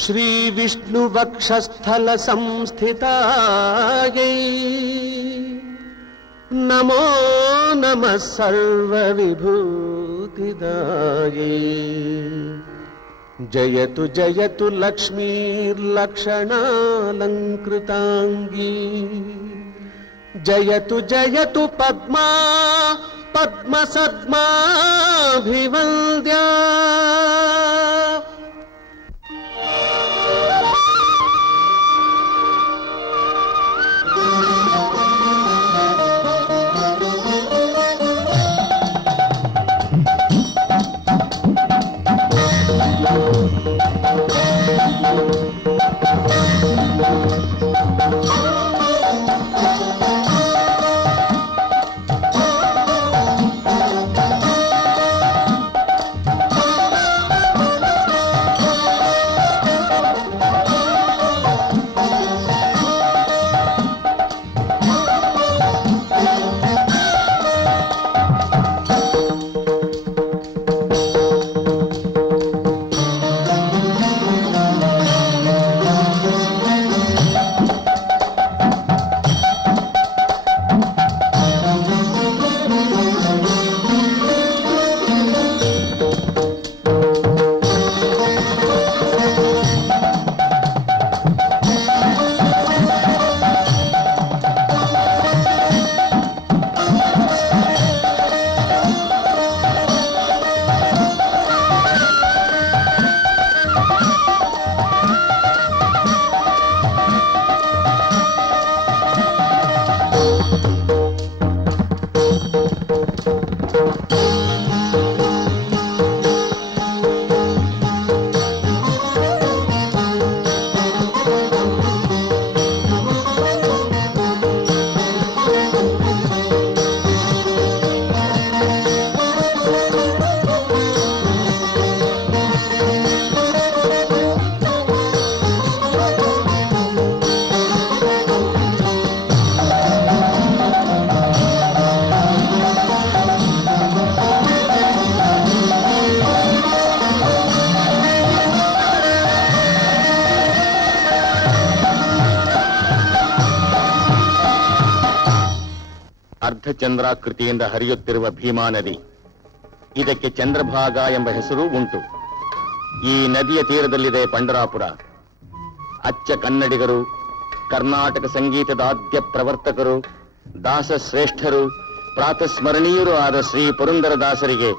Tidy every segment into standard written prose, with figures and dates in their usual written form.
ಶ್ರೀ ವಿಷ್ಣು ವಕ್ಷಸ್ಥಲ ಸಂಸ್ಥಿತಾಯೈ ನಮೋ ನಮಃ ಸರ್ವ ವಿಭೂತಿದಾಯೈ ಜಯತು ಜಯತು ಲಕ್ಷ್ಮೀರ್ಲಕ್ಷಣಾಲಂಕೃತಾಂಗೀ ಜಯತು ಜಯತು ಪದ್ಮಾ ಪದ್ಮ ಸದ್ಮಾಭಿವಂದ್ಯಾ ಅರ್ಧಚಂದ್ರಾಕೃತಿಯಿಂದ ಹರಿಯುತ್ತಿರುವ ಭೀಮಾ ನದಿ. ಇದಕ್ಕೆ ಚಂದ್ರಭಾಗ ಎಂಬ ಹೆಸರು ಉಂಟು. ಈ ನದಿಯ ತೀರದಲ್ಲಿದೆ ಪಂಡರಾಪುರ. ಅಚ್ಚ ಕನ್ನಡಿಗರು, ಕರ್ನಾಟಕ ಸಂಗೀತದ ಆದ್ಯ ಪ್ರವರ್ತಕರು, ದಾಸಶ್ರೇಷ್ಠರು, ಪ್ರಾತಸ್ಮರಣೀಯರು ಆದ ಶ್ರೀ ಪುರಂದರದಾಸರಿಗೆ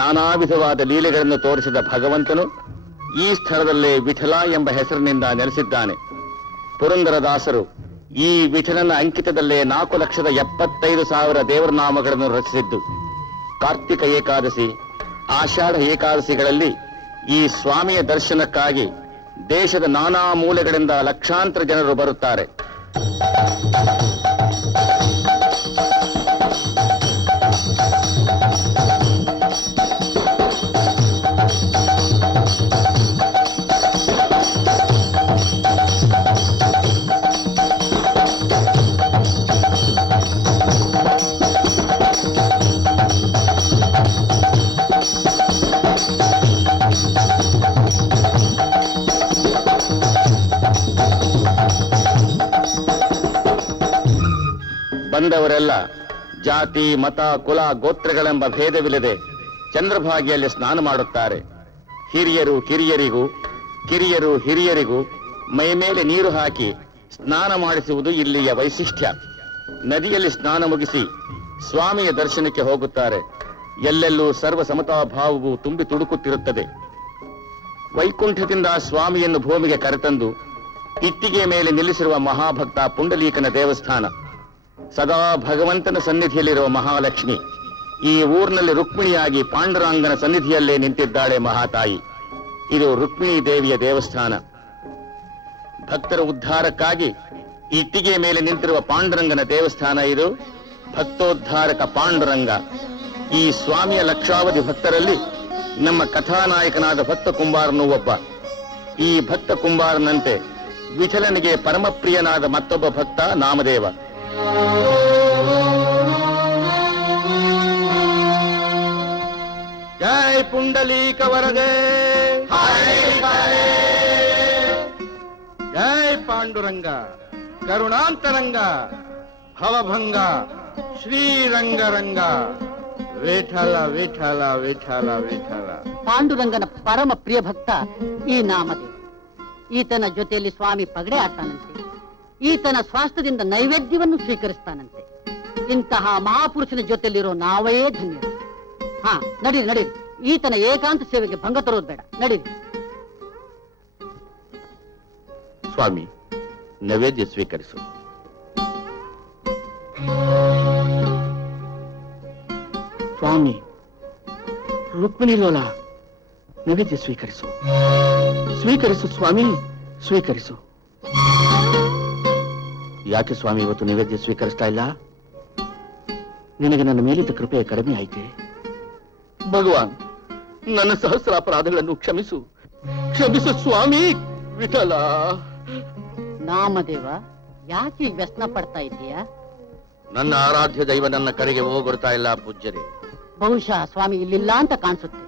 ನಾನಾ ವಿಧವಾದ ಲೀಲೆಗಳನ್ನು ತೋರಿಸಿದ ಭಗವಂತನು ಈ ಸ್ಥಳದಲ್ಲೇ ವಿಠಲ ಎಂಬ ಹೆಸರಿನಿಂದ ನೆಲೆಸಿದ್ದಾನೆ. ಪುರಂದರದಾಸರು ಈ ವಿಠಲನ ಅಂಕಿತದಲ್ಲೇ 4,75,000 ದೇವರ ನಾಮಗಳನ್ನು ರಚಿಸಿದ್ದು. ಕಾರ್ತಿಕ ಏಕಾದಶಿ, ಆಷಾಢ ಏಕಾದಶಿಗಳಲ್ಲಿ ಈ ಸ್ವಾಮಿಯ ದರ್ಶನಕ್ಕಾಗಿ ದೇಶದ ನಾನಾ ಮೂಲೆಗಳಿಂದ ಲಕ್ಷಾಂತರ ಜನರು ಬರುತ್ತಾರೆ. ಬಂದವರೆಲ್ಲ ಜಾತಿ, ಮತ, ಕುಲ, ಗೋತ್ರಗಳೆಂಬ ಭೇದವಿಲ್ಲದೆ ಚಂದ್ರಭಾಗಿಯಲ್ಲಿ ಸ್ನಾನ ಮಾಡುತ್ತಾರೆ. ಹಿರಿಯರು ಕಿರಿಯರಿಗೂ, ಕಿರಿಯರು ಹಿರಿಯರಿಗೂ ಮೈಮೇಲೆ ನೀರು ಹಾಕಿ ಸ್ನಾನ ಮಾಡಿಸುವುದು ಇಲ್ಲಿಯ ವೈಶಿಷ್ಟ್ಯ. ನದಿಯಲ್ಲಿ ಸ್ನಾನ ಮುಗಿಸಿ ಸ್ವಾಮಿಯ ದರ್ಶನಕ್ಕೆ ಹೋಗುತ್ತಾರೆ. ಎಲ್ಲೆಲ್ಲೂ ಸರ್ವ ಸಮತಾಭಾವವು ತುಂಬಿ ತುಡುಕುತ್ತಿರುತ್ತದೆ. ವೈಕುಂಠದಿಂದ ಸ್ವಾಮಿಯನ್ನು ಭೂಮಿಗೆ ಕರೆತಂದು ಇಟ್ಟಿಗೆ ಮೇಲೆ ನಿಲ್ಲಿಸಿರುವ ಮಹಾಭಕ್ತ ಪುಂಡಲೀಕನ ದೇವಸ್ಥಾನ. ಸದಾ ಭಗವಂತನ ಸನ್ನಿಧಿಯಲ್ಲಿರುವ ಮಹಾಲಕ್ಷ್ಮಿ ಈ ಊರಿನಲ್ಲಿ ರುಕ್ಮಿಣಿಯಾಗಿ ಪಾಂಡುರಂಗನ ಸನ್ನಿಧಿಯಲ್ಲೇ ನಿಂತಿದ್ದಾಳೆ ಮಹಾತಾಯಿ. ಇದು ರುಕ್ಮಿಣಿ ದೇವಿಯ ದೇವಸ್ಥಾನ. ಭಕ್ತರ ಉದ್ಧಾರಕ್ಕಾಗಿ ಇಟ್ಟಿಗೆ ಮೇಲೆ ನಿಂತಿರುವ ಪಾಂಡುರಂಗನ ದೇವಸ್ಥಾನ ಇದು. ಭಕ್ತೋದ್ಧಾರಕ ಪಾಂಡುರಂಗ. ಈ ಸ್ವಾಮಿಯ ಲಕ್ಷಾವಧಿ ಭಕ್ತರಲ್ಲಿ ನಮ್ಮ ಕಥಾನಾಯಕನಾದ ಭಕ್ತ ಕುಂಬಾರನು ಒಬ್ಬ. ಈ ಭಕ್ತ ಕುಂಬಾರನಂತೆ ವಿಠಲನಿಗೆ ಪರಮಪ್ರಿಯನಾದ ಮತ್ತೊಬ್ಬ ಭಕ್ತ ನಾಮದೇವ. ಜೈ ಪುಂಡಲೀಕ ವರದೆ. ಪಾಂಡುರಂಗ ಕರುಣಾಂತರಂಗ ಭವಭಂಗ ಶ್ರೀರಂಗರಂಗ ವಿಠಲ ವಿಠಲ ವಿಠಲ ವಿಠಲ. ಪಾಂಡುರಂಗನ ಪರಮ ಪ್ರಿಯ ಭಕ್ತ ಈ ನಾಮದೇವ. ಈತನ ಜೊತೆಯಲ್ಲಿ ಸ್ವಾಮಿ ಪಗಡೆ ಆಡ್ತಾನಂತೆ. ಈತನ ಸ್ವಾಸ್ಥ್ಯದಿಂದ ನೈವೇದ್ಯವನ್ನು ಸ್ವೀಕರಿಸ್ತಾನಂತೆ. ಇಂತಹ ಮಹಾಪುರುಷನ ಜೊತೆಯಲ್ಲಿರೋ ನಾವೇ ಧನ್ಯರು. ಹಾ, ನಡೀರಿ ನಡೀರಿ. ಈತನ ಏಕಾಂತ ಸೇವೆಗೆ ಭಂಗ ತರೋದು ಬೇಡ. ನಡೀರಿ. ಸ್ವಾಮಿ, ನೈವೇದ್ಯ ಸ್ವೀಕರಿಸು. ಸ್ವಾಮಿ, ರುಕ್ಮಿಣಿ ಲೋಲ, ನೈವೇದ್ಯ ಸ್ವೀಕರಿಸು. ಸ್ವೀಕರಿಸು ಸ್ವಾಮಿ, ಸ್ವೀಕರಿಸು. ಯಾಕೆ ಸ್ವಾಮಿ ಇವತ್ತು ನೈವೇದ್ಯ ಸ್ವೀಕರಿಸ್ತಾ ಇಲ್ಲ? ನಿನಗೆ ನನ್ನ ಮೇಲಿದ್ದ ಕೃಪೆ ಕಡಿಮೆ ಆಯ್ತೆ? ಭಗವಾನ್, ನನ್ನ ಸಹಸ್ರ ಅಪರಾಧಗಳನ್ನು ಕ್ಷಮಿಸು, ಕ್ಷಮಿಸು ಸ್ವಾಮಿ. ವಿಠಲ. ನಾಮದೇವ, ಯಾಕೆ ವ್ಯಸನ ಪಡ್ತಾ ಇದ್ದೀಯಾ? ನನ್ನ ಆರಾಧ್ಯ ದೈವ ನನ್ನ ಕರೆಗೆ ಹೋಗ್ಬಿಡ್ತಾ ಇಲ್ಲ ಪೂಜ್ಯರೇ. ಬಹುಶಃ ಸ್ವಾಮಿ ಇಲ್ಲಿಲ್ಲ ಅಂತ ಕಾಣಿಸುತ್ತೆ.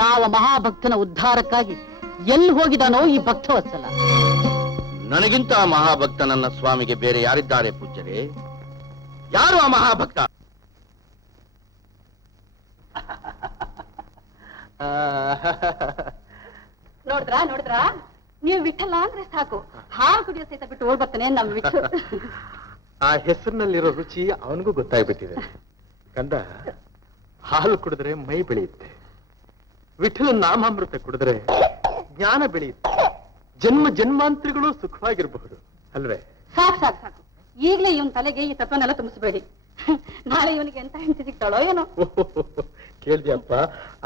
ಯಾವ ಮಹಾಭಕ್ತನ ಉದ್ಧಾರಕ್ಕಾಗಿ ಎಲ್ಲಿ ಹೋಗಿದಾನೋ ಈ ಭಕ್ತವತ್ಸಲ. ನನಗಿಂತ ಮಹಾಭಕ್ತ ನನ್ನ ಸ್ವಾಮಿಗೆ ಬೇರೆ ಯಾರಿದ್ದಾರೆ ಪೂಜ್ಯರೇ? ಯಾರು ಆ ಮಹಾಭಕ್ತ? ನೋಡಿದ್ರಾ ನೀವು ವಿಠಲ ಅಂದ್ರೆ ಸಾಕು, ಹಾಲು ಕುಡಿಯೋ ಸಹಿತ ಬಿಟ್ಟು ಓಡ್ ಬರ್ತಾನೆ ನಮ್ ವಿಠು. ಆ ಹೆಸರಿನಲ್ಲಿರೋ ರುಚಿ ಅವನಿಗೂ ಗೊತ್ತಾಗ್ಬಿಟ್ಟಿದೆ. ಕಂದ, ಹಾಲು ಕುಡಿದ್ರೆ ಮೈ ಬೆಳೆಯುತ್ತೆ, ವಿಠಲ ನಾಮಾಮೃತ ಕುಡಿದ್ರೆ ಜ್ಞಾನ ಬೆಳೆಯುತ್ತೆ, ಜನ್ಮ ಜನ್ಮಾಂತರಗಳು ಸುಖವಾಗಿರಬಹುದು ಅಲ್ವೇ? ಸಾಕು ಸಾಕು ಸಾಕು. ಈಗಲೇ ಇವನ್ ತಲೆಗೆ ಈ ತತ್ವನೆಲ್ಲ ತುಂಬಿಸಬೇಡಿ. ನಾಳೆ ಇವನಿಗೆ ಎಂತ ಹೆಂಡತಿ ಸಿಗ್ತಾಳೋ ಏನೋ. ಕೇಳ್ದ್ಯಪ್ಪ,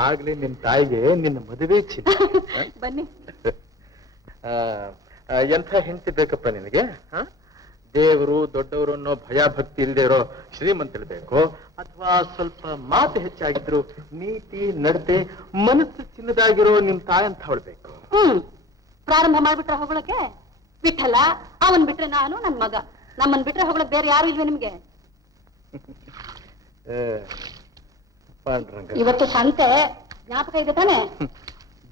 ಆಗ್ಲೇ ನಿನ್ ತಾಯಿಗೆ ನಿನ್ನ ಮದುವೆ ಚಿನ್ನ. ಬನ್ನಿ. ಎಂಥ ಹೆಂಡತಿ ಬೇಕಪ್ಪ ನಿನಗೆ? ದೇವರು ದೊಡ್ಡವರು ಅನ್ನೋ ಭಯ ಭಕ್ತಿ ಇಲ್ಲದೆ ಇರೋ ಶ್ರೀಮಂತರು ಅಥವಾ ಸ್ವಲ್ಪ ಮಾತು ಹೆಚ್ಚಾಗಿದ್ರು ನೀತಿ ನಡತೆ ಮನಸ್ಸು ಚಿನ್ನದಾಗಿರೋ ನಿಮ್ ತಾಯಂತ ಹೊಳ್ಬೇಕು? ಪ್ರಾರಂಭ ಮಾಡ್ಬಿಟ್ರೆ ಹೊಗಳಕ್ಕೆ? ವಿಠಲ ಅವನ್ ಬಿಟ್ರೆ ನಾನು ನನ್ ಮಗ, ನಮ್ಮನ್ ಬಿಟ್ರೆ ಹೊಗಳಕ್ ಬೇರೆ ಯಾರು ಇಲ್ವೇ ನಿಮ್ಗೆ? ಪಾಂಡುರಂಗ, ಇವತ್ತು ಸಂತೆ ಜ್ಞಾಪಕ ಇದೆ ತಾನೆ?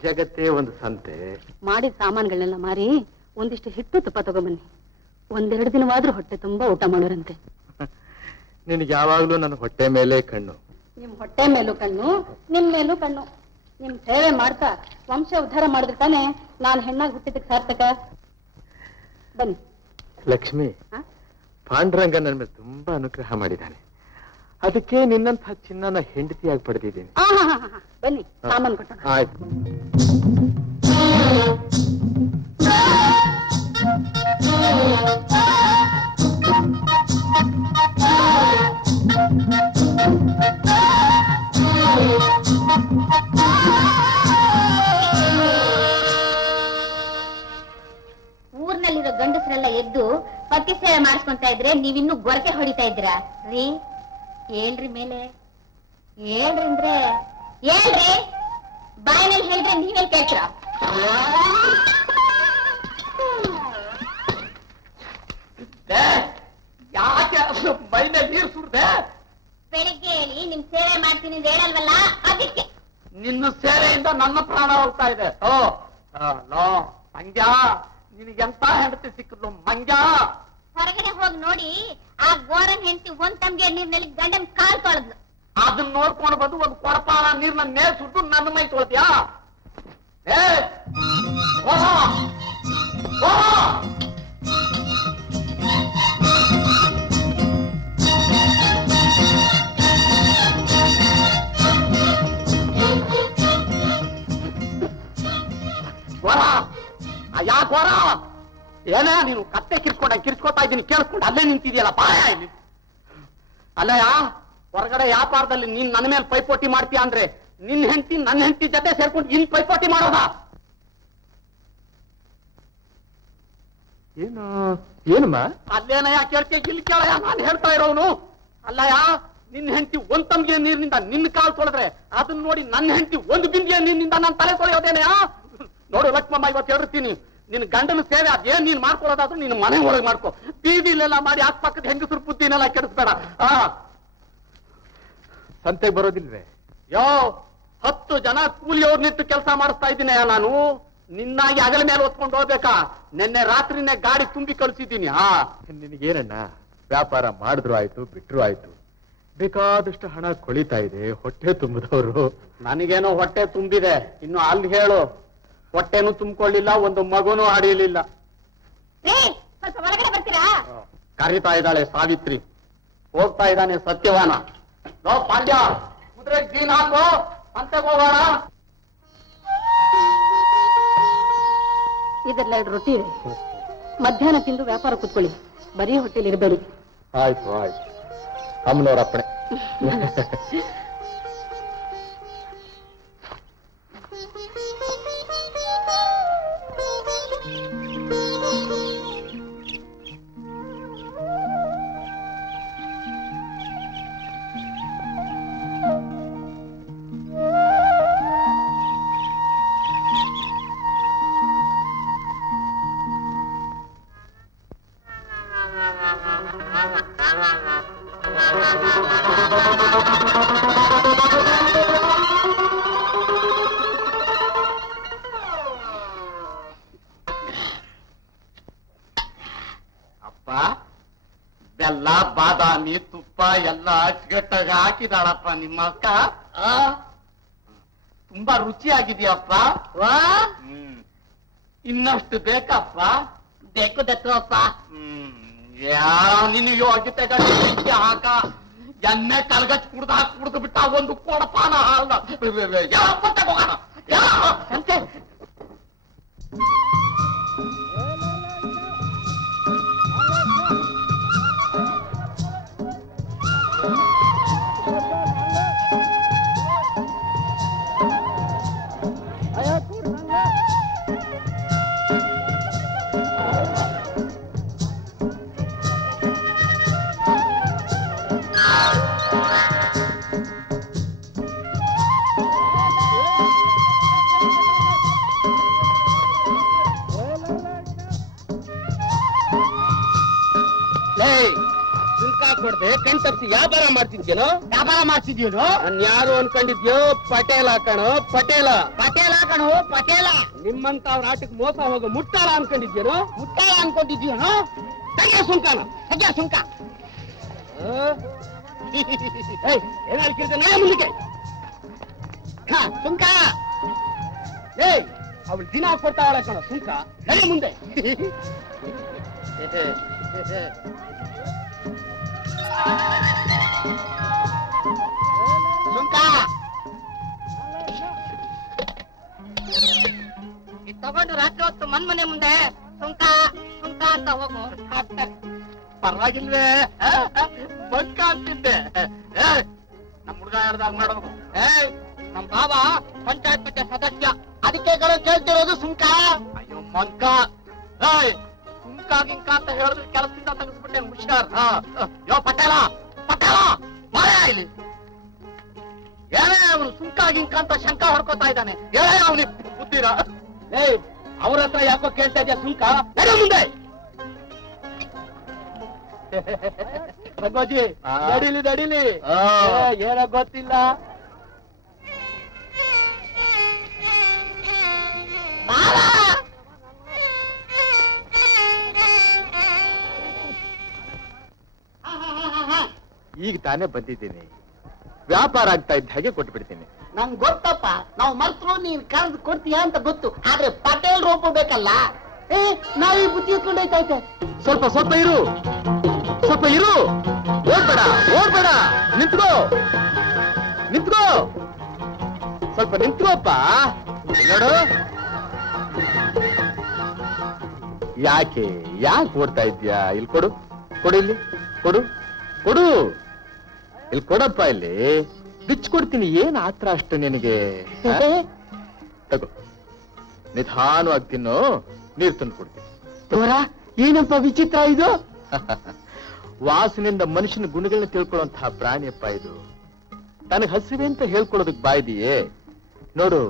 ಜಗತ್ತೇ ಒಂದು ಸಂತೆ. ಮಾಡಿದ ಸಾಮಾನುಗಳನ್ನೆಲ್ಲ ಮಾರಿ ಒಂದಿಷ್ಟು ಹಿಟ್ಟು ತುಪ್ಪ ತಗೊಂಬನ್ನಿ. ಒಂದೆರಡು ದಿನವಾದ್ರೂ ಹೊಟ್ಟೆ ತುಂಬಾ ಊಟ ಮಾಡೋರಂತೆ. ನಿನಗೆ ಯಾವಾಗ್ಲೂ ನನ್ನ ಹೊಟ್ಟೆ ಮೇಲೆ ಕಣ್ಣು. ನಿಮ್ ಹೊಟ್ಟೆ ಮೇಲೂ ಕಣ್ಣು, ನಿಮ್ ಮೇಲೂ ಕಣ್ಣು. ನಿಮ್ ಸೇವೆ ಮಾಡ್ತಾ ವಂಶ ಉದ್ಧಾರ ಮಾಡಿದ್ರೆ ತಾನೆ ನಾನ್ ಹೆಣ್ಣಾಗಿ ಹುಟ್ಟಿದಕ್ಕೆ ಸಾರ್ಥಕ. ಬನ್ನಿ. ಲಕ್ಷ್ಮಿ, ಪಾಂಡುರಂಗ ನನ್ನ ಮೇಲೆ ತುಂಬಾ ಅನುಗ್ರಹ ಮಾಡಿದ್ದಾನೆ. ಅದಕ್ಕೆ ನಿನ್ನಂತಹ ಚಿನ್ನನ ಹೆಂಡತಿಯಾಗಿ ಪಡೆದಿದ್ದೀನಿ. ಬನ್ನಿ, ಸಾಮಾನು ಕೊಟ್ಟ. ಆಯ್ತು. ಊರ್ನಲ್ಲಿರೋ ಗಂಡಸರೆಲ್ಲ ಎದ್ದು ಪತಿ ಸೇವೆ ಮಾಡಿಸ್ಕೊಂತ ಇದ್ರೆ ನೀವಿನ್ನೂ ಗೊರಕೆ ಹೊಡಿತಾ ಇದ್ದೀರಾ ರೀ? ಹೇಳ್ರಿ ಮೇಲೆ, ಹೇಳ್ರಿ ಅಂದ್ರೆ ಹೇಳ್ರಿ, ಬಾಯಿನಲ್ಲಿ ಹೇಳ್ರಿ, ನೀವೇನ್ ಕೇಳ್ತೀರ? ಯಾಕೆ ಮೈನ ನೀರು ಸುರ್ದೆ? ಬೆಳಿಗ್ಗೆ ಹೇಳಿ ನಿಮ್ ಸೇವೆ ಮಾಡ್ತೀನಿ ಅಂತ ಹೇಳಲ್ವಲ್ಲ, ಅದಕ್ಕೆ. ನಿನ್ನ ಸೇವೆಯಿಂದ ನನ್ನ ಪ್ರಾಣ ಹೋಗ್ತಾ ಇದೆ. ಮಂಗ್ಯ, ನಿನಗೆಂತ ಹೆಂಡತಿ ಸಿಕ್ಕದು ಮಂಗ್ಯ? ಹೊರಗಡೆ ಹೋಗಿ ನೋಡಿ, ಆ ಗೋರನ್ ಹೆಂಡತಿ ಒಂದ್ ತಮ್ಗೆ ನೀರ್ನಲ್ಲಿ ಗಂಡನ್ ಕಾಲ್ ತೊಳೆದ್ಲು. ಅದನ್ನ ನೋಡ್ಕೊಂಡು ಬಂದು ಒಂದು ಕೊಡಪಾಳ ನೀರ್ನ ಮೇಲ್ ಸುಟ್ಟು ನನ್ನ ಮೈ ತೊಳ್ತೀಯಾ? ಯಾಕೆ ಹೊರ? ಏನೇ ನೀನು ಕತ್ತೆ ಕಿರ್ಚ್ಕೊತಾ ಇದ್ದೀನಿ ಕೇಳಿಸ್ಕೊಂಡು ಅಲ್ಲೇ ನಿಂತಿದ್ಯಲ್ಲ, ಬಾಯ ಇಲ್ಲಿ. ಅಲ್ಲಯ್ಯ, ಹೊರಗಡೆ ವ್ಯಾಪಾರದಲ್ಲಿ ನೀನ್ ನನ್ನ ಮೇಲೆ ಪೈಪೋಟಿ ಮಾಡ್ತೀಯ ಅಂದ್ರೆ ನಿನ್ ಹೆಂಡತಿ ನನ್ನ ಹೆಂಡತಿ ಜೊತೆ ಸೇರ್ಕೊಂಡು ಇಲ್ಲಿ ಪೈಪೋಟಿ ಮಾಡೋದ? ಏನಮ್ಮ ಅಲ್ಲೇನಯ್ಯ ಕೇಳ್ತೀಯ? ಇಲ್ಲಿ ಕೇಳಯ್ಯ, ನಾನು ಹೇಳ್ತಾ ಇರೋನು. ಅಲ್ಲಯ್ಯ, ನಿನ್ನ ಹೆಂಡತಿ ಒಂದ್ ತಮ್ಗೆ ನೀರಿನಿಂದ ನಿನ್ನ ಕಾಲು ತೊಳೆದ್ರೆ ಅದನ್ನ ನೋಡಿ ನನ್ನ ಹೆಂಡತಿ ಒಂದು ಬಿಂದಿಗೆ ನೀರಿನಿಂದ ನಾನು ತಲೆ ತೊಳೆಯೋದೇನೆಯಾ? ನೋಡು ಲಕ್ಷ್ಮಮ್ಮ, ಇವತ್ತು ಹೇಳಿರ್ತೀನಿ, ನಿನ್ ಗಂಡನ ಸೇವೆ ಅದೇನ್ ನೀನ್ ಮಾಡ್ಕೊಳ್ಳೋದಾದ್ರೂ ನಿನ್ನ ಮನೆ ಒಳಗೆ ಮಾಡ್ಕೊ. ಬೀದಿಲೆಲ್ಲ ಮಾಡಿ ಅಕ್ಕಪಕ್ಕದ ಹೆಂಗಸರು ಬುದ್ಧಿನೆಲ್ಲ ಕೆಡಿಸ್ಬೇಡ. ಸಂತೆಗೆ ಬರೋದಿಲ್ವೇ? 10 ಜನ ಕೂಲಿಯವ್ರನ್ನಿಟ್ಟು ಕೆಲಸ ಮಾಡಿಸ್ತಾ ಇದ್ದೀನಿ ನಾನು. ನಿನ್ನಾಗಿ ಅಗಲ ಮೇಲೆ ಹೊತ್ಕೊಂಡು ಹೋಗ್ಬೇಕಾ? ನಿನ್ನೆ ರಾತ್ರಿನೇ ಗಾಡಿ ತುಂಬಿ ಕಳ್ಸಿದ್ದೀನಿ. ಹಾ, ನಿನಗೇನಣ್ಣ, ವ್ಯಾಪಾರ ಮಾಡಿದ್ರು ಆಯ್ತು, ಬಿಟ್ರು ಆಯ್ತು. ಬೇಕಾದಷ್ಟು ಹಣ ಕೊಳಿತಾ ಇದೆ, ಹೊಟ್ಟೆ ತುಂಬಿದವರು. ನನಗೇನೋ ಹೊಟ್ಟೆ ತುಂಬಿದೆ. ಇನ್ನು ಅಲ್ಲಿ ಹೇಳು, ಹೊಟ್ಟೆನೂ ತುಂಬಿಕೊಳ್ಳಿಲ್ಲ, ಒಂದು ಮಗುನೂ ಹಡಿಲಿಲ್ಲ. ರೀ, ಸ್ವಲ್ಪ ಒಳಗಡೆ ಬರ್ತೀರಾ? ಕರೀತಾ ಇದ್ದಾಳೆ ಸಾವಿತ್ರಿ, ಹೋಗ್ತಾ ಇದ್ದಾನೆ ಸತ್ಯವಾನ. ಲೋ ಪಾಂಡ್ಯ, ಕುದುರೆ ಜೀನ್ ಹಾಕು, ಅಂತೆಗೆ ಹೋಗೋಣ. ಇದೆಲ್ಲ 2 ರೊಟ್ಟಿ ಇದೆ. ಮಧ್ಯಾಹ್ನ ತಿಂದು ವ್ಯಾಪಾರ ಕೂತ್ಕೊಳ್ಳಿ, ಬರೀ ಹೊಟ್ಟೆಲಿ ಇರಬೇಡಿ. ಆಯ್ತು ಆಯ್ತು, ಅಮ್ಮನವ್ರ ಅಪ್ಪಣೆ. ಅಪ್ಪ, ಬೆಲ್ಲ ಬಾದಾಮಿ ತುಪ್ಪ ಎಲ್ಲ ಅಚ್ಚುಕಟ್ಟಾಗಿ ಹಾಕಿದಾಳಪ್ಪ ನಿಮ್ಮ ಅಕ್ಕ. ತುಂಬಾ ರುಚಿಯಾಗಿದೆಯಪ್ಪ. ಇನ್ನಷ್ಟು ಬೇಕಪ್ಪ? ಬೇಕು ದತ್ತು ಅಪ್ಪ. ನಿನ್ನ ಯೋಗ್ಯತೆಗಳು ಹಾಕ. ಎಣ್ಣೆ ಕಲ್ಗಚ್ಚಿ ಕುಡ್ದು ಬಿಟ್ಟ ಒಂದು ಕೊಡಪಾನ ಹಾಲ್ನ ಯಾವಪ್ಪ ತಗೋಣ. ಅಂತೆ ಸುಂಕ ಕೊಡ್ದೆ ಕಣ್ ತಪ್ಸಿ ವ್ಯಾಪಾರ ಮಾಡ್ತಿದ್ಯೇನೋ? ವ್ಯಾಪಾರ ಮಾಡ್ತಿದ್ಯೋನು? ನನ್ ಯಾರು ಅನ್ಕೊಂಡಿದ್ಯೋ? ಪಟೇಲ ಕಣೋ, ಪಟೇಲ. ಪಟೇಲ ಕಣು, ಪಟೇಲ. ನಿಮ್ಮಂತ ಅವ್ರ ಆಟಕ್ಕೆ ಮೋಸ ಹೋಗೋ ಮುಟ್ಟಾಳ ಅನ್ಕೊಂಡಿದ್ಯೇನೋ? ಮುಟ್ಟಾಳ ಅನ್ಕೊಂಡಿದ್ಯೋನು? ತೆಗೆ ಸುಂಕನ. ಸದ್ಯ ಸುಂಕ. ಏನಾದ್ರು ಕೇಳ್ತ ನಯ ಮುಂದಕ್ಕೆ. ಸುಂಕ. ಅವಳು ದಿನ ಕೊಡ್ತಾವಳ ಕಣ ಸುಂಕ. ನಯ ಮುಂದೆ. ಸುಂಕ. ಇದು ತಗೊಂಡು ರಾತ್ರಿ ಹೊತ್ತು ಮನೆ ಮುಂದೆ ಸುಂಕ ಸುಂಕ ಅಂತ ಹೋಗು. ಪರವಾಗಿಲ್ವೇ? ಬಂಕ ಅಂತಿದ್ದೆ. ನಮ್ ಹುಡುಗ ಹೇಳ್ದಾಗ ಮಾಡೋದು. ನಮ್ ಬಾಬ ಪಂಚಾಯತ್ ಮಧ್ಯ ಸದಸ್ಯ, ಅದಕ್ಕೆ ಕೇಳ್ತಿರೋದು ಸುಂಕ. ಅಯ್ಯೋ ಮಂಕ, ಸುಂಕ ಗಿಂಕ ಅಂತ ಹೇಳಿದ್ರೆ ಕೆಲಸದಿಂದ ತೆಗೆಸ್ಬಿಟ್ಟೆ. ಹುಷಾರ್. ಯೋ ಪಟೇಲ, ಪಟೇಲ ಬಾಯ ಇಲ್ಲಿ. ಏನೇ ಅವನು ಸುಂಕ ಗಿಂಕ ಅಂತ ಶಂಕ ಹೊಡ್ಕೋತಾ ಇದ್ದಾನೆ. ಏನೇ ಅವನಿಗೆ ಬುದ್ಧಿರ? ಅವ್ರ ಹತ್ರ ಯಾಕೋ ಕೇಳ್ತಾ ಇದೆಯಾ ಸುಂಕ? ನಡೆ ಮುಂದೆ. ರಘೋಜಿ, ನಡಿಲಿ ನಡಿಲಿ. ಏನೋ ಗೊತ್ತಿಲ್ಲ. ಈಗ ತಾನೇ ಬಂದಿದ್ದೀನಿ, ವ್ಯಾಪಾರ ಆಗ್ತಾ ಇದ್ದ ಹಾಗೆ ಕೊಟ್ಬಿಡ್ತೀನಿ. ನಂಗ್ ಗೊತ್ತಪ್ಪ, ನಾವು ಮರ್ತರು ನೀನ್ ಕರೆದು ಕೊಡ್ತೀಯ ಅಂತ ಗೊತ್ತು. ಆದ್ರೆ ಪಟೇಲ್ ರೂಪ ಬೇಕಲ್ಲ. ನಾವ್ ಈ ಬುದ್ಧಿ ಇಟ್ಕೊಂಡೈತೈತೆ. ಸ್ವಲ್ಪ ಇರು, ಸ್ವಲ್ಪ ಇರು. ಓಡ್ಬೇಡ, ಓಡ್ಬೇಡ, ನಿಂತ್ಕೋ, ನಿಂತ್ಕೋ, ಸ್ವಲ್ಪ ನಿಂತ್ಕೋಪ್ಪ. ನೋಡು, ಯಾಕೆ ಓಡ್ತಾ ಇದ್ಯಾ? ಇಲ್ಲಿ ಕೊಡು, ಕೊಡು, ಇಲ್ಲಿ ಕೊಡು, ಕೊಡು, ಇಲ್ಲಿ ಕೊಡಪ್ಪ. ಇಲ್ಲಿ ಬಿಚ್ಕೊಡ್ತೀನಿ. ಏನ್ ಆತ್ರ ಅಷ್ಟು ನಿನಗೆ? ತಗೋ, ನಿಧಾನವಾಗಿ ತಿನ್ನು, ನೀರು ತಂದು ಕೊಡ್ತೀನಿ. ಏನಪ್ಪ ವಿಚಿತ್ರ ಇದು? ವಾಸನೆಯಿಂದ ಮನುಷ್ಯನ ಗುಣಗಳನ್ನ ತಿಳ್ಕೊಳ್ಳುವಂತಹ ಪ್ರಾಣಿಯಪ್ಪ ಇದು. ನನಗೆ ಹಸಿವೆ ಅಂತ ಹೇಳ್ಕೊಳ್ಳೋದಕ್ ಬಾಯ್ದಿಯೇ? ನೋಡು,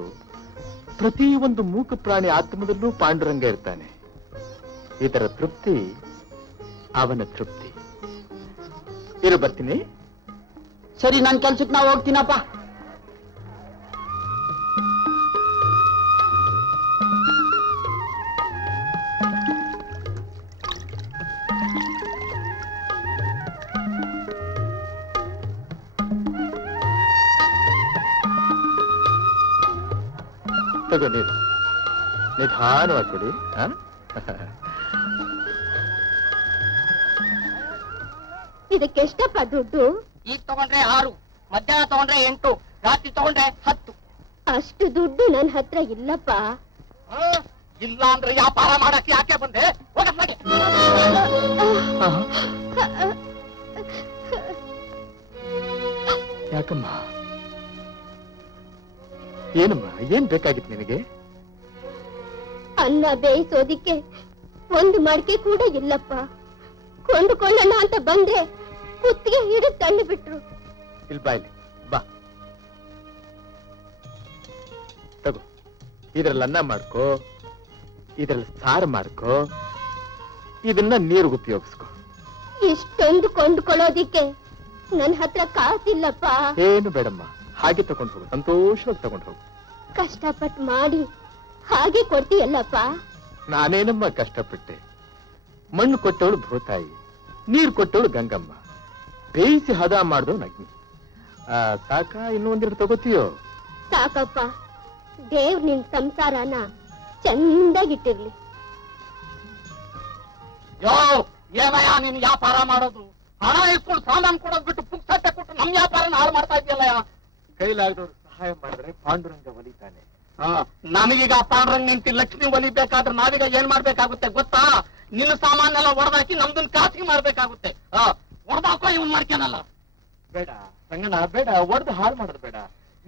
ಪ್ರತಿ ಒಂದು ಮೂಕ ಪ್ರಾಣಿ ಆತ್ಮದಲ್ಲೂ ಪಾಂಡುರಂಗ ಇರ್ತಾನೆ. ಇದರ ತೃಪ್ತಿ ಅವನ ತೃಪ್ತಿ. ಇರು, ಬರ್ತೀನಿ. ಸರಿ, ನನ್ ಕೆಲ್ಸಕ್ಕೆ ನಾವು ಹೋಗ್ತೀನಪ್ಪ. ತಗೋ ನೀರು ನಿಧಾನವಾಗಿ ಕೊಡಿ. ಇದಕ್ಕೆ ಎಷ್ಟಪ್ಪ ದುಡ್ಡು? ಈಗ ತಗೊಂಡ್ರೆ 6, ಮಧ್ಯಾಹ್ನ ತಗೊಂಡ್ರೆ 8, ರಾತ್ರಿ ತಗೊಂಡ್ರೆ 10. ಅಷ್ಟು ದುಡ್ಡು ನನ್ನ ಹತ್ರ ಇಲ್ಲಪ್ಪ. ಇಲ್ಲ ಅಂದ್ರೆ ವ್ಯಾಪಾರ ಮಾಡಕ್ಕೆ ಯಾಕೆ ಬಂದೆ? ಹೋಗತ್ಲಾಗೆ. ಯಾಕಮ್ಮ? ಏನಮ್ಮ, ಏನ್ ಬೇಕಾಗಿತ್ತು ನಿನಗೆ? ಅನ್ನ ಬೇಯಿಸೋದಿಕ್ಕೆ ಒಂದು ಮಡಿಕೆ ಕೂಡ ಇಲ್ಲಪ್ಪ. ಕೊಂಡುಕೊಳ್ಳೋಣ ಅಂತ ಬಂದ್ರೆ ಕುತ್ತಿಗೆ ಹಿಡಿದು ತಳ್ಳಿ ಬಿಟ್ರು. ಇಲ್ಲಿ ಬಾ, ಇಲ್ಲಿ ಬಾ, ತಗೋ. ಇದ್ರಲ್ಲಿ ಅನ್ನ ಮಾಡ್ಕೋ, ಇದ್ರಲ್ಲಿ ಸಾರು ಮಾಡ್ಕೋ, ಇದನ್ನ ನೀರಿಗೆ ಉಪಯೋಗಿಸ್ಕೋ. ಇಷ್ಟೊಂದು ಕೊಂಡುಕೊಳ್ಳೋದಿಕ್ಕೆ ನನ್ನ ಹತ್ರ ಕಾಸಿಲ್ಲಪ್ಪ. ಏನು ಬೇಡಮ್ಮ, ಹಾಗೆ ತಗೊಂಡು ಹೋಗು, ಸಂತೋಷವಾಗಿ ತಗೊಂಡು ಹೋಗು. ಕಷ್ಟಪಟ್ಟು ಮಾಡಿ ಹಾಗೆ ಕೊಡ್ತೀಯಲ್ಲಪ್ಪ. ನಾನೇನಮ್ಮ ಕಷ್ಟಪಟ್ಟೆ? ಮಣ್ಣು ಕೊಟ್ಟವಳು ಭೂತಾಯಿ, ನೀರು ಕೊಟ್ಟವಳು ಗಂಗಮ್ಮ, ಬೇಯಿಸಿ ಹದ ಮಾಡ್ದವ್ ಅಗ್ನಿ. ಸಾಕ, ಇನ್ನೂ ಒಂದೆರಡು ತಗೋತೀಯೋ? ಸಾಕಪ್ಪ, ದೇವ್ರ ನಿನ್ ಸಂಸಾರನ ಚಂದಾಗಿಟ್ಟಿರ್ಲಿ. ಯೋ, ಏನಯ್ಯ ನೀನ್ ವ್ಯಾಪಾರ ಮಾಡೋದು? ಹಣ ಇಸ್ಕೊಂಡು ಸಾಮಾನು ಕೊಡೋದ್ ಬಿಟ್ಟು ಪುಕ್ಸಟ್ಟೆ ಕೊಟ್ಟು ನಮ್ ವ್ಯಾಪಾರನ ಹಾಳು ಮಾಡ್ತಾ ಇದೆಯಲ್ಲಯ್ಯ. ಕೈಲಾಗದವ್ರು ಸಹಾಯ ಮಾಡಿದ್ರೆ ಪಾಂಡುರಂಗ ಒಲಿತಾನೆ. ನಮಗೀಗ ಪಾಂಡ್ರಂಗ್ ನಿಂತಿ ಲಕ್ಷ್ಮಿ ಒಲಿಬೇಕಾದ್ರೆ ನಾವೀಗ ಏನ್ ಮಾಡ್ಬೇಕಾಗುತ್ತೆ ಗೊತ್ತಾ? ನಿನ್ನ ಸಾಮಾನೆಲ್ಲ ಹೊಡೆದಾಕಿ ನಮ್ದನ್ ಖಾಸಗಿ ಮಾಡ್ಬೇಕಾಗುತ್ತೆ. ಹೊಡೆದಾಕೋ ಇವನ್ ಮಾಡ್ಕೇನಲ್ಲ. ಬೇಡ ರಂಗಣ್ಣ, ಬೇಡ, ಒಡೆದು ಹಾಳು ಮಾಡೋದು ಬೇಡ.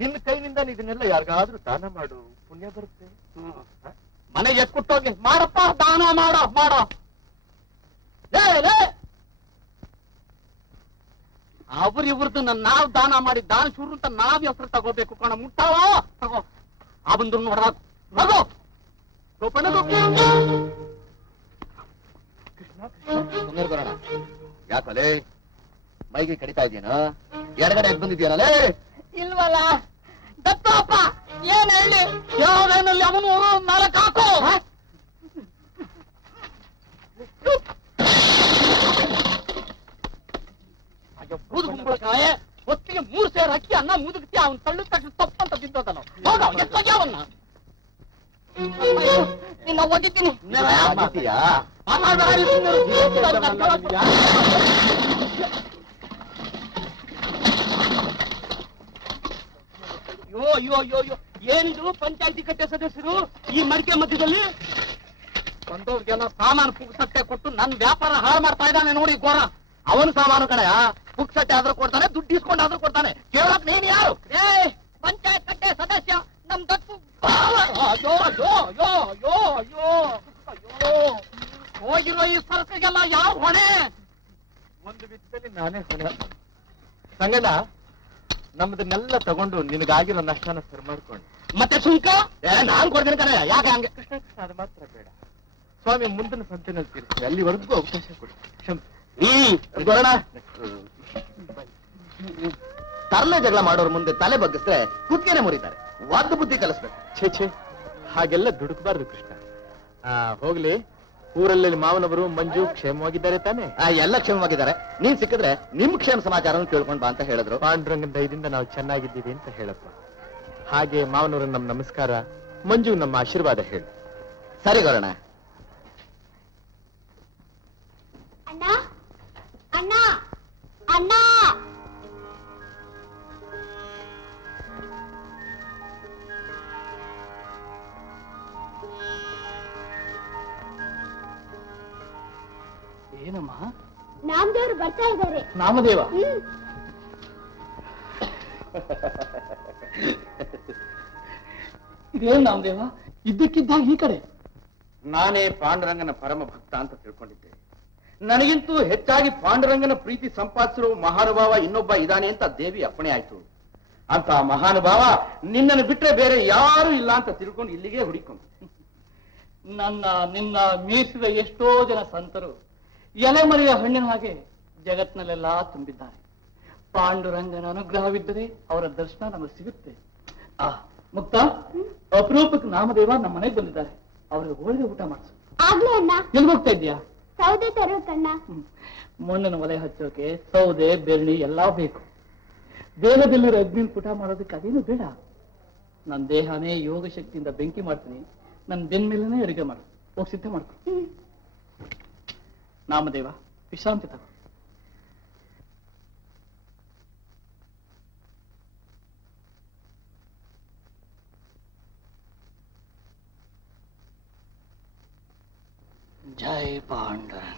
ನಿನ್ನ ಕೈನಿಂದ ಇದನ್ನೆಲ್ಲ ಯಾರಿಗಾದ್ರೂ ದಾನ ಮಾಡು, ಪುಣ್ಯ ಬರುತ್ತೆ. ಮನೆಗೆ ಕೊಟ್ಟೋಗಿ ಮಾಡಪ್ಪ, ದಾನ ಮಾಡೋ ಮಾಡೋ. ಅವ್ರಿವ್ರದ್ದು ನಾವ್ ದಾನ ಮಾಡಿ ದಾನ ಶುರು ಅಂತ ನಾವ್ ಹೆಸರು ತಗೋಬೇಕು ಕಣ. ಮುಟ್ಟಾವೋ ತಗೋ, ಆ ಬಂದು ನೋಡ್ರಾಕು ನಗೋ. ಯಾಕಲೆ ಮೈಗೆ ಕಡಿತಾ ಇದೆಯೇನ? ಎಡಗಡೆ ಎದ್ದು ಬಂದಿದ್ಯಾನಲ್ಲೇ? ಇಲ್ವಲ್ಲ ದತ್ತಪ್ಪ, ಏನ್ ಹೇಳಿ? ಯಾವ್ದೇನಲ್ಲಿ ಅವನು ನಾಲ್ಕು ಹಾಕೋ. ಕುಂಬಳಕಾಯ ಹೊತ್ತಿಗೆ 3 ಸೇರ್ ಅಕ್ಕಿ ಅನ್ನ ಮುದುಕ್ತಿ, ಅವ್ನು ತಳ್ಳು ತಟ್ಟು ತಪ್ಪಂತ ಬಿದ್ದೋದಲ್ಲ. ಅವನ್ನ ನಿನ್ನ ಒಗಿತೀನಿ. ಅಯ್ಯೋ ಅಯ್ಯೋ ಅಯ್ಯೋ ಅಯ್ಯೋ, ಏನಿದು ಪಂಚಾಯತಿ ಕಟ್ಟೆ ಸದಸ್ಯರು ಈ ಮಡಿಕೆ ಮಧ್ಯದಲ್ಲಿ ಬಂದವ್ರಿಗೆಲ್ಲ ಸಾಮಾನು ಪುಕ್ಸಟ್ಟೆ ಕೊಟ್ಟು ನನ್ನ ವ್ಯಾಪಾರ ಹಾಳು ಮಾಡ್ತಾ ಇದ್ದಾನೆ ನೋಡಿ ಗೋರ. ಅವನು ಸಾಮಾನು ಕಡೆಯ ಪುಕ್ಸಟ್ಟೆ ಆದ್ರೂ ಕೊಡ್ತಾನೆ, ದುಡ್ಡು ಇಸ್ಕೊಂಡಾದ್ರೂ ಕೊಡ್ತಾನೆ. ಕೇಳಕ್ ನೀನ್ ಯಾರು? ಪಂಚಾಯತ್ ಕಟ್ಟೆ ಸದಸ್ಯ ನಮ್ ದತ್ತು. ಅಯ್ಯೋ ಅಯ್ಯೋ ಅಯ್ಯೋ ಅಯ್ಯೋ ಅಯ್ಯೋ ಅಯ್ಯೋ, ಹೋಗಿರೋ ಈ ಸರಕಿಗೆಲ್ಲ ಯಾವ ಹೊಣೆ? ಒಂದು ವಿಧದಲ್ಲಿ ನಾನೇ ಹೊಣೆ. ಸಂಗಣ್ಣ, ನಮ್ದನ್ನೆಲ್ಲ ತಗೊಂಡು ನಿನಗಾಗಿರೋ ನಷ್ಟನ ಸರಿ ಮಾಡ್ಕೊಂಡು ಮತ್ತೆ ಸುಂಕ ನಾನ್ ಕೊಡ್ತೀನಿ ಕಣ. ಯಾಕೆ ಹಂಗೆ? ಕೃಷ್ಣ ಕೃಷ್ಣ, ಅದು ಮಾತ್ರ ಬೇಡ ಸ್ವಾಮಿ, ಮುಂದಿನ ಸಂತೆನಲ್ಲಿ ತೀರ್ತೀವಿ, ಅಲ್ಲಿವರೆಗೂ ಅವಕಾಶ ಕೊಡಿ. ಗೊರಣ, ತರಲೆ ಜಗಳ ಮಾಡೋರ್ ಮುಂದೆ ತಲೆ ಬಗ್ಗಿಸ್ರೆ ಕುತ್ತಿಗೆನೆ ಮುರಿತಾರೆ. ವಾದ ಬುದ್ಧಿ ಕಲಿಸ್ಬೇಕು. ಛೇ, ಹಾಗೆಲ್ಲ ದುಡುಕಬಾರ್ದು ಕೃಷ್ಣ. ಹೋಗ್ಲಿ, ಊರಲ್ಲಿ ಮಾವನವರು ಮಂಜು ಕ್ಷೇಮವಾಗಿದ್ದಾರೆ ತಾನೆ? ಎಲ್ಲ ಕ್ಷೇಮವಾಗಿದ್ದಾರೆ. ನೀನ್ ಸಿಕ್ಕಿದ್ರೆ ನಿಮ್ ಕ್ಷೇಮ ಸಮಾಚಾರವನ್ನು ತಿಳ್ಕೊಂಡ್ ಬಾ ಅಂತ ಹೇಳಿದ್ರು. ಪಾಂಡುರಂಗನ ದಯದಿಂದ ನಾವು ಚೆನ್ನಾಗಿದ್ದೀವಿ ಅಂತ ಹೇಳಪ್ಪ. ಹಾಗೆ ಮಾವನವರು ನಮ್ ನಮಸ್ಕಾರ, ಮಂಜು ನಮ್ಮ ಆಶೀರ್ವಾದ ಹೇಳು. ಸರಿ ಗೊರಣ. ಅಣ್ಣ ಅಣ್ಣ ಅಣ್ಣ, ಏನಮ್ಮ? ನಾಮದೇವ್ರು ಬರ್ತಾ ಇದ್ದಾರೆ. ನಾಮದೇವ? ಇದೇನ್ ನಾಮದೇವ ಇದ್ದಕ್ಕಿದ್ದಾಗ ಈ ಕಡೆ? ನಾನೇ ಪಾಂಡುರಂಗನ ಪರಮ ಭಕ್ತ ಅಂತ ತಿಳ್ಕೊಂಡಿದ್ದೆ. ನನಗಿಂತೂ ಹೆಚ್ಚಾಗಿ ಪಾಂಡುರಂಗನ ಪ್ರೀತಿ ಸಂಪಾದಿಸಿರುವ ಮಹಾನುಭಾವ ಇನ್ನೊಬ್ಬ ಇದ್ದಾನೆ ಅಂತ ದೇವಿ ಅಪ್ಪಣೆ ಆಯ್ತು. ಅಂತ ಮಹಾನುಭಾವ ನಿನ್ನನ್ನು ಬಿಟ್ರೆ ಬೇರೆ ಯಾರು ಇಲ್ಲ ಅಂತ ತಿಳ್ಕೊಂಡು ಇಲ್ಲಿಗೆ ಹುಡುಕೊಂಡು ನಿನ್ನ ಮೀರಿಸಿದ ಎಷ್ಟೋ ಜನ ಸಂತರು ಎಲೆಮರೆಯ ಹಣ್ಣಿನ ಹಾಗೆ ಜಗತ್ನಲ್ಲೆಲ್ಲ ತುಂಬಿದ್ದಾರೆ. ಪಾಂಡುರಂಗನ ಅನುಗ್ರಹವಿದ್ದರೆ ಅವರ ದರ್ಶನ ನಮಗೆ ಸಿಗುತ್ತೆ. ಮುಕ್ತ, ಅಪರೂಪಕ್ಕೆ ನಾಮದೇವ ನಮ್ಮ ಮನೆಗೆ ಬಂದಿದ್ದಾರೆ. ಅವ್ರಿಗೆ ಹೋಳಿಗೆ ಊಟ ಮಾಡಿಸು. ಆಗ್ಲೇ ಅಣ್ಣ. ಎಲ್ಲಿ ಹೋಗ್ತಾ ಇದ್ಯಾ? ಸೌದೆ ತರೋಕಣ್ಣ. ಮಣ್ಣಿನ ಒಲೆ ಹಚ್ಚೋಕೆ ಸೌದೆ ಬೆಳ್ಳಿ ಎಲ್ಲಾ ಬೇಕು. ಬೇಗದಲ್ಲಿರೋ ಅಗ್ನಿನ ಪುಟ ಮಾಡೋದಕ್ಕೆ ಅದೇನು ಬೇಡ. ನನ್ನ ದೇಹನೇ ಯೋಗ ಶಕ್ತಿಯಿಂದ ಬೆಂಕಿ ಮಾಡ್ತೀನಿ, ನನ್ನ ಬೆನ್ ಮೇಲೇನೆ ಅಡುಗೆ ಮಾಡು. ಹೋಗಿ ಸಿದ್ಧ ಮಾಡ್ಕೊ. ನಾಮದೇವ, ವಿಶ್ರಾಂತಿ ತಗೋ. ಜೈ ಪಾಂಡುರಂಗ.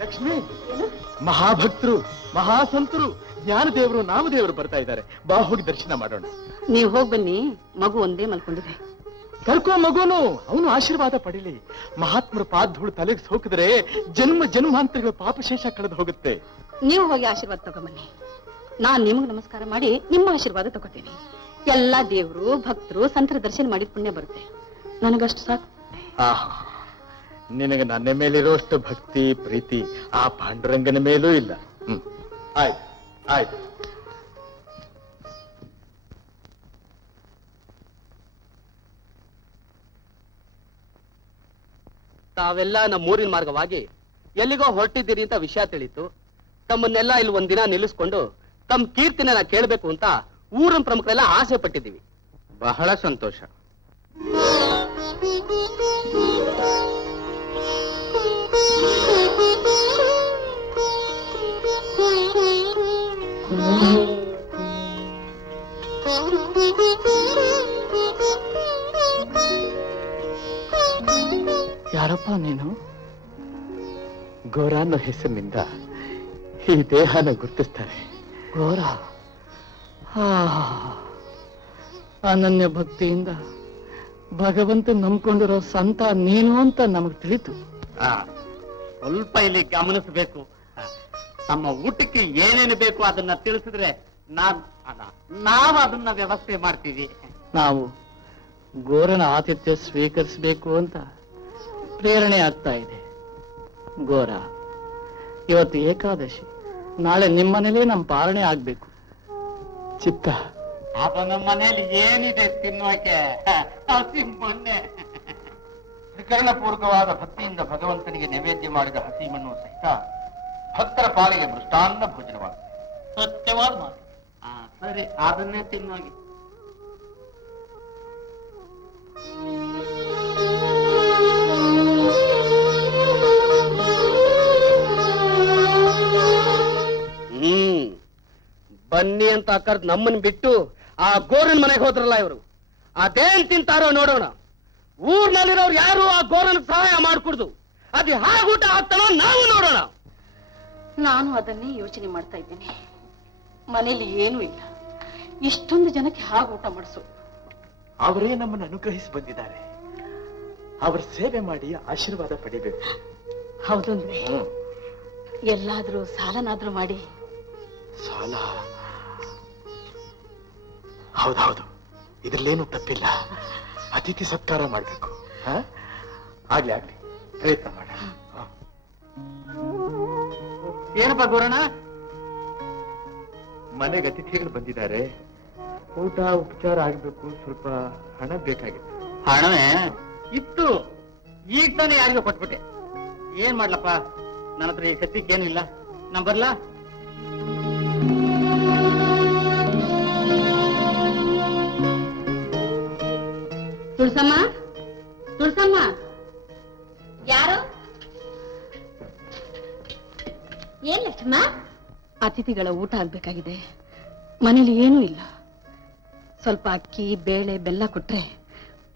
ಲಕ್ಷ್ಮಿ, ಮಹಾಭಕ್ತರು, ಮಹಾಸಂತರು, ಜ್ಞಾನದೇವರು, ನಾಮದೇವರು ಬರ್ತಾ ಇದ್ದಾರೆ. ಬಾ, ಹೋಗಿ ದರ್ಶನ ಮಾಡೋಣ. ನೀವು ಹೋಗಿ ಬನ್ನಿ, ಮಗು ಒಂದೇ ಮಲ್ಕೊಂಡಿದೆ. ಕರ್ಕೋ ಮಗುನು, ಅವನು ಆಶೀರ್ವಾದ ಪಡೀಲಿ. ಮಹಾತ್ಮರ ಪಾದಧೂಳು ತಲೆಗೆ ಸೋಕಿದ್ರೆ ಜನ್ಮ ಜನ್ಮಾಂತರಗಳ ಪಾಪಶೇಷ ಕಳೆದು ಹೋಗುತ್ತೆ. ನೀವು ಹೋಗಿ ಆಶೀರ್ವಾದ ತಗೊಂಬನ್ನಿ. ನಾನ್ ನಿಮಗೆ ನಮಸ್ಕಾರ ಮಾಡಿ ನಿಮ್ಮ ಆಶೀರ್ವಾದ ತಗೋತೀನಿ. ಎಲ್ಲಾ ದೇವರು, ಭಕ್ತರು, ಸಂತರ ದರ್ಶನ ಮಾಡಿದ ಪುಣ್ಯ ಬರುತ್ತೆ. ನನಗಷ್ಟು ಸಾಕು. ಆಹಾ, ನಿನಗೆ ನನ್ನ ಮೇಲಿರೋಷ್ಟು ಭಕ್ತಿ ಪ್ರೀತಿ ಆ ಪಾಂಡುರಂಗನ ಮೇಲೂ ಇಲ್ಲ. ಆಯ್ತು ಆಯ್ತು. ತಾವೆಲ್ಲ ನಮ್ಮೂರಿನ ಮಾರ್ಗವಾಗಿ ಎಲ್ಲಿಗೋ ಹೊರಟಿದ್ದೀರಿ ಅಂತ ವಿಷಯ ತಿಳಿತು. ತಮ್ಮನ್ನೆಲ್ಲ ಇಲ್ಲಿ ಒಂದಿನ ನಿಲ್ಲಿಸ್ಕೊಂಡು ತಮ್ಮ ಕೀರ್ತಿನ ಕೇಳಬೇಕು ಅಂತ ಊರಿನ ಪ್ರಮುಖರೆಲ್ಲ ಆಸೆ ಪಟ್ಟಿದ್ದೀವಿ. ಬಹಳ ಸಂತೋಷ. ಯಾರಪ್ಪ ನೀನು? ಗೋರ ಅನ್ನೋ ಹೆಸರಿನಿಂದ ಈ ದೇಹನ ಗುರ್ತಿಸ್ತಾರೆ. ಘೋರ, ಅನನ್ಯ ಭಕ್ತಿಯಿಂದ ಭಗವಂತ ನಂಬ್ಕೊಂಡಿರೋ ಸಂತ ನೀನು ಅಂತ ನಮಗ್ ತಿಳಿತು. ಸ್ವಲ್ಪ ಇಲ್ಲಿ ಗಮನಿಸಬೇಕು. ನಮ್ಮ ಊಟಕ್ಕೆ ಏನೇನು ಬೇಕು ಅದನ್ನ ತಿಳಿಸಿದ್ರೆ ನಾವು ಅದನ್ನ ವ್ಯವಸ್ಥೆ ಮಾಡ್ತೀವಿ. ನಾವು ಗೋರನ ಆತಿಥ್ಯ ಸ್ವೀಕರಿಸಬೇಕು ಅಂತ ಪ್ರೇರಣೆ ಆಗ್ತಾ ಇದೆ. ಗೋರ, ಇವತ್ತು ಏಕಾದಶಿ, ನಾಳೆ ನಿಮ್ಮನೇಲೇ ನಮ್ಮ ಪಾಲನೆ ಆಗ್ಬೇಕು. ಚಿತ್ತ, ಅದು ನಮ್ಮ ಮನೇಲಿ ಏನಿದೆ ತಿನ್ನೋಕೆ? ಹಸಿ ಮೊನ್ನೆ ತ್ರಿಕರಣಪೂರ್ವಕವಾದ ಭಕ್ತಿಯಿಂದ ಭಗವಂತನಿಗೆ ನೈವೇದ್ಯ ಮಾಡಿದ ಹಸಿ ಮಣ್ಣು ಸಹಿತ ಭಕ್ತರ ಪಾಲಿಗೆ ಮೃಷ್ಟಾನ್ನ ಭೋಜನವಾಗಿದೆ. ಸತ್ಯವಾದ ಮಾತು. ಸರಿ, ಅದನ್ನೇ ತಿನ್ನೋಗಿ. ಬನ್ನಿ ಅಂತ ಕರ್ದ್ ನಮ್ಮನ್ ಬಿಟ್ಟು ಆ ಗೋರನ್ ಮನೆಗೆ ಹೋದ್ರಲ್ಲ ಇವರು. ಅದೇನ್ ತಿಂತಾರೋ ನೋಡೋಣ. ಊರ್ನಲ್ಲಿರೋರು ಯಾರು ಆ ಗೋರನ್ ಸಹಾಯ ಮಾಡ್ಕೊಡ್ದು. ಅದು ಹಾಗೂಟ ಆಗ್ತಾನೋ ನಾವು ನೋಡೋಣ. ನಾನು ಅದನ್ನೇ ಯೋಚನೆ ಮಾಡ್ತಾ ಇದ್ದೇನೆ. ಮನೇಲಿ ಏನೂ ಇಲ್ಲ, ಇಷ್ಟೊಂದು ಜನಕ್ಕೆ ಹಾಗೆ ಊಟ ಮಾಡಿಸು. ಅವರೇ ನಮ್ಮನ್ನು ಅನುಗ್ರಹಿಸಿ ಬಂದಿದ್ದಾರೆ. ಅವರ ಸೇವೆ ಮಾಡಿ ಆಶೀರ್ವಾದ ಪಡಿಬೇಕು. ಹೌದಂದ್ರೆ ಎಲ್ಲಾದ್ರೂ ಸಾಲನಾದ್ರೂ ಮಾಡಿ. ಸಾಲ? ಹೌದೌದು, ಇದ್ರಲ್ಲೇನು ತಪ್ಪಿಲ್ಲ. ಅತಿಥಿ ಸತ್ಕಾರ ಮಾಡ್ಬೇಕು. ಆಗ್ಲಿ ಆಗ್ಲಿ, ಪ್ರಯತ್ನ ಮಾಡ. ಏನಪ್ಪ ಗೋರಣ್ಣ? ಮನೆಗೆ ಅತಿಥಿಗಳು ಬಂದಿದ್ದಾರೆ. ಊಟ ಉಪಚಾರ ಆಗ್ಬೇಕು. ಸ್ವಲ್ಪ ಹಣ ಬೇಕಾಗಿತ್ತು. ಹಣವೇ ಇತ್ತು, ಈಗ ತಾನೇ ಯಾರಿಗೂ ಕೊಟ್ಬಿಟ್ಟೆ. ಏನ್ ಮಾಡ್ಲಪ್ಪ, ನನ್ನ ಹತ್ರ ಈ ಸದ್ಯಕ್ಕೇನು ಇಲ್ಲ. ನಾ ಬರ್ಲಾ? ತುಳಸಮ್ಮ, ತುಳಸಮ್ಮ, ಯಾರು? ಏನ್ ಲಕ್ಷ್ಮ? ಅತಿಥಿಗಳ ಊಟ ಆಗ್ಬೇಕಾಗಿದೆ. ಮನೇಲಿ ಏನೂ ಇಲ್ಲ. ಸ್ವಲ್ಪ ಅಕ್ಕಿ, ಬೇಳೆ, ಬೆಲ್ಲ ಕೊಟ್ರೆ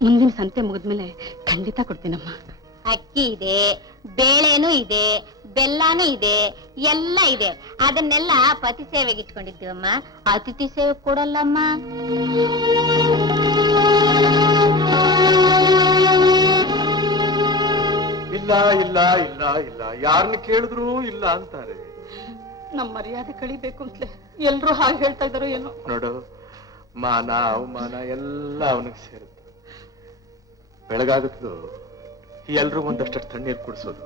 ಮುಂದಿನ ಸಂತೆ ಮುಗಿದ್ಮೇಲೆ ಖಂಡಿತ ಕೊಡ್ತೀನಮ್ಮ. ಅಕ್ಕಿ ಇದೆ, ಬೇಳೆನೂ ಇದೆ, ಬೆಲ್ಲಾನೂ ಇದೆ, ಎಲ್ಲ ಇದೆ. ಅದನ್ನೆಲ್ಲ ಪತಿ ಸೇವೆಗೆ ಇಟ್ಕೊಂಡಿದ್ದೀವಮ್ಮ. ಅತಿಥಿ ಸೇವೆ ಕೊಡಲ್ಲಮ್ಮ. ಇಲ್ಲ ಇಲ್ಲ ಇಲ್ಲ ಇಲ್ಲ, ಯಾರನ್ನ ಕೇಳಿದ್ರು ಇಲ್ಲ ಅಂತಾರೆ. ನಮ್ಮ ಮರ್ಯಾದೆ ಕಳಿಬೇಕು ಅಂತಲೇ ಎಲ್ರು ಹಾಗೆ ಹೇಳ್ತಾ ಇದಾರೋ ಏನೋ. ನೋಡು, ಮಾನ ಅವಮಾನ ಎಲ್ಲ ಅವನಿಗೆ ಸೇರುತ್ತೆ. ಬೆಳಗಾಗತ್ತು ಎಲ್ರು ಒಂದಷ್ಟು ತಣ್ಣೀರು ಕುಡಿಸೋದು,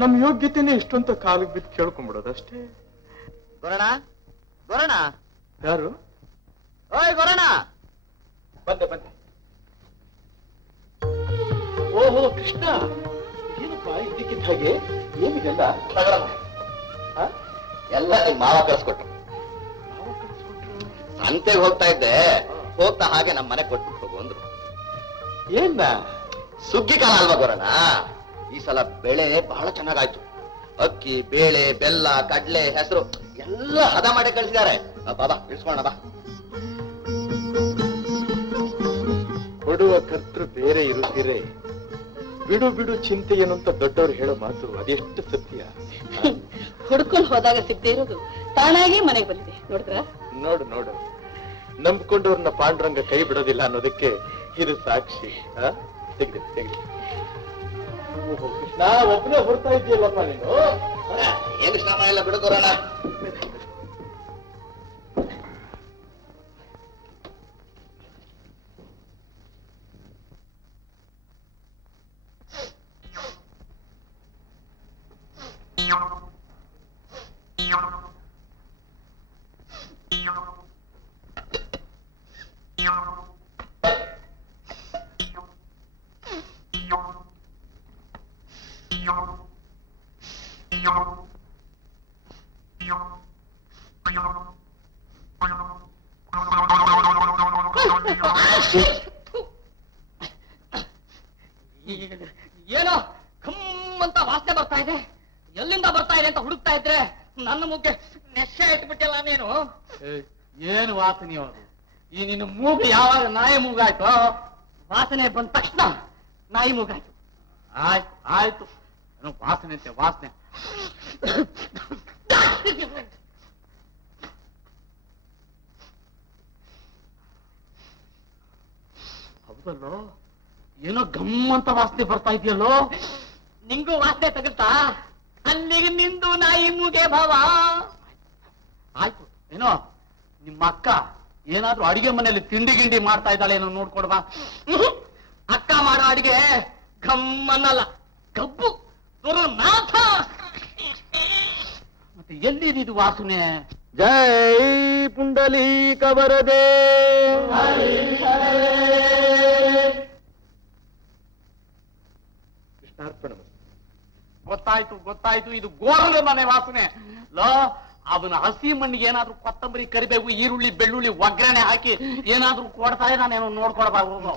ನಮ್ ಯೋಗ್ಯತೆನೇ ಇಷ್ಟೊಂತ ಕಾಲಿಗೆ ಬಿದ್ದು ಕೇಳ್ಕೊಂಡ್ಬಿಡೋದು ಅಷ್ಟೇ. ಗೊರಣ ಗೊರಣ, ಯಾರು? ಓಯ್ ಗೊರಣ. ಬಂದೆ ಬಂದೆ. ಓಹೋ ಕೃಷ್ಣ, ಏನಪ್ಪ ಇದ್ದಕ್ಕಿದ್ದ ಹಾಗೆ ಏನಿದೆಲ್ಲ? ಎಲ್ಲ ನಿಮ್ ಮಾವ ಕಳಿಸ್ಕೊಟ್ರು. ಸಂತೆಗೆ ಹೋಗ್ತಾ ಇದ್ದೆ, ಹೋಗ್ತಾ ಹಾಗೆ ನಮ್ಮ ಮನೆ ಕೊಟ್ಬಿಟ್ಟು ಹೋಗು ಅಂದ್ರು. ಏನ ಸುಗ್ಗಿ ಕಾಲ ಅಲ್ವಾ ಗೊರಣ? ಈ ಸಲ ಬೆಳೆ ಬಹಳ ಚೆನ್ನಾಗಾಯ್ತು. ಅಕ್ಕಿ, ಬೇಳೆ, ಬೆಲ್ಲ, ಕಡ್ಲೆ, ಹೆಸರು ಎಲ್ಲ ಹದ ಮಾಡಿ ಕಳಿಸಿದ್ದಾರೆ. ಬಾಬಾ ಇಳಿಸ್ಕೋಣ ಬಾ. ಕೊಡುವ ಕರ್ತೃ ಬೇರೆ ಇರುತ್ತೀರೇ, ಬಿಡು ಬಿಡು ಚಿಂತೆ ಏನು ಅಂತ ದೊಡ್ಡವ್ರು ಹೇಳೋ ಮಾತು ಅದೆಷ್ಟು ಸತ್ಯ. ಹುಡ್ಕೊಂಡು ಹೋದಾಗ ಸಿದ್ದೇ ಇರೋದು ತಾನಾಗಿ ಮನೆಗೆ ಬಂದಿದೆ ನೋಡಿದ್ರ. ನೋಡು ನೋಡು, ನಂಬ್ಕೊಂಡವ್ರನ್ನ ಪಾಂಡುರಂಗ ಕೈ ಬಿಡೋದಿಲ್ಲ ಅನ್ನೋದಕ್ಕೆ ಇದು ಸಾಕ್ಷಿ. ತೆಗ್ದೆ ತೆಗ್ದೆ. ಓಹೋ ಕೃಷ್ಣ, ಒಬ್ಬನೇ ಹೊರತಾ ಇದೆಯಲ್ಲಪ್ಪ ನೀನು. ಏನು ಶ್ರಮ ಎಲ್ಲ ಬಿಡು ಗೊರಣ. ಏನೋ ಖಮ್ ಅಂತ ವಾಸನೆ ಬರ್ತಾ ಇದೆ. ಎಲ್ಲಿಂದ ಬರ್ತಾ ಇದೆ ಅಂತ ಹುಡುಕ್ತಾ ಇದ್ರೆ ನನ್ನ ಮುಗ್ಗೆ ನೆಶೆ ಇಟ್ಬಿಟ್ಟಿಲ್ಲ ನೀನು. ಏನು ವಾಸನೆ ಅದು? ಈ ನಿನ್ನ ಮೂಗು ಯಾವಾಗ ನಾಯಿ ಮೂಗಾಯ್ತು? ವಾಸನೆ ಬಂದ ತಕ್ಷಣ ನಾಯಿ ಮೂಗಾಯ್ತು. ಆಯ್ತು ಆಯ್ತು, ವಾಸನೆ ಅಂತೆ ವಾಸನೆ. ಹೌದಲ್ಲೋ, ಏನೋ ಗಮ್ಮಂತ ವಾಸನೆ ಬರ್ತಾ ಇದೆಯಲ್ಲೋ. ನಿಂಗೂ ವಾಸನೆ ತಗಲ್ತಾ? ಅಲ್ಲಿಗೆ ನಿಂದು ನಾಯಿ ಮೂಗೆ ಭಾವ. ಆಯ್ತು, ಏನೋ ನಿಮ್ಮ ಅಕ್ಕ ಏನಾದ್ರೂ ಅಡಿಗೆ ಮನೆಯಲ್ಲಿ ತಿಂಡಿ ಗಿಂಡಿ ಮಾಡ್ತಾ ಇದ್ದಾಳೆ ಏನೋ ನೋಡ್ಕೊಡ್ಬಾ. ಅಕ್ಕ ಮಾಡೋ ಅಡಿಗೆ ಗಮ್ಮನ್ನಲ್ಲ, ಗಬ್ಬು ನಾಥ. ಮತ್ತೆ ಎಲ್ಲಿದು ವಾಸನೆ? ಜೈ ಪುಂಡಲೀಕ ವರದೆ. ಕೃಷ್ಣಾರ್ಪಣ. ಗೊತ್ತಾಯ್ತು ಗೊತ್ತಾಯ್ತು, ಇದು ಗೋರನ ಮನೆ ವಾಸನೆ. ಲೋ, ಅವನ ಹಸಿ ಮಣ್ಣಿಗೆ ಏನಾದ್ರೂ ಕೊತ್ತಂಬರಿ, ಕರಿಬೇವು, ಈರುಳ್ಳಿ, ಬೆಳ್ಳುಳ್ಳಿ ಒಗ್ಗರಣೆ ಹಾಕಿ ಏನಾದ್ರೂ ಕೊಡ್ತಾ ನಾನೇನೋ ನೋಡ್ಕೊಡ್ಬಾರ್ದು.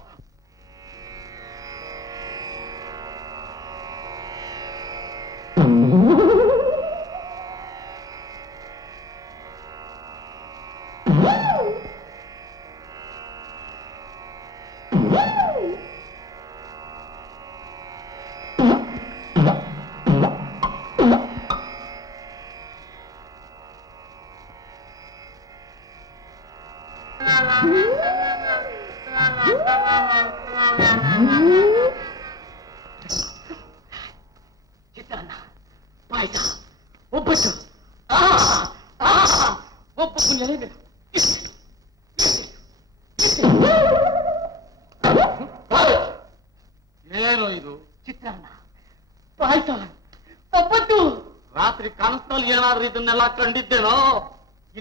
ಚಿತ್ರಾನ್ನ, ಪಾಯಸ, ಒಬ್ಬಟ್ಟು, ಒಬ್ಬಟ್ಟು ಎಲೆಬೇಕು. ಏನು ಇದು? ಚಿತ್ರಾನ್ನ, ಪಾಯಸ, ಒಬ್ಬಟ್ಟು. ರಾತ್ರಿ ಕನಸಿನಲ್ಲಿ ಏನಾದ್ರೂ ಇದನ್ನೆಲ್ಲ ಕಂಡಿದ್ದೇನೋ?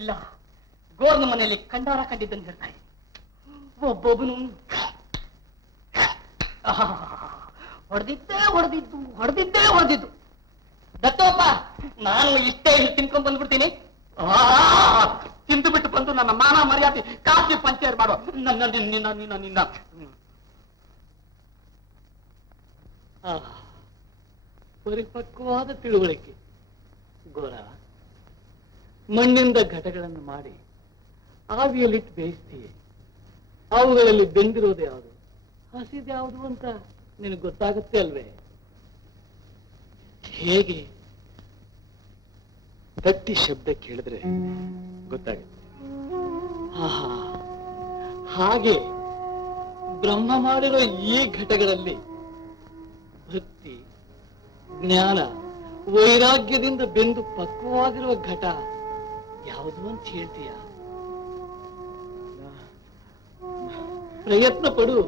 ಇಲ್ಲ, ಗೋರ್ನ ಮನೆಯಲ್ಲಿ ಕಂಡಾರ ಕಂಡಿದ್ದನ್ನು ಹೇಳ್ತಾ ಇದ್ದೀನಿ. ಒಬ್ಬೊಬ್ಬನು ಹೊಡೆದಿದ್ದು. ದತ್ತೋಪ್ಪ, ನಾನು ಇಷ್ಟೇ ತಿನ್ಕೊಂಡ್ ಬಂದ್ಬಿಡ್ತೀನಿ. ತಿಂದು ಬಿಟ್ಟು ಬಂದು ನನ್ನ ಮಾನ ಮರ್ಯಾದೆ ಕಾಫಿ ಪಂಚರ್ ಮಾಡೋ. ನಿನ್ನ ಪರಿಪಕ್ವವಾದ ತಿಳುವಳಿಕೆ ಗೋರ. ಮಣ್ಣಿಂದ ಘಟಗಳನ್ನು ಮಾಡಿ ಆವಿಯಲ್ಲಿಟ್ಟು ಬೇಯಿಸ್ತೀವಿ. ಅವುಗಳಲ್ಲಿ ಬೆಂದಿರೋದು ಯಾವುದು, ಹಸಿದು ಯಾವುದು ಅಂತ ನಿನಗೆ ಗೊತ್ತಾಗುತ್ತೆ ಅಲ್ವೇ? ಹೇಗೆ? ತಟ್ಟಿ ಶಬ್ದ ಕೇಳಿದ್ರೆ ಗೊತ್ತಾಗುತ್ತೆ. ಹಾಗೆ ಬ್ರಹ್ಮ ಮಾಡಿರೋ ಈ ಘಟಗಳಲ್ಲಿ ಭಕ್ತಿ, ಜ್ಞಾನ ವೈರಾಗ್ಯದಿಂದ ಬೆಂದು ಪಕ್ವವಾಗಿರುವ ಘಟ ಯಾವುದು ಅಂತ ಹೇಳ್ತೀಯ? ಪ್ರಯತ್ನ ಪಡು.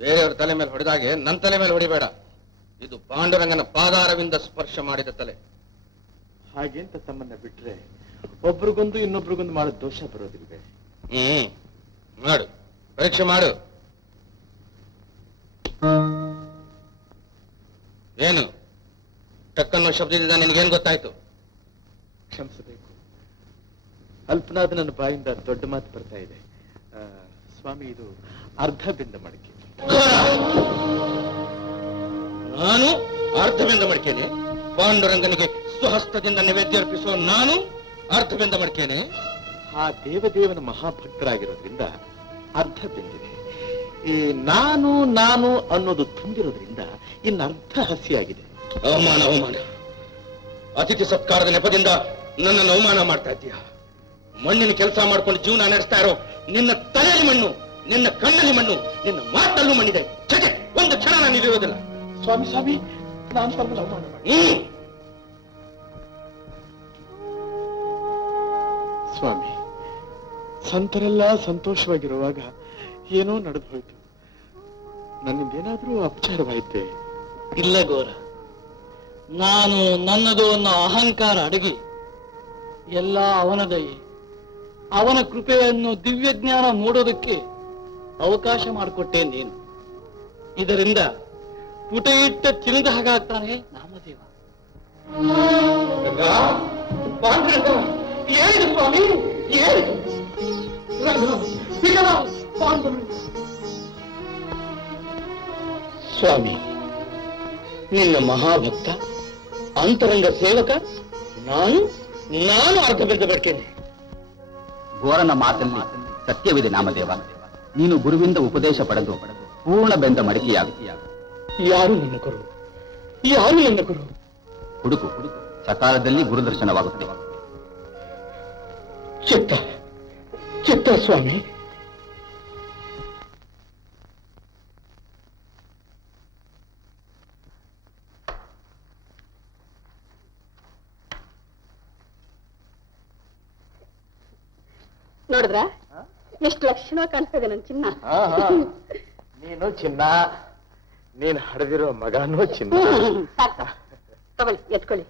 ಬೇರೆಯವ್ರ ತಲೆ ಮೇಲೆ ಹೊಡೆದಾಗೆ ನನ್ನ ತಲೆ ಮೇಲೆ ಹೊಡಿಬೇಡ. ಇದು ಪಾಂಡುರಂಗನ ಪಾದಾರವಿಂದ ಸ್ಪರ್ಶ ಮಾಡಿದ ತಲೆ. ಹಾಗೆ ಅಂತ ತಮ್ಮನ್ನ ಬಿಟ್ರೆ ಒಬ್ರಿಗೊಂದು ಇನ್ನೊಬ್ರಿಗೊಂದು ಮಾಡೋ ದೋಷ ಬರೋದಿಲ್ವೇ? ಮಾಡು, ಪರೀಕ್ಷೆ ಮಾಡು. ಏನು ಟಕ್ಕನ್ನೋ ಶಬ್ದದಿಂದ ನಿನಗೇನ್ ಗೊತ್ತಾಯ್ತು? ಕ್ಷಮಿಸಬೇಕು, ಅಲ್ಪನಾದ ನನ್ನ ಬಾಯಿಂದ ದೊಡ್ಡ ಮಾತು ಬರ್ತಾ ಇದೆ. ಸ್ವಾಮಿ, ಇದು ಅರ್ಧ ಬಿಂದ ಮಡಿಕೆ. ನಾನು ಅರ್ಧವೆಂದ ಮಡಿಕೇನೆ? ಪಾಂಡುರಂಗನಿಗೆ ಸ್ವಹಸ್ತದಿಂದ ನೈವೇದ್ಯ ಅರ್ಪಿಸುವ ನಾನು ಅರ್ಧವೆಂದ ಮಡಿಕೇನೆ? ಆ ದೇವದೇವನ ಮಹಾಭಕ್ತರಾಗಿರೋದ್ರಿಂದ ಅರ್ಧ ಬೆಂದಿದೆ. ಈ ನಾನು ನಾನು ಅನ್ನೋದು ತುಂಬಿರೋದ್ರಿಂದ ಇನ್ನು ಅರ್ಧ ಹಸಿಯಾಗಿದೆ. ಅವಮಾನ, ಅವಮಾನ. ಅತಿಥಿ ಸತ್ಕಾರದ ನೆಪದಿಂದ ನನ್ನನ್ನು ಅವಮಾನ ಮಾಡ್ತಾ ಇದ್ದೀಯ. ಮಣ್ಣಿನ ಕೆಲಸ ಮಾಡ್ಕೊಂಡು ಜೀವನ ನಡೆಸ್ತಾ ಇರೋ ನಿನ್ನ ತಲೆಯಲ್ಲಿ ಮಣ್ಣು, ನಿನ್ನ ಕಣ್ಣಲ್ಲಿ ಮಣ್ಣು, ನಿನ್ನ ಮಾತಲ್ಲೂ ಮಣ್ಣಿದೆ. ಚಟೆ, ಒಂದು ಕ್ಷಣ ನಾನು ಇಲ್ಲಿರೋದಿಲ್ಲ. ಸ್ವಾಮಿ ಸ್ವಾಮಿ, ನಾನು ತಮ್ಮನ್ನು ಅವಮಾನ ಮಾಡಿ. ಸ್ವಾಮಿ, ಸಂತರೆಲ್ಲ ಸಂತೋಷವಾಗಿರುವಾಗ ಏನೋ ನಡೆದು ಹೋಯ್ತು. ನನ್ನಿಂದೇನಾದ್ರೂ ಅಪಚಾರವಾಯಿತೆ? ಇಲ್ಲ ಗೋರ, ನಾನು ನನ್ನದು ಅನ್ನೋ ಅಹಂಕಾರ ಅಡಗಿ ಎಲ್ಲ ಅವನ ದಯೆ, ಅವನ ಕೃಪೆಯನ್ನು ದಿವ್ಯ ಜ್ಞಾನ ಮೂಡೋದಕ್ಕೆ ಅವಕಾಶ ಮಾಡಿಕೊಟ್ಟೆ ನೀನು. ಇದರಿಂದ ಪುಟ ಇಟ್ಟ ಚಿನ್ನದ ಹಾಗಾಗ್ತಾನೆ ನಾಮದೇವ. ಏನು ಸ್ವಾಮಿ, ಏನು? ಸ್ವಾಮಿ, ನಿನ್ನ ಮಹಾಭಕ್ತ, ಅಂತರಂಗ ಸೇವಕ ನಾನು ಅರ್ಧ ಬೆಂದ ಬೇಡ್ತೇನೆ. ಗೋರನ ಮಾತಲ್ಲಿ ಸತ್ಯವಿದೆ ನಾಮದೇವ. ನೀನು ಗುರುವಿಂದ ಉಪದೇಶ ಪಡೆದು ಪೂರ್ಣ ಬೆಂದ ಮಡಿಕೆಯಾಗುತ್ತೀಯ. ಯಾರು ನನ್ನ ಗುರು? ಯಾರು ನನ್ನ ಗುರು? ಹುಡುಕು, ಸಕಾಲದಲ್ಲಿ ಗುರುದರ್ಶನವಾಗುತ್ತೆ. ಚಿತ್ತ ಸ್ವಾಮಿ. ನೋಡಿದ್ರ ಎಷ್ಟು ಲಕ್ಷಣ ಕಾಣಿಸ್ತದೆ ನನ್ ಚಿನ್ನ. ನೀನು ಚಿನ್ನ, ನೀನ್ ಹಡೆದಿರೋ ಮಗನೂ ಚಿನ್ನ. ತಗೊಳ್ಳಿ, ಎತ್ಕೊಳ್ಳಿ.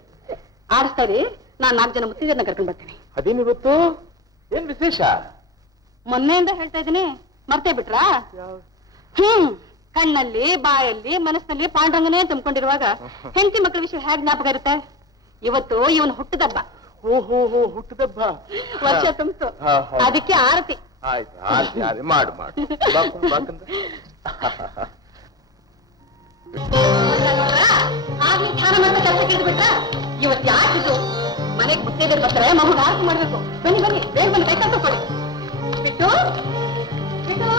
ಆಡಿಸ್ತಾರಿ, ನಾನ್ 4 ಜನ ಮುತ್ತಿಗೆಯನ್ನ ಕರ್ಕೊಂಡ್ ಬರ್ತೇನೆ. ಅದೇನಿವತ್ತು ಏನ್ ವಿಶೇಷ? ಮೊನ್ನೆಯಿಂದ ಹೇಳ್ತಾ ಇದ್ದೀನಿ, ಮರ್ತೇ ಬಿಟ್ರಾ? ಕಣ್ಣಲ್ಲಿ, ಬಾಯಲ್ಲಿ, ಮನಸ್ಸಿನಲ್ಲಿ ಪಾಂಡುರಂಗನೇ ತುಂಬಿಕೊಂಡಿರುವಾಗ ಹೆಂಡತಿ ಮಕ್ಕಳ ವಿಷಯ ಹೇಗೆ ಜ್ಞಾಪಕ ಇರುತ್ತೆ? ಇವತ್ತು ಇವನ್ ಹುಟ್ಟದಬ್ಬ. ಓಹೋ, ಹುಟ್ಟದಬ್ಬ. ವರ್ಷ ತುಂಬಿತು, ಅದಕ್ಕೆ ಆರತಿ. ಆಯ್ತು, ಆರತಿ ಮಾಡು. ಆಗ್ಲಿ ಧ್ಯಾನ ಮಾಡ್ತಾ ಕೆಲಸ ಕೇಳ್ಬಿಟ್ಟ. ಇವತ್ತು ಯಾಕಿದು ಮನೆಗೆ ಮುತ್ತೈದೆರು ಬರ್ತಾರೆ, ಮಗುಗೆ ಆರತಿ ಮಾಡ್ಬೇಕು. ಬನ್ನಿ ಬೇಗ ಬನ್ನಿ, ಬೇಕಾದ ತಗೊಳ್ಳಿ. ಬಿಟ್ಟು ಬಿಟ್ಟು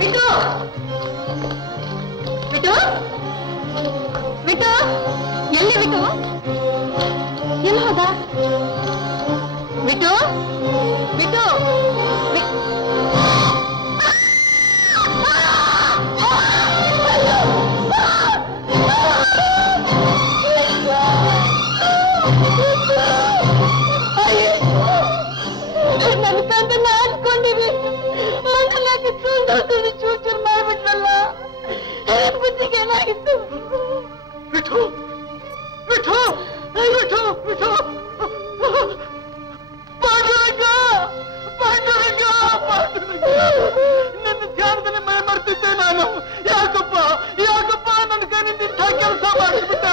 ಬಿಟ್ಟು ಬಿಟ್ಟು ಬಿಟ್ಟು ಎಲ್ಲಿ ಬಿಟ್ಟು? ಎಲ್ಲಿ ಹೋದ? ಬಿಟ್ಟು ಬಿಟ್ಟು ನನ್ನ ಕಂದನ್ನ ಹಾಕೊಂಡಿವಿ, ಮಣ್ಣಲ್ಲಾಕಿ ಚೂಚೂರು ಮಾಡ್ಬಿಟ್ರಲ್ಲ. ಬುದ್ಧಿಗೆ ಏನಾಗಿತ್ತು? ಬಿಟ್ಟು ಬಿಟ್ಟು ಬಿಟ್ಟು ಬಿಟ್ಟು ಪಾಂಡುರಂಗ, ಪಾಂಡುರಂಗ, ಪಾಂಡುರಂಗ. ನನ್ನ ಧ್ಯಾನದಲ್ಲಿ ಮೈ ಮರ್ತಿದ್ದೆ ನಾನು. ಯಾಕಪ್ಪ ನನ್ನ ಕೈನಿಂದ ಇಂಥ ಕೆಲಸ ಮಾಡಿಸ್ಬಿಟ್ಟೆ?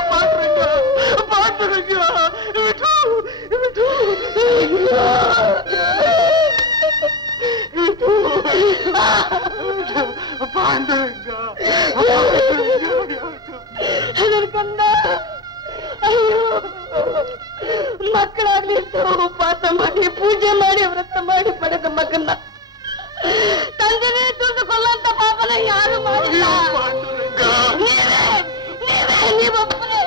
ಮಕ್ಕಳಾಗ್ಲಿ ಅಂತ ಉಪವಾಸ ಮಾಡಿ ಪೂಜೆ ಮಾಡಿ ವ್ರತ ಮಾಡಿ ಪಡೆದ ಮಗನ್ನ ತಂದೆನೇ ತುಳಿದು ಕೊಲ್ಲಂತ ಪಾಪನ ಯಾರು ಮಾಡಿಲ್ಲ. ನೀವೊಬ್ಬರೇ.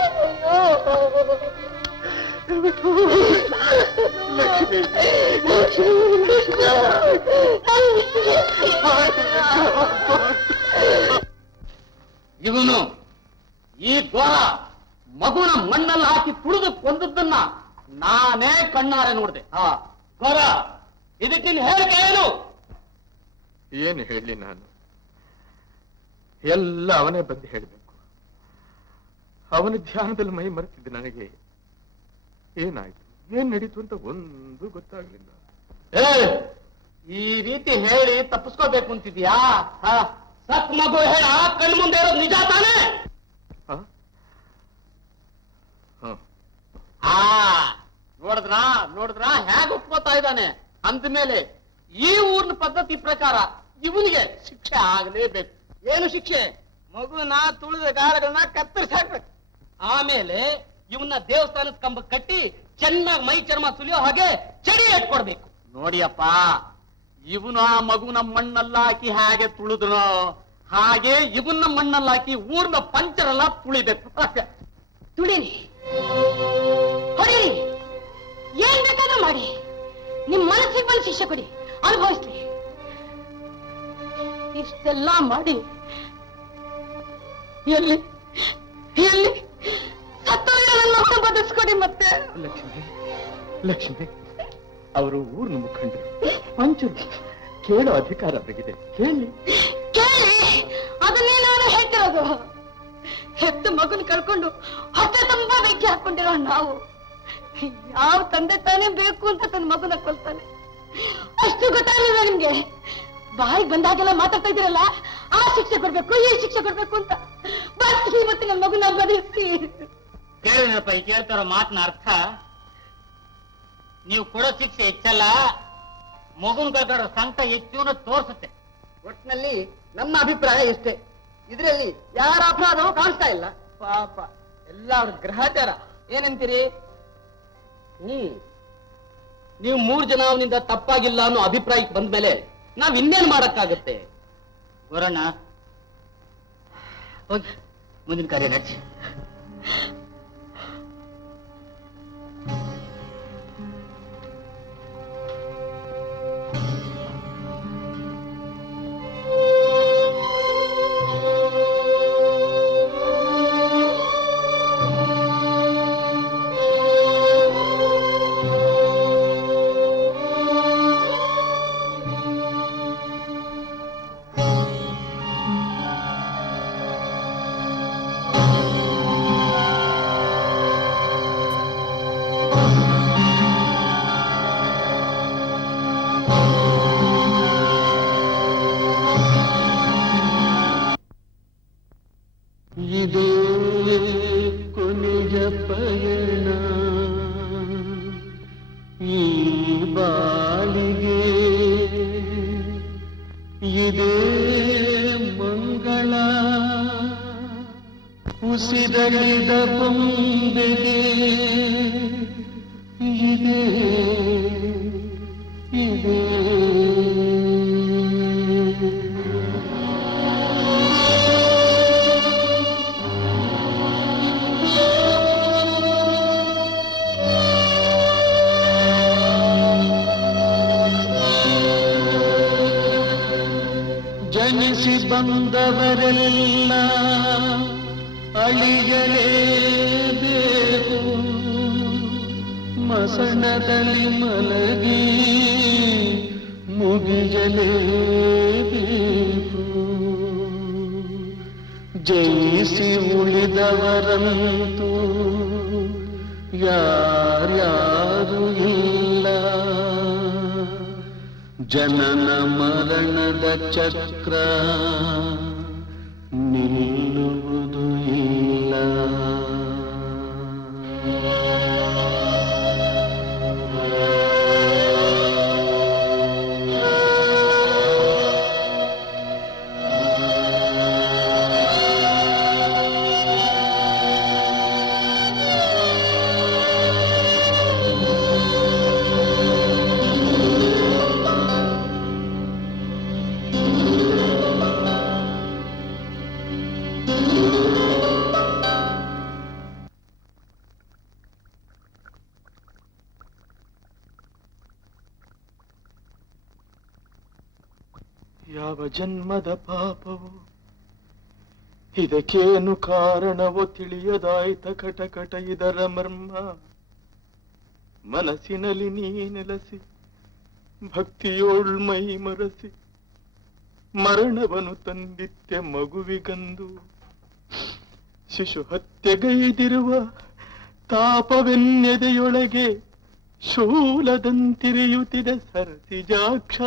ಇವನು ಈ ಘೋರ ಮಗುನ ಮಣ್ಣಲ್ಲಿ ಹಾಕಿ ತುಳಿದು ಕೊಂದದ್ದನ್ನ ನಾನೇ ಕಣ್ಣಾರೆ ನೋಡಿದೆ. ಘೋರ, ಇದಕ್ಕಿನ್ ಹೇಳಿಕೆ ಏನು? ಏನು ಹೇಳಿ ನಾನು? ಎಲ್ಲ ಅವನೇ ಬಂದು ಹೇಳಬೇಕು. ಅವನ ಧ್ಯಾನದಲ್ಲಿ ಮೈ ಮರೆತಿದ್ದೆ. ನನಗೆ ಏನಾಯ್ತು, ಏನ್ ನಡೀತು ಅಂತ ಒಂದು ಗೊತ್ತಾಗ್ಲಿಲ್ಲ. ಈ ರೀತಿ ಹೇಳಿ ತಪ್ಪಿಸ್ಕೋಬೇಕು ಅಂತಿದ್ಯಾ? ಸತ್ ಮಗು ಹೇಳ ಕಣ್ ಮುಂದೆ ಇರೋದು ನಿಜ ತಾನೇ? ನೋಡಿದ್ರ ಹೇಗೆ ಒಪ್ಕೋತಾ ಇದ್ದಾನೆ. ಅಂದ್ಮೇಲೆ ಈ ಊರಿನ ಪದ್ಧತಿ ಪ್ರಕಾರ ಇವನಿಗೆ ಶಿಕ್ಷೆ ಆಗಲೇಬೇಕು. ಏನು ಶಿಕ್ಷೆ? ಮಗುನ ತುಳಿದ ಗಾಳಗಳನ್ನ ಕತ್ತರಿಸಿ ಹಾಕ್ಬೇಕು. ಆಮೇಲೆ ಇವನ್ನ ದೇವಸ್ಥಾನದ ಕಂಬ ಕಟ್ಟಿ ಚೆನ್ನಾಗಿ ಮೈ ಚರ್ಮ ಸುಲಿಯೋ ಹಾಗೆ ಚಡಿ ಇಟ್ಕೊಡ್ಬೇಕು. ನೋಡಿಯಪ್ಪ, ಇವನು ಆ ಮಗುನ ಮಣ್ಣಲ್ಲಾಕಿ ಹಾಗೆ ತುಳಿದ್ನೋ ಹಾಗೆ ಇವನ್ನ ಮಣ್ಣಲ್ಲಾಕಿ ಊರ್ನ ಪಂಚರೆಲ್ಲ ತುಳಿಬೇಕು. ತುಳಿರಿ, ಹೊಡೀರಿ, ಏನ್ ಬೇಕಾದ್ರೂ ಮಾಡಿ, ನಿಮ್ ಮನಸ್ಸಿಗೆ ಬಂದು ಶಿಕ್ಷೆ ಕೊಡಿ, ಅನುಭವಿಸ್ಲಿ. ಇಷ್ಟೆಲ್ಲ ಮಾಡಿ ಎಲ್ಲಿ ಎಲ್ಲಿ ಸತ್ತೋಗಿರೋ ನನ್ನ ಮಕ್ಕಳ ಬದಲಿಸ್ಕೊಡಿ. ಮತ್ತೆ ಲಕ್ಷ್ಮಿ, ಲಕ್ಷ್ಮಿ, ಅವರು ಊರಿನ ಮುಖಂಡರು, ಪಂಚರು, ಕೇಳೋ ಅಧಿಕಾರ ಅವರಿಗಿದೆ. ಕೇಳಿ ಕೇಳಿ, ಅದನ್ನೇ ನಾನು ಹೇಳ್ತಿರೋದು. ಹೆತ್ತ ಮಗನ್ ಕಳ್ಕೊಂಡು ಹೊಟ್ಟೆ ತುಂಬಾ ಬೆಂಕಿ ಹಾಕೊಂಡಿರೋ ನಾವು, ಯಾವ ತಂದೆ ತಾನೇ ಬೇಕು ಅಂತ ತನ್ನ ಮಗುನ ಕೊಲ್ತಾನೆ? ಅಷ್ಟು ಗೊತ್ತಾಗಲಿಲ್ಲ ನಿಮ್ಗೆ? ಬಾಯಿಗೆ ಬಂದಾಗೆಲ್ಲ ಮಾತಾಡ್ತಾ ಇದ್ದೀರಲ್ಲ, ಆ ಶಿಕ್ಷೆ ಕೊಡ್ಬೇಕು, ಈ ಶಿಕ್ಷೆ ಕೊಡ್ಬೇಕು ಅಂತ. ಬರ್ತೀವಿ ಮತ್ತೆ ನನ್ನ ಮಗುನ ಬದಲಿಸಿ. ಕೇಳಿದ್ರಪ್ಪ, ಈ ಕೇಳ್ತಾರೋ ಮಾತನ್ನ ಅರ್ಥ? ನೀವು ಕೊಡೋ ಶಿಕ್ಷೆ ಹೆಚ್ಚಲ್ಲ, ಮಗುನ್ ಕಳ್ಕೊಳ್ಳೋ ಸಂಕಟ ಹೆಚ್ಚು ತೋರಿಸುತ್ತೆ. ಒಟ್ಟಿನಲ್ಲಿ ನಮ್ಮ ಅಭಿಪ್ರಾಯ ಇಷ್ಟೇ. ಇದರಲ್ಲಿ ಯಾರ ಅಪರಾಧವೂ ಕಾಣಿಸ್ತಾ ಇಲ್ಲ. ಪಾಪ ಎಲ್ಲ ಅವ್ರ ಗ್ರಹಚಾರ. ಏನಂತೀರಿ? ನೀವು 3 ಜನ ಅವನಿಂದ ತಪ್ಪಾಗಿಲ್ಲ ಅನ್ನೋ ಅಭಿಪ್ರಾಯಕ್ಕೆ ಬಂದ್ಮೇಲೆ ನಾವ್ ಇನ್ನೇನ್ ಮಾಡಕ್ಕಾಗತ್ತೆ? ಬರೋಣ, ಹೋಗಿ ಮುಂದಿನ ಕಾರ್ಯ ನಡೆಸಿ. ಇದು ಕೊನೆಯ ಪಯಣ ಈ ಬಾಳಿಗೆ, ಇದೇ ಮಂಗಳ ಉಸಿರಳಿದ ಬೊಂಬೆಗೆ, ಇದೇ ಇದೇ ಜನಿಸಿ ಬಂದವರೆಲ್ಲ ಅಳಿಯಲೇಬೇಕು, ಮಸಣದಲ್ಲಿ ಮಲಗಿ ಮುಗಿಯಲೇಬೇಕು. ಜಯಿಸಿ ಉಳಿದವರಂತೂ ಯಾರ್ಯಾರು ಇಲ್ಲ. ಜನನ ಮರಣದ ಚಕ್ರ ನಿಲ್ಲುವುದು ಇಲ್ಲ. ಯಾವ ಜನ್ಮದ ಪಾಪವು ಇದಕ್ಕೇನು ಕಾರಣವೋ ತಿಳಿಯದಾಯ್ತ ಕಟಕಟ ಇದರ ಮರ್ಮ. ಮನಸ್ಸಿನಲ್ಲಿ ನೀ ನೆಲೆಸಿ ಭಕ್ತಿಯೋಳ್ ಮೈ ಮರಸಿ ಮರಣವನ್ನು ತಂದಿತ್ತೆ ಮಗುವಿಗಂದು. ಶಿಶು ಹತ್ಯೆಗೈದಿರುವ ತಾಪವೆನ್ನೆದೆಯೊಳಗೆ ಶೂಲದಂತಿರಿಯುತ್ತಿದೆ ಸರಸಿಜಾಕ್ಷ.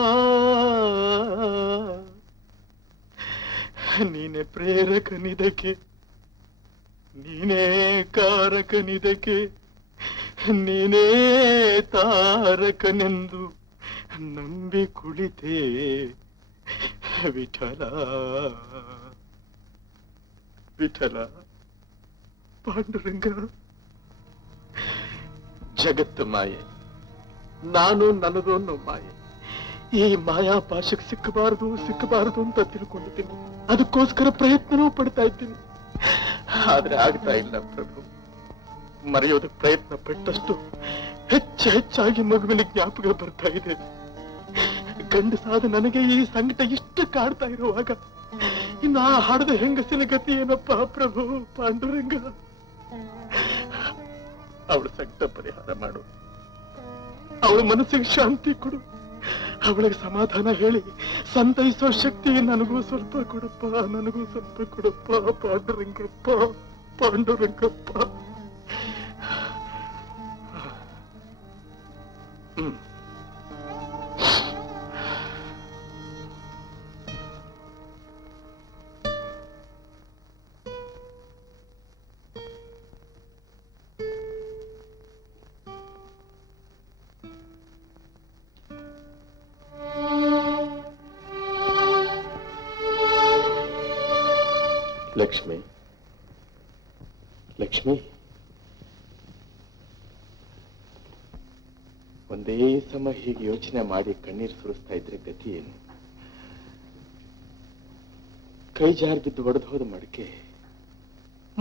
ನೀನೆ ಪ್ರೇರಕನಿದಕ್ಕೆ, ನೀನೇ ಕಾರಕನಿದಕ್ಕೆ, ನೀನೇ ತಾರಕನೆಂದು ನಂಬಿ ಕುಳಿತೇ ವಿಠಲ. ವಿಠಲ ಪಾಂಡುರಂಗ. ಜಗತ್ತು ಮಾಯೆ, ನಾನು ನನ್ನದು ಅನ್ನೋ ಮಾಯೆ. ಈ ಮಾಯಾಪಾಶಕ್ಕೆ ಸಿಕ್ಕಬಾರದು ಅಂತ ತಿಳ್ಕೊಂಡಿದ್ದೀನಿ. ಅದಕ್ಕೋಸ್ಕರ ಪ್ರಯತ್ನವೂ ಪಡ್ತಾ ಇದ್ದೀನಿ. ಆದ್ರೆ ಆಗ್ತಾ ಇಲ್ಲ ಪ್ರಭು. ಮರೆಯೋದಕ್ಕೆ ಪ್ರಯತ್ನ ಪಟ್ಟಷ್ಟು ಹೆಚ್ಚಾಗಿ ಮಗುವಿನ ಜ್ಞಾಪಕ ಬರ್ತಾ ಇದೆ. ಗಂಡಸಾದ ನನಗೆ ಈ ಸಂಕಟ ಇಷ್ಟು ಕಾಡ್ತಾ ಇರುವಾಗ ಇನ್ನು ಆ ಹಾಡದ ಹೆಂಗಸಿನ ಗತಿ ಏನಪ್ಪ ಪ್ರಭು ಪಾಂಡುರಂಗ. ಅವಳ ಸಂಕಟ ಪರಿಹಾರ ಮಾಡು, ಅವಳ ಮನಸ್ಸಿಗೆ ಶಾಂತಿ ಕೊಡು, ಅವಳಿಗೆ ಸಮಾಧಾನ ಹೇಳಿ ಸಂತೈಸೋ ಶಕ್ತಿ ನನಗೂ ಸ್ವಲ್ಪ ಕೊಡಪ್ಪ, ನನಗೂ ಸ್ವಲ್ಪ ಕೊಡಪ್ಪ ಪಾಂಡುರಂಗಪ್ಪ, ಪಾಂಡುರಂಗಪ್ಪ. ಲಕ್ಷ್ಮಿ, ಲಕ್ಷ್ಮಿ, ಒಂದೇ ಸಮ ಹೀಗೆ ಯೋಚನೆ ಮಾಡಿ ಕಣ್ಣೀರು ಸುರಿಸ್ತಾ ಇದ್ರೆ ಗತಿ ಏನು? ಕೈ ಜಾರ್ ಬಿದ್ದು ಒಡೆದು ಹೋದ ಮಡಿಕೆ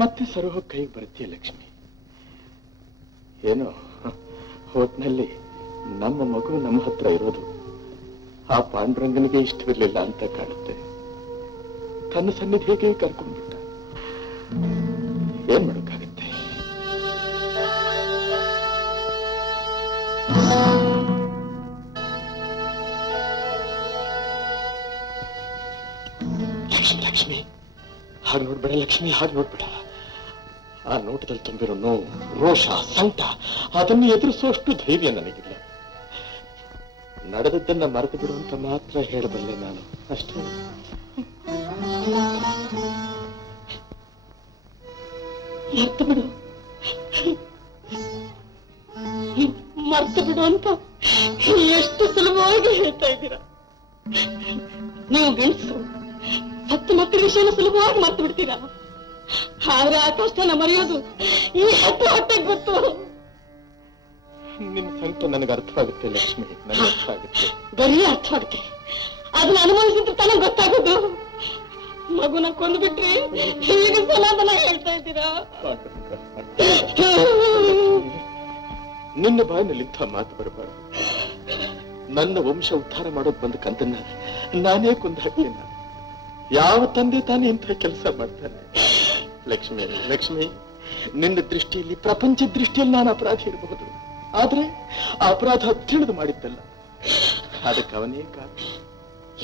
ಮತ್ತೆ ಸರೋಹ ಕೈಗೆ ಬರುತ್ತೀಯ ಲಕ್ಷ್ಮಿ. ಏನೋ ಹೋಟ್ನಲ್ಲಿ ನಮ್ಮ ಮಗು ನಮ್ಮ ಹತ್ರ ಇರೋದು ಆ ಪಾಂಡುರಂಗನಿಗೆ ಇಷ್ಟವಿರಲಿಲ್ಲ ಅಂತ ಕಾಣುತ್ತೆ. ತನ್ನ ಸನ್ನಿಧಿಗೆ ಕರ್ಕೊಂಡ್ಬಿಟ್ಟ. ಏನ್ ಮಾಡೋಕ್ಕಾಗತ್ತೆ? ಲಕ್ಷ್ಮಿ, ಹಾಗೆ ನೋಡ್ಬೇಡ ಲಕ್ಷ್ಮಿ, ಹಾಗೆ ನೋಡ್ಬೇಡ. ಆ ನೋಟದಲ್ಲಿ ತುಂಬಿರೋ ನೋವು, ರೋಷ, ಸಂಕಟ ಅದನ್ನು ಎದುರಿಸುವಷ್ಟು ಧೈರ್ಯ ನನಗಿಲ್ಲ. ನಡೆದದ್ದನ್ನ ಮರೆತು ಬಿಡು ಅಂತ ಮಾತ್ರ ಹೇಳಬಲ್ಲೆ ನಾನು, ಅಷ್ಟೇ. ಮರ್ತು ಬಿಡು, ಮರ್ತು ಬಿಡು ಅಂತ ಎಷ್ಟು ಸುಲಭವಾಗಿ ಹೇಳ್ತಾ ಇದ್ದೀರಾ ನೀವು. ಗಂಡಸರು ಹತ್ತು ಮಕ್ಕಳ ವಿಷಯನ ಸುಲಭವಾಗಿ ಮರ್ತು ಬಿಡ್ತೀರಾ. ಆದ್ರೆ ಆ ಕಷ್ಟನ ಮರೆಯೋದು ಈ ಹೊಟ್ಟೆಗೆ ಗೊತ್ತು. ನಿನ್ನ ಸಂಕಟ ನನಗೆ ಅರ್ಥವಾಗುತ್ತೆ ಲಕ್ಷ್ಮಿ, ನನಗೆ ಅರ್ಥ ಆಗುತ್ತೆ. ಬರೀ ಅರ್ಥವಾಗುತ್ತೆ, ಅದನ್ನ ಅನುಭವಿಸಿದ್ರೆ ತಾನೇ ಗೊತ್ತಾಗೋದು. ಮಗುನ ಕೊಂದ್ಬಿಟ್ರಿ ಈಗ ಸಮಾಧಾನ ಹೇಳ್ತಾ ಇದ್ದೀರಾ? ನಿನ್ನ ಬಾಯಿನಲ್ಲಿ ಇಂಥ ಮಾತು ಬರಬಾರದು. ನನ್ನ ವಂಶ ಉದ್ಧಾರ ಮಾಡೋಕ್ ಬಂದ ಕಂದನ್ನ ನಾನೇ ಕೊಂದು ಹಾಕ್ತೇನೆ. ಯಾವ ತಂದೆ ತಾನೇ ಇಂಥ ಕೆಲಸ ಮಾಡ್ತಾನೆ? ಲಕ್ಷ್ಮಿ, ಲಕ್ಷ್ಮಿ, ನಿನ್ನ ದೃಷ್ಟಿಯಲ್ಲಿ, ಪ್ರಪಂಚ ದೃಷ್ಟಿಯಲ್ಲಿ ನಾನು ಅಪರಾಧಿ ಇರಬಹುದು. ಆದ್ರೆ ಆ ಅಪರಾಧ ತಿಳಿದು ಮಾಡಿದ್ದಲ್ಲ, ಅದಕ್ಕೆ ಅವನೇ ಕಾರಣ.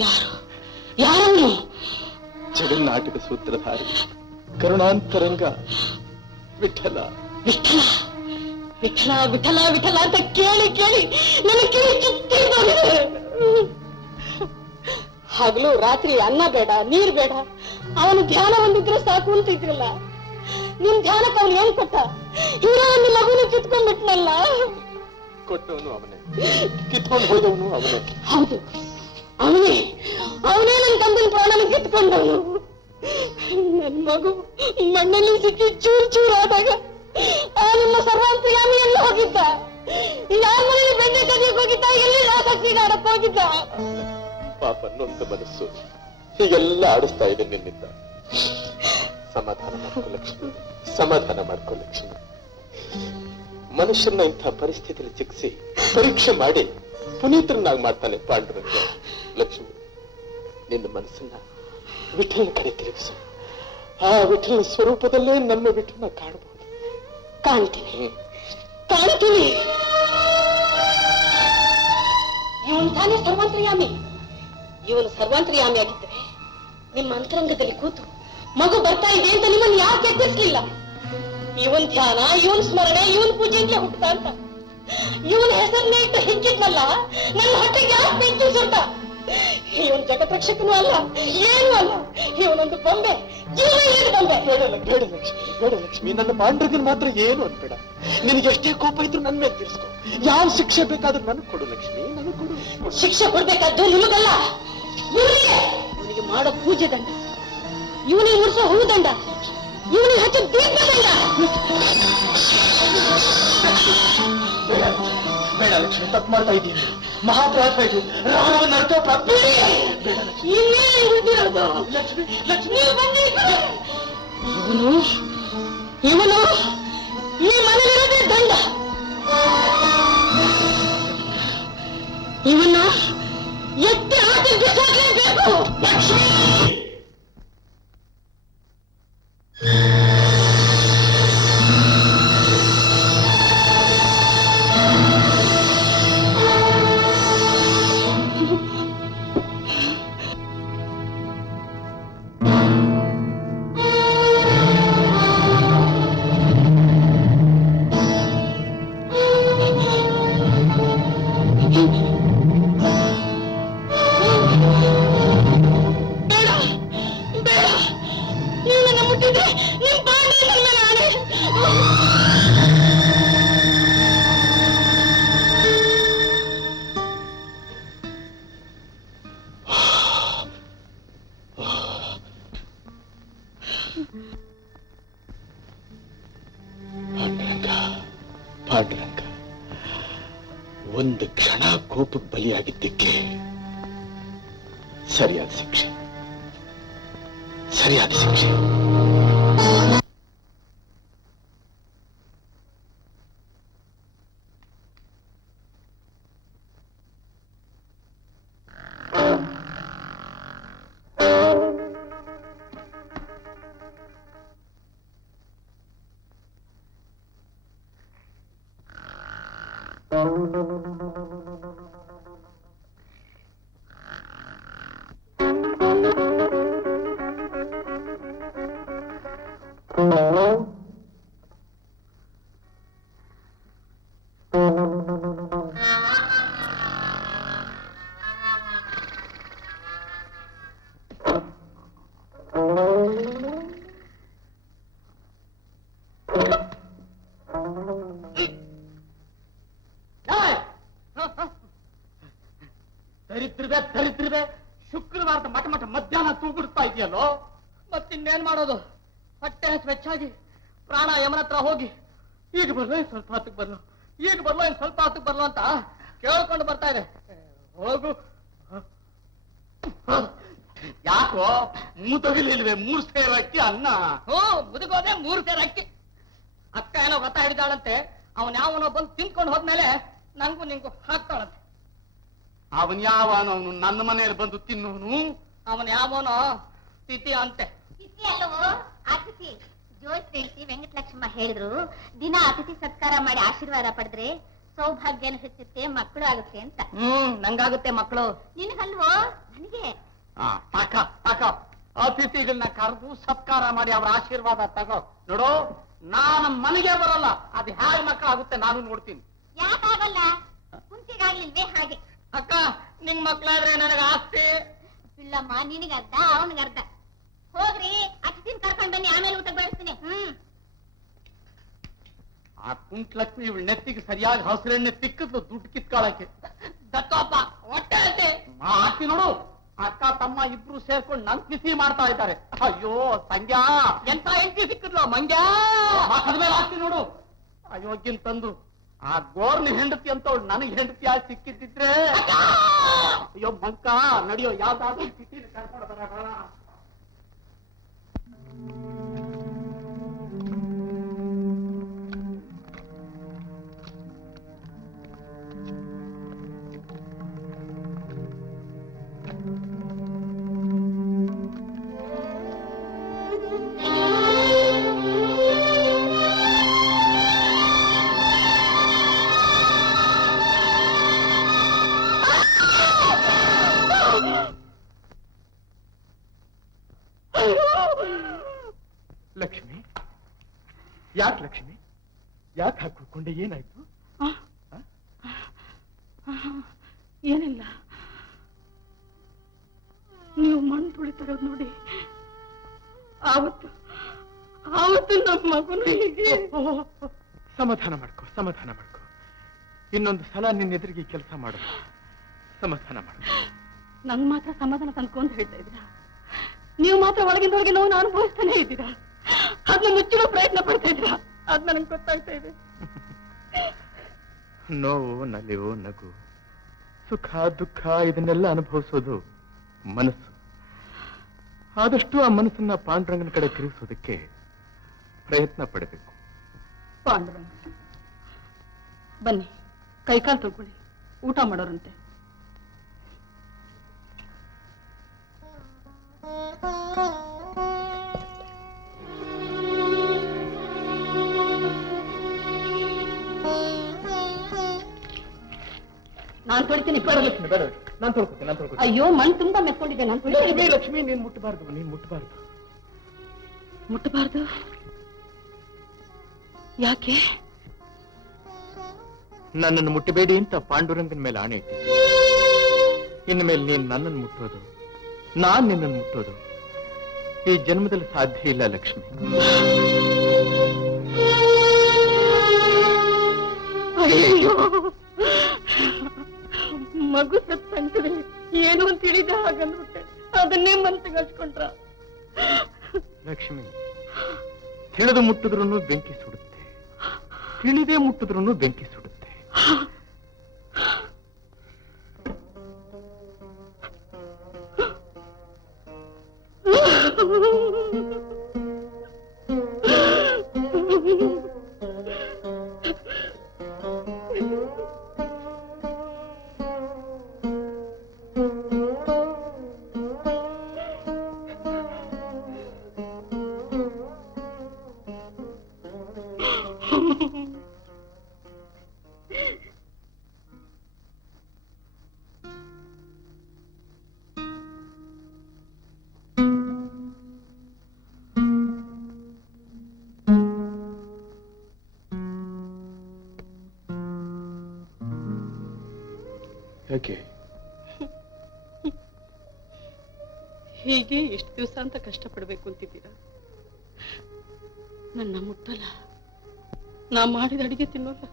ಯಾರು? ಯಾರು? ಜಗನ್ನಾಟಕ ಸೂತ್ರಧಾರಿ, ಕರುಣಾಂತರಂಗ ವಿಠಲ. ವಿಠಲ ವಿಠಲ ವಿಠಲ ವಿಠಲ ಅಂತ ಕೇಳಿ ಕೇಳಿ ನನ್ನ ಕಿವಿ ಚುತ್ತಿ ಬಂದಿದೆ. ಹಗಲು ರಾತ್ರಿ ಅನ್ನ ಬೇಡ, ನೀರ್ ಬೇಡ, ಅವನು ಧ್ಯಾನ ಒಂದಿದ್ರೆ ಸಾಕು ಅಂತಿದ್ರಲ್ಲ. ನಿಮ್ ಧ್ಯಾನಕ್ಕೆ ಅವನು ಏನ್ ಕೊಟ್ಟ? ಇರೋ ಒಂದು ಮಗುನ ಕಿತ್ಕೊಂಡ್ಬಿಟ್ನಲ್ಲ. ಕೊಟ್ಟವನು ಅವನೇ, ಕಿತ್ಕೊಂಡು ಹೋದವನು ಅವನೇ. ಹೌದು, ಅವನೇ ನನ್ನ ತಂದೆನ ಪ್ರಾಣನ ಕಿತ್ಕೊಂಡವನು. ನನ್ ಮಗು ಮಣ್ಣಲ್ಲಿ ಸಿಕ್ಕಿ ಚೂರ್ ಚೂರ್ ಆದಾಗ ಆ ನಿಮ್ಮ ಸರ್ವಾಂತರ್ಯಾಮಿ ಎಲ್ಲಿ ಹೋಗಿದ್ದ? ಯಾರ ಮನೆಯಲ್ಲಿ ಬೆಣ್ಣೆ ಕದಿಯಕ್ಕೆ ಹೋಗಿದ್ದ? ಎಲ್ಲಿ ಆಸಕ್ತಿಗೆ ಆಡಕ್ ಹೋಗಿದ್ದ? ಪಾಪ ನೊಂದ ಮನಸ್ಸು ಹೀಗೆಲ್ಲ ಆಡಿಸ್ತಾ ಇದೆ ನಿನ್ನಿಂದ. ಸಮಾಧಾನ ಮಾಡ್ಕೊ ಲಕ್ಷ್ಮಿ, ಸಮಾಧಾನ ಮಾಡ್ಕೊ ಲಕ್ಷ್ಮಿ. ಮನುಷ್ಯರನ್ನ ಇಂಥ ಪರಿಸ್ಥಿತಿಯಲ್ಲಿ ಸಿಕ್ಕಿಸಿ ಪರೀಕ್ಷೆ ಮಾಡಿ ಪುನೀತರನ್ನಾಗಿ ಮಾಡ್ತಾನೆ ಪಾಂಡುರಂಗ. ಲಕ್ಷ್ಮಿ, ನಿನ್ನ ಮನಸ್ಸನ್ನ ವಿಠಲನ ಕಡೆ ತಿರುಗಿಸು. ಆ ವಿಠಲನ ಸ್ವರೂಪದಲ್ಲೇ ನಮ್ಮ ವಿಠಲನ ಕಾಣಬಹುದು. ಕಾಣ್ತೀನಿ ಕಾಣ್ತೀನಿ. ಇವನು ತಾನೇ ಸರ್ವಾಂತರ್ಯಾಮಿ. ಇವನು ಸರ್ವಾಂತರ್ಯಾಮಿ ಆಗಿದ್ದರೆ ನಿಮ್ಮ ಅಂತರಂಗದಲ್ಲಿ ಕೂತು ಮಗು ಬರ್ತಾ ಇದೆ ಅಂತ ನಿಮ್ಮನ್ನು ಯಾಕೆ ಎಚ್ಚರಿಸಲಿಲ್ಲ? ಇವನ್ ಧ್ಯಾನ, ಇವನ್ ಸ್ಮರಣೆ, ಇವನ್ ಪೂಜೆಯಿಂದಲೇ ಹುಟ್ಟುತ್ತಾ ಅಂತ ಇವನ್ ಹೆಸರನ್ನೇ ಇಟ್ಟು ಹಿಕ್ಕಿದ್ನಲ್ಲ, ನನ್ನ ಹೊಟ್ಟೆಗೆ ಯಾಕೆ ಬೆಂಕಿ ಸುಟ್ಟ? ಇವನ್ ಜಗತ್ರಕ್ಷಕನೂ ಅಲ್ಲ, ಏನೂ ಅಲ್ಲ. ಇವನೊಂದು ಬೊಂಬೆ, ಜೀವ ಏನು ಬೊಂಬೆ. ಬೇಡ ಲಕ್ಷ್ಮಿ, ನನ್ನ ಪಾಂಡುರಂಗನ್ ಮಾತ್ರ ಏನು ಅನ್ಬೇಡ. ನಿನಗೆ ಎಷ್ಟೇ ಕೋಪ ಇದ್ರು ನನ್ನ ಮೇಲೆ ತೀರಿಸ್ಕೊ. ಯಾವ ಶಿಕ್ಷೆ ಬೇಕಾದ್ರೂ ನನಗೆ ಕೊಡು ಲಕ್ಷ್ಮಿ, ನನಗೆ ಕೊಡು. ಶಿಕ್ಷೆ ಕೊಡ್ಬೇಕಾದ್ದು ನಿಮಗಲ್ಲ, ಇವನಿಗೆ. ಇವನಿಗೆ ಮಾಡೋ ಪೂಜೆ ದಂಡ, ಇವನಿಗೆ ಮುಡಿಸೋ ಹೂ ದಂಡ, ಇವನಿಗೆ ಹಚ್ಚೋ ದೀಪ ದಂಡ. ಬೇಡ ಲಕ್ಷ್ಮಿ, ತಪ್ಪು ಮಾಡ್ತಾ ಇದ್ದೀನಿ. ಮಹಾಪ್ರಾಪ ಇದು, ರಾಮನ ಅರ್ಥೋಪಾಪ. ಇನ್ನೇನು ಹುಟ್ಟಿರೋದು? ಲಕ್ಷ್ಮಿ ಲಕ್ಷ್ಮಿ, ನೀವು ಬನ್ನಿ. ಇವನು ಈ ಮನೆಗಿರೋದೇ ದಂಡ. ಇವನ್ನ ಎತ್ತಿ ಹಾಕಿ ಬಿಸಾಕಲೇಬೇಕು. ಲಕ್ಷ್ಮಿ ಬೇಡ ಬೇಡ, ನೀವು ನನ್ನ ಮುಟ್ಟಿದ್ರೆ ನಿಮ್ ಬಾಂಡೆ ನನ್ನ ನಾನೇ. ಪಾಂಡುರಂಗ, ಒಂದು ಕ್ಷಣ ಕೋಪಕ್ಕೆ ಬಲಿಯಾಗಿದ್ದಕ್ಕೆ ಸರಿಯಾದ ಶಿಕ್ಷೆ, ಸರಿಯಾದ ಶಿಕ್ಷೆ. ದರಿದ್ರವೇ ಶುಕ್ರವಾರದ ಮಠ ಮಧ್ಯಾಹ್ನ ತೂಗುಡ್ತಾ ಇದೆಯಲ್ಲೋ. ಮತ್ತಿನ್ನೇನ್ ಮಾಡೋದು? ಹೊಟ್ಟೆ ಹೆಚ್ಚಾಗಿ ಪ್ರಾಣ ಯಮನ ಹತ್ರ ಹೋಗಿ ಈಗ ಬರ್ಲೋ ಸ್ವಲ್ಪ ಹೊತ್ತಿಗೆ ಬರ್ಲೋ, ಈಗ ಬರ್ಲೋ ಇನ್ ಸ್ವಲ್ಪ ಹೊತ್ತಿಗೆ ಬರ್ಲೋ ಅಂತ ಕೇಳ್ಕೊಂಡು ಬರ್ತಾ ಇದೆ. ಹೋಗು. ಯಾಕೋ ಮುದಗಲಿಲ್ವೇ 3 ಸೇರು ಅಕ್ಕಿ ಅನ್ನ? ಮುದುಗೋದೆ 3 ಸೇರು ಅಕ್ಕಿ. ಅಕ್ಕ ಏನೋ ಗೊತ್ತಾ ಹಿಡಿದಾಳಂತೆ, ಅವನ್ ಯಾವನೋ ಬಂದು ತಿಂದ್ಕೊಂಡು ಹೋದ್ಮೇಲೆ ನಂಗೂ ನಿಂಗೂ ಹಾಕ್ತಾಳಂತೆ. ಅವನ್ ಯಾವನೋ ನನ್ನ ಮನೆಯಲ್ಲಿ ಬಂದು ತಿನ್ನೋನು, ಅವನ್ ಯಾವನೋ ತಿಥಿ ಅಂತೆ. ತಿಥಿ ಅಲ್ಲವೋ ಅತಿಥಿ. ಜೋಯಿಸ್ರಿ ವೆಂಕಟಲಕ್ಷ್ಮ ಹೇಳಿದ್ರು, ದಿನ ಅತಿಥಿ ಸತ್ಕಾರ ಮಾಡಿ ಆಶೀರ್ವಾದ ಪಡೆದ್ರೆ ಸೌಭಾಗ್ಯನ ಹೆಚ್ಚುತ್ತೆ, ಮಕ್ಕಳು ಆಗುತ್ತೆ ಅಂತ. ನಂಗಾಗುತ್ತೆ ಮಕ್ಕಳು. ನಿನಗಲ್ವೋ? ನನಗೆ. ಅತಿಥಿಗಳನ್ನ ಕರೆದು ಸತ್ಕಾರ ಮಾಡಿ ಅವ್ರ ಆಶೀರ್ವಾದ ತಗೋ. ನೋಡು, ನಾನು ಮನೆಗೆ ಬರಲ್ಲ, ಅದು ಹೇಗೆ ಮಕ್ಕಳಾಗುತ್ತೆ ನಾನು ನೋಡ್ತೀನಿ. ಯಾಕಾಗಲ್ಲ? ಕುಂತಿಗಾಗ್ಲಿಲ್ವೇ ಹಾಗೆ. ಅಕ್ಕ, ನಿಂಗ್ ಮಕ್ಳಾದ್ರೆ ನನಗ ಆಸ್ತಿ. ಇಲ್ಲಮ್ಮ, ನಿನಗರ್ಧ ಅವನಿಗರ್ಧ. ಹೋಗ್ರಿ, ಅತಿಥಿನ ಕರ್ಕೊಂಡ್ ಬನ್ನಿ, ಆಮೇಲೆ ಊಟ ಬೆಳೆಸ್ತೀನಿ. ಆ ಕುಂಟ್ಲಕ್ಷ್ಮಿ ಇವಳು ನೆತ್ತಿಗೆ ಸರಿಯಾಗಿ ಹಸಿರೆಣ್ಣೆ ತಿಕ್ಕದ್ದು ದುಡ್ಡು ಕಿತ್ಕೊಳಕ್ಕೆ. ದತ್ತಪ್ಪ ಹೊಟ್ಟೆ ಐತೆ ಮಾತಿ ನೋಡು. ಅಕ್ಕ ತಮ್ಮ ಇಬ್ರು ಸೇರ್ಕೊಂಡು ನನ್ ತಿಥಿ ಮಾಡ್ತಾ ಇದ್ದಾರೆ. ಅಯ್ಯೋ ಸಂಧ್ಯಾ, ಎಂತ ಹೆಂಡತಿ ಸಿಕ್ಕಿದ್ಲು ಮಂಗ್ಯಾ. ಮೇಲೆ ಹಾಕ್ತಿ ನೋಡು. ಅಯೋಗ್ಯನ್ ತಂದು ಆ ಗೋರ್ನ ಹೆಂಡತಿ ಅಂತ ನನಗೆ ಹೆಂಡತಿ ಆಗಿ ಸಿಕ್ಕಿದ್ದಿದ್ರೆ, ಅಯ್ಯೋ ಮಂಕ ನಡಿಯೋ, ಯಾವ್ದಾದ್ರು ತಿಥಿ ಕರ್ಕೊಂಡು ಬರೋಣ. ಯಾಕೆ ಲಕ್ಷ್ಮಿ, ಯಾಕೆ ಹಾಕೊಂಡೆ? ಏನಾಯ್ತು? ಏನಿಲ್ಲ, ನೀವು ಮಣ್ಣು ತುಳಿತಾರೋದು ನೋಡಿ ಆವತ್ತು ನಮ್ಮ ಮಗನು ಹೀಗೆ. ಸಮಾಧಾನ ಮಾಡ್ಕೋ, ಸಮಾಧಾನ ಮಾಡ್ಕೋ. ಇನ್ನೊಂದು ಸಲ ನಿನ್ನ ಎದುರಿಗೆ ಕೆಲಸ ಮಾಡು. ಸಮಾಧಾನ ಮಾಡ್ಕೋ. ನಂಗ್ ಮಾತ್ರ ಸಮಾಧಾನ ತಂದ್ಕೊ ಅಂತ ಹೇಳ್ತಾ ಇದ್ದೀರಾ? ನೀವು ಮಾತ್ರ ಒಳಗಿಂದೊಳಗೆ ನೋವು ಅನುಭವಿಸ್ತಾನೆ ಇದ್ದೀರಾ. ಅದನ್ನ ಮುಚ್ಚಿಡೋ ಪ್ರಯತ್ನ ಪಡ್ತಾ ಇದ್ದೀರಾ. ಅದ್ ನನಗೆ ಗೊತ್ತಾಗ್ತಾ ಇದೆ. ನೋವು, ನಲಿವು, ನಗು, ಸುಖ, ದುಃಖ ಇದನ್ನೆಲ್ಲ ಅನುಭವಿಸೋದು ಮನಸ್ಸು. ಆದಷ್ಟು ಆ ಮನಸ್ಸನ್ನ ಪಾಂಡುರಂಗನ ಕಡೆ ತಿರುಗಿಸೋದಕ್ಕೆ ಪ್ರಯತ್ನ ಪಡಬೇಕು. ಪಾಂಡುರಂಗ, ಬನ್ನಿ ಕೈಕಾಲು ತೊಳ್ಕೊಳ್ಳಿ, ಊಟ ಮಾಡೋರಂತೆ. ನಾನ್ ತೊಳಿತೀನಿ. ಲಕ್ಷ್ಮಿ ಬೇಡ, ನಾನು ತೊಳ್ಕೊತೀನಿ. ಅಯ್ಯೋ, ಮಣ್ಣು ತುಂಬಾ ಮೆತ್ಕೊಂಡಿದ್ದೆ. ನಾನು ತೊಳಿತೀನಿ. ಲಕ್ಷ್ಮಿ, ನೀನ್ ಮುಟ್ಟಬಾರ್ದು. ಮುಟ್ಟಬಾರ್ದು? ಯಾಕೆ? ನನ್ನನ್ನು ಮುಟ್ಟಬೇಡಿ ಅಂತ ಪಾಂಡುರಂಗನ ಮೇಲೆ ಆಣೆ ಇಟ್ಟಿದ್ದೆ. ಇನ್ನು ಮೇಲೆ ನೀನ್ ನನ್ನನ್ನು ಮುಟ್ಟೋದು, ನಾನ್ ನಿನ್ನನ್ನು ಮುಟ್ಟೋದು ಈ ಜನ್ಮದಲ್ಲಿ ಸಾಧ್ಯ ಇಲ್ಲ ಲಕ್ಷ್ಮಿ. ಅಯ್ಯೋ, ಮಗು ಸತ್ತಂಕಡೆ ಏನು ಅಂತ ಹೇಳಿದ ಹಾಗಂದ್ಬಿಟ್ಟೆ. ಅದನ್ನೇ ಮನ್ಸಿಗೆ ಹಚ್ಕೊಂಡ್ರ. ಲಕ್ಷ್ಮಿ, ತಿಳಿದು ಮುಟ್ಟಿದ್ರೂ ಬೆಂಕಿ ಸುಡುತ್ತೆ, ತಿಳಿದೇ ಮುಟ್ಟಿದ್ರೂ ಬೆಂಕಿ ಸುಡುತ್ತೆ. ಯಾಕೆ ಹೀಗೆ ಎಷ್ಟು ದಿವಸ ಅಂತ ಕಷ್ಟಪಡ್ಬೇಕು ಅಂತಿದ್ದೀರಾ? ನನ್ನ ಮುಟ್ಟಲ್ಲ, ನಾ ಮಾಡಿದ ಅಡಿಗೆ ತಿನ್ನೋಲ್ಲ,